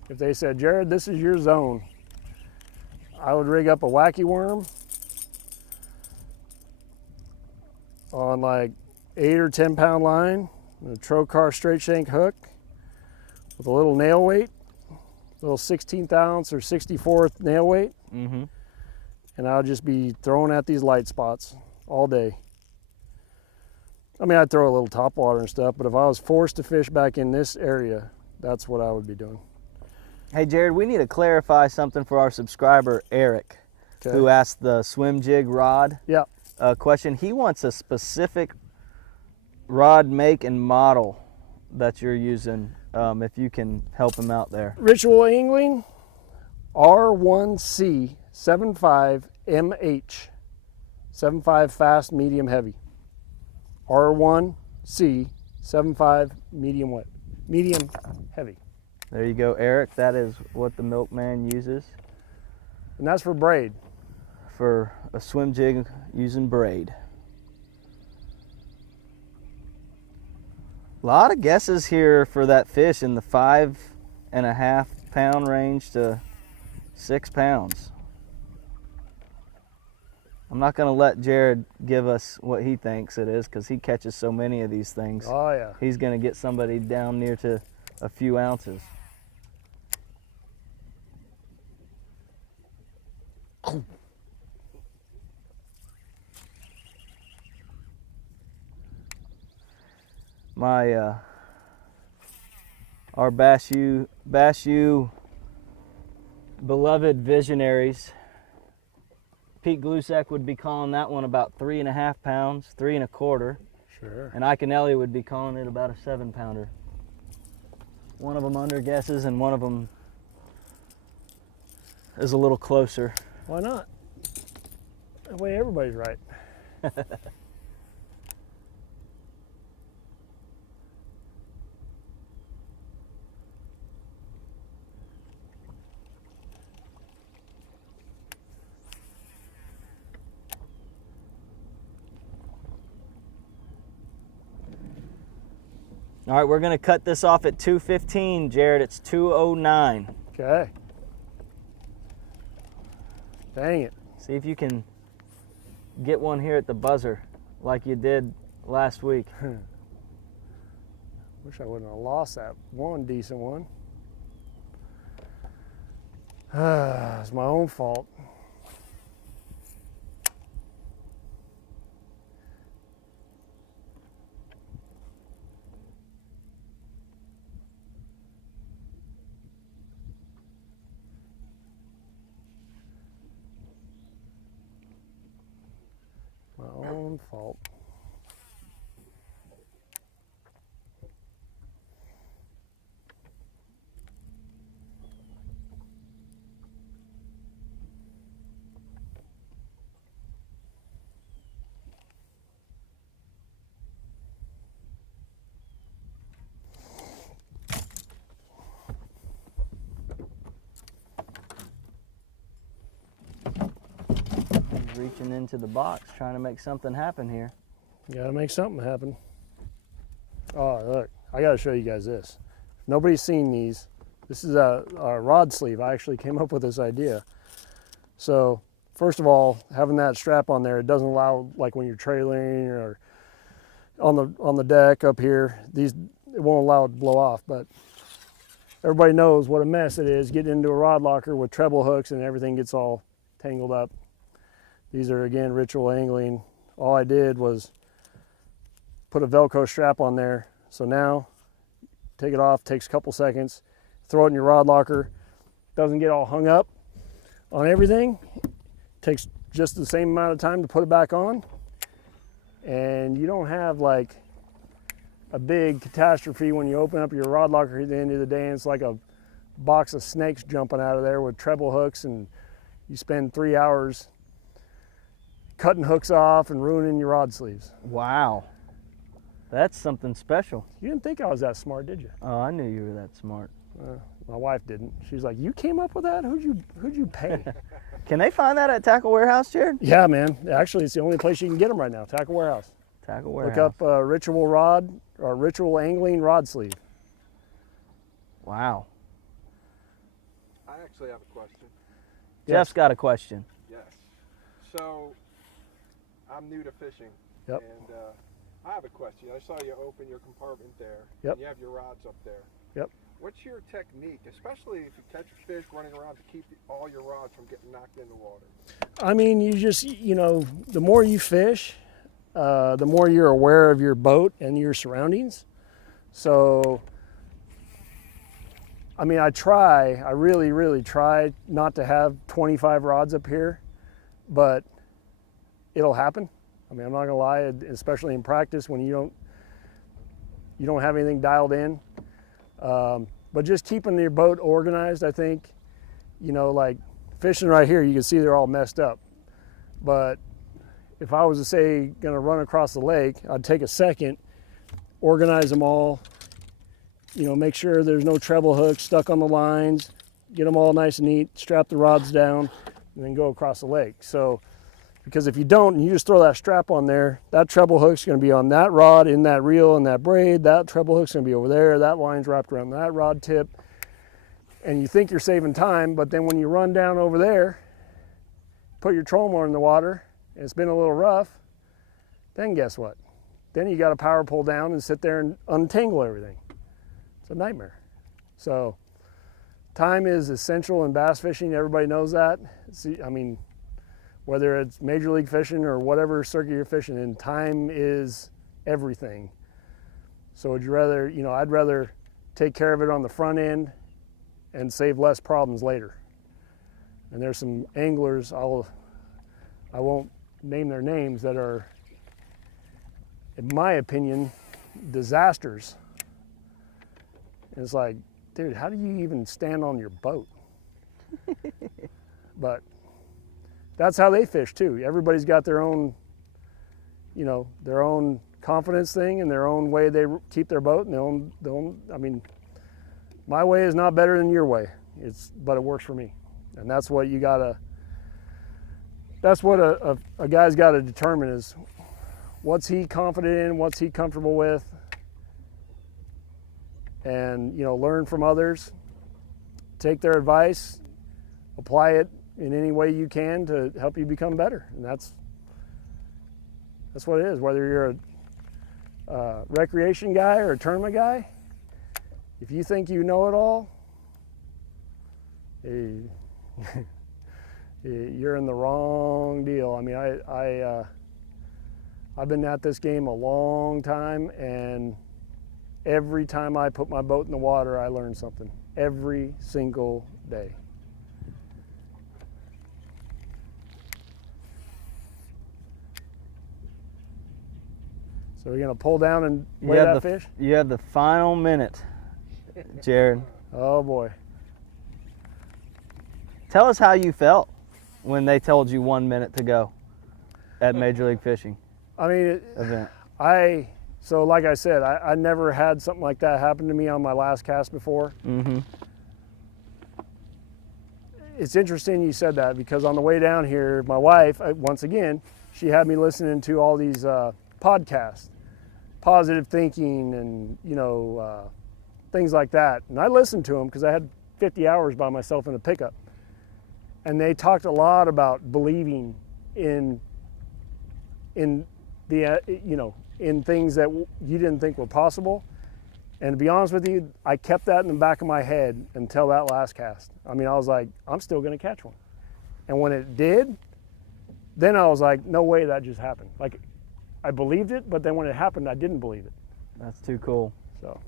if they said, Jared, this is your zone, I would rig up a wacky worm on like 8 or 10 pound line, and a trocar straight shank hook with a little nail weight, little 16th ounce or 64th nail weight, Mm-hmm. and I'll just be throwing at these light spots all day. I mean, I'd throw a little topwater and stuff, but if I was forced to fish back in this area, that's what I would be doing. Hey, Jared, we need to clarify something for our subscriber, Eric, Okay. who asked the swim jig rod Yeah. question. He wants a specific rod make and model that you're using, if you can help him out there. Ritual Angling R1C 75 MH 75 fast medium heavy. R1C 75 medium heavy. There you go, Eric. That is what the milkman uses And that's for braid. for a swim jig using braid. A lot of guesses here for that fish in the 5.5 pound range to 6 pounds. I'm not going to let Jared give us what he thinks it is because he catches so many of these things. Oh yeah. He's going to get somebody down near to a few ounces. Our Bashu beloved visionaries, Pete Glusek would be calling that one about 3.5 pounds, 3 1/4. Sure. And Ike and Ellie would be calling it about a 7 pounder. One of them under guesses and one of them is a little closer. Why not? That way everybody's right. All right, we're gonna cut this off at 2:15, Jared. It's 2:09. Okay. Dang it. See if you can get one here at the buzzer like you did last week. Wish I wouldn't have lost that one decent one. It's my own fault. My own fault. Reaching into the box, trying to make something happen here. You gotta make something happen. Oh, look, I gotta show you guys this. If nobody's seen these, this is a rod sleeve. I actually came up with this idea. So, first of all, having that strap on there, it doesn't allow, like when you're trailing or on the deck up here, it won't allow it to blow off, but everybody knows what a mess it is getting into a rod locker with treble hooks and everything gets all tangled up. These are, again, Ritual Angling. All I did was put a Velcro strap on there. So now take it off, takes a couple seconds, throw it in your rod locker. Doesn't get all hung up on everything. Takes just the same amount of time to put it back on. And you don't have like a big catastrophe when you open up your rod locker at the end of the day and it's like a box of snakes jumping out of there with treble hooks, and you spend 3 hours cutting hooks off and ruining your rod sleeves. Wow. That's something special. You didn't think I was that smart, did you? Oh, I knew you were that smart. My wife didn't. She's like, "You came up with that? Who'd you pay?" Can they find that at Tackle Warehouse, Jared? Yeah, man. Actually, it's the only place you can get them right now. Tackle Warehouse. Tackle Warehouse. Look up Ritual Rod or Ritual Angling Rod Sleeve. Wow. I actually have a question. Jeff's got a question. Yes. So, I'm new to fishing. Yep. And I have a question. I saw you open your compartment there. Yep. And you have your rods up there. Yep. What's your technique, especially if you catch fish running around, to keep all your rods from getting knocked in the water? I mean, you just, the more you fish, the more you're aware of your boat and your surroundings. So, I mean, I really, really try not to have 25 rods up here, but it'll happen. I mean, I'm not gonna lie, especially in practice when you don't have anything dialed in. But just keeping your boat organized, I think, like fishing right here, you can see they're all messed up. But if I was to say gonna run across the lake, I'd take a second, organize them all, make sure there's no treble hooks stuck on the lines, get them all nice and neat, strap the rods down, and then go across the lake. So, because if you don't, and you just throw that strap on there, that treble hook's gonna be on that rod, in that reel, in that braid, that treble hook's gonna be over there, that line's wrapped around that rod tip, and you think you're saving time, but then when you run down over there, put your trolling motor in the water, and it's been a little rough, then guess what? Then you gotta power pull down and sit there and untangle everything. It's a nightmare. So, time is essential in bass fishing, everybody knows that. I mean, whether it's major league fishing or whatever circuit you're fishing in, time is everything. So would you rather, I'd rather take care of it on the front end and save less problems later. And there's some anglers, I won't name their names, that are, in my opinion, disasters. And it's like, dude, how do you even stand on your boat? But that's how they fish too. Everybody's got their own, their own confidence thing and their own way they keep their boat, and I mean, my way is not better than your way. But it works for me. And that's what that's what a guy's got to determine, is what's he confident in, what's he comfortable with, and, learn from others, take their advice, apply it in any way you can to help you become better. And that's what it is. Whether you're a recreation guy or a tournament guy, if you think you know it all, you're in the wrong deal. I mean, I've been at this game a long time, and every time I put my boat in the water, I learn something. Every single day. So we're gonna pull down and weigh that fish? You have the final minute, Jared. Oh boy. Tell us how you felt when they told you 1 minute to go at Major League Fishing. I mean, event. So like I said, I never had something like that happen to me on my last cast before. Mm-hmm. It's interesting you said that, because on the way down here, my wife, once again, she had me listening to all these podcasts, positive thinking and, things like that. And I listened to them because I had 50 hours by myself in a pickup. And they talked a lot about believing in the, in things that you didn't think were possible. And to be honest with you, I kept that in the back of my head until that last cast. I mean, I was like, I'm still gonna catch one. And when it did, then I was like, no way that just happened. Like, I believed it, but then when it happened, I didn't believe it. That's too cool. So,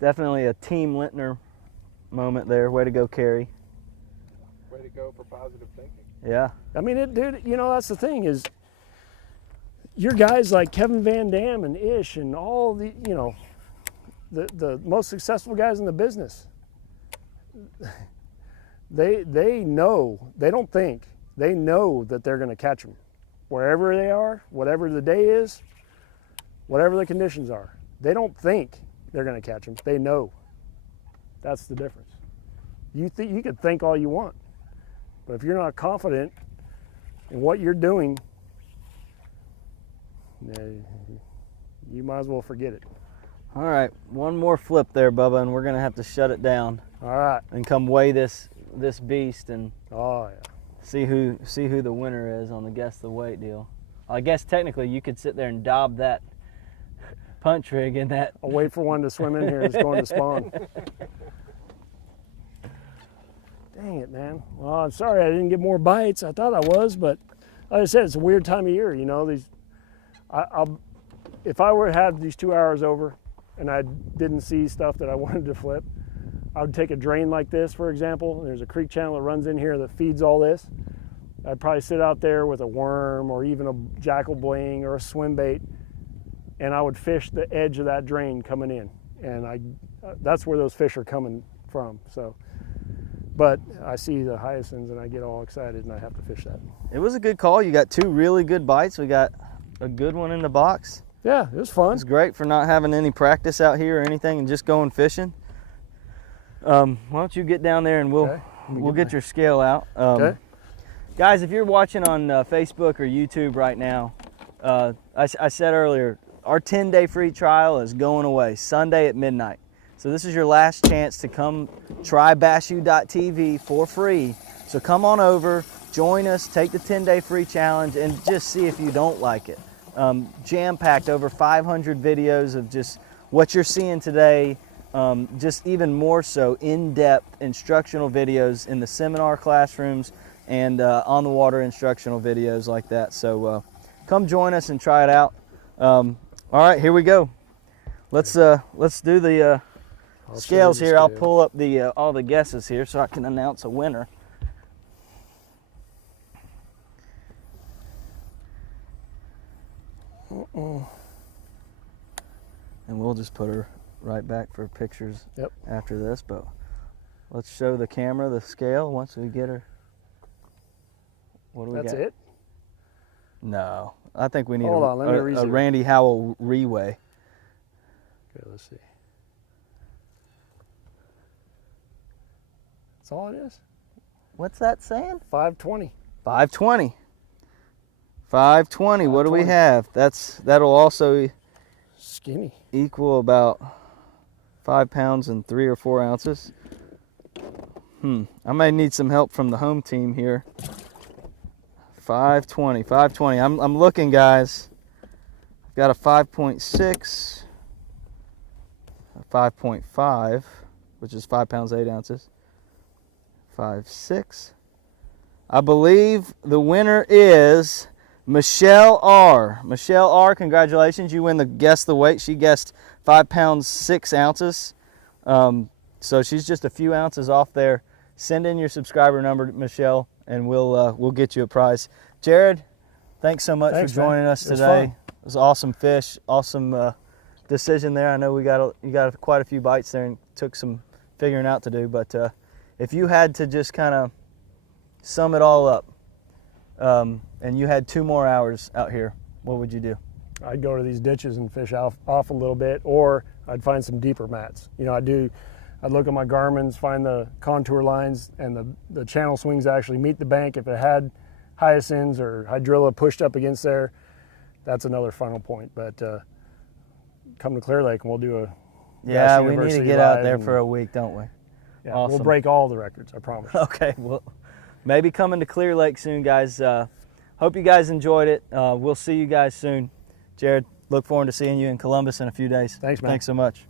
Definitely a Team Lintner moment there. Way to go, Kerry. Way to go for positive thinking. Yeah. I mean, dude, you know, that's the thing is, your guys like Kevin Van Dam and Ish and all the, you know, the most successful guys in the business, they know, they don't think, they know that they're going to catch them wherever they are, whatever the day is, whatever the conditions are. They don't think they're going to catch them. They know. That's the difference. You could think all you want, but if you're not confident in what you're doing, you might as well forget it. All right, one more flip there, Bubba, and we're gonna have to shut it down. All right. And come weigh this beast and Oh yeah. see who the winner is on the guess the weight deal. I guess technically you could sit there and dob that punch rig in that. I'll wait for one to swim in here that's going to spawn. Dang it, man. Well, I'm sorry I didn't get more bites. I thought I was, but like I said, it's a weird time of year. You know, if I were to have these 2 hours over and I didn't see stuff that I wanted to flip, I would take a drain like this, for example. There's a creek channel that runs in here that feeds all this. I'd probably sit out there with a worm or even a jackal bling or a swim bait, and I would fish the edge of that drain coming in. And that's where those fish are coming from. So, but I see the hyacinths and I get all excited and I have to fish that. It was a good call. You got 2 really good bites. We got a good one in the box. Yeah, it was fun. It's great for not having any practice out here or anything and just going fishing. Why don't you get down there and we'll get your scale out. Okay. Guys, if you're watching on Facebook or YouTube right now, I said earlier, our 10-day free trial is going away Sunday at midnight. So this is your last chance to come try bashu.tv for free. So come on over, join us, take the 10-day free challenge, and just see if you don't like it. Jam-packed, over 500 videos of just what you're seeing today, just even more so in-depth instructional videos in the seminar classrooms and on the water instructional videos like that. So come join us and try it out. All right, here we go. Let's do the scales here. I'll pull up the all the guesses here so I can announce a winner. And we'll just put her right back for pictures after this, but let's show the camera the scale once we get her. What do we got? That's it? No, I think we need a Randy Howell reweigh. Okay, let's see. That's all it is? What's that saying? 520. 520. 520. What do we have? That'll also skinny equal about 5 pounds and 3 or 4 ounces. I may need some help from the home team here. 520. 520. I'm looking, guys. I've got a 5.6, a 5.5, which is 5 pounds 8 ounces. 5.6. I believe the winner is Michelle R. Michelle R, congratulations. You win the guess the weight. She guessed 5 pounds 6 ounces. So she's just a few ounces off there. Send in your subscriber number, Michelle, and we'll get you a prize. Jared, thanks so much for joining us today. It was awesome fish, awesome decision there. I know you got quite a few bites there and took some figuring out to do, but if you had to just kind of sum it all up, and you had 2 more hours out here, what would you do? I'd go to these ditches and fish off a little bit, or I'd find some deeper mats. You know, I'd look at my Garmin's, find the contour lines, and the channel swings actually meet the bank. If it had hyacinths or hydrilla pushed up against there, that's another final point. But come to Clear Lake and we'll do a we need to get out there for a week, don't we? Yeah, awesome. We'll break all the records, I promise. Okay, well, maybe coming to Clear Lake soon, guys. Hope you guys enjoyed it. We'll see you guys soon. Jared, look forward to seeing you in Columbus in a few days. Thanks, man. Thanks so much.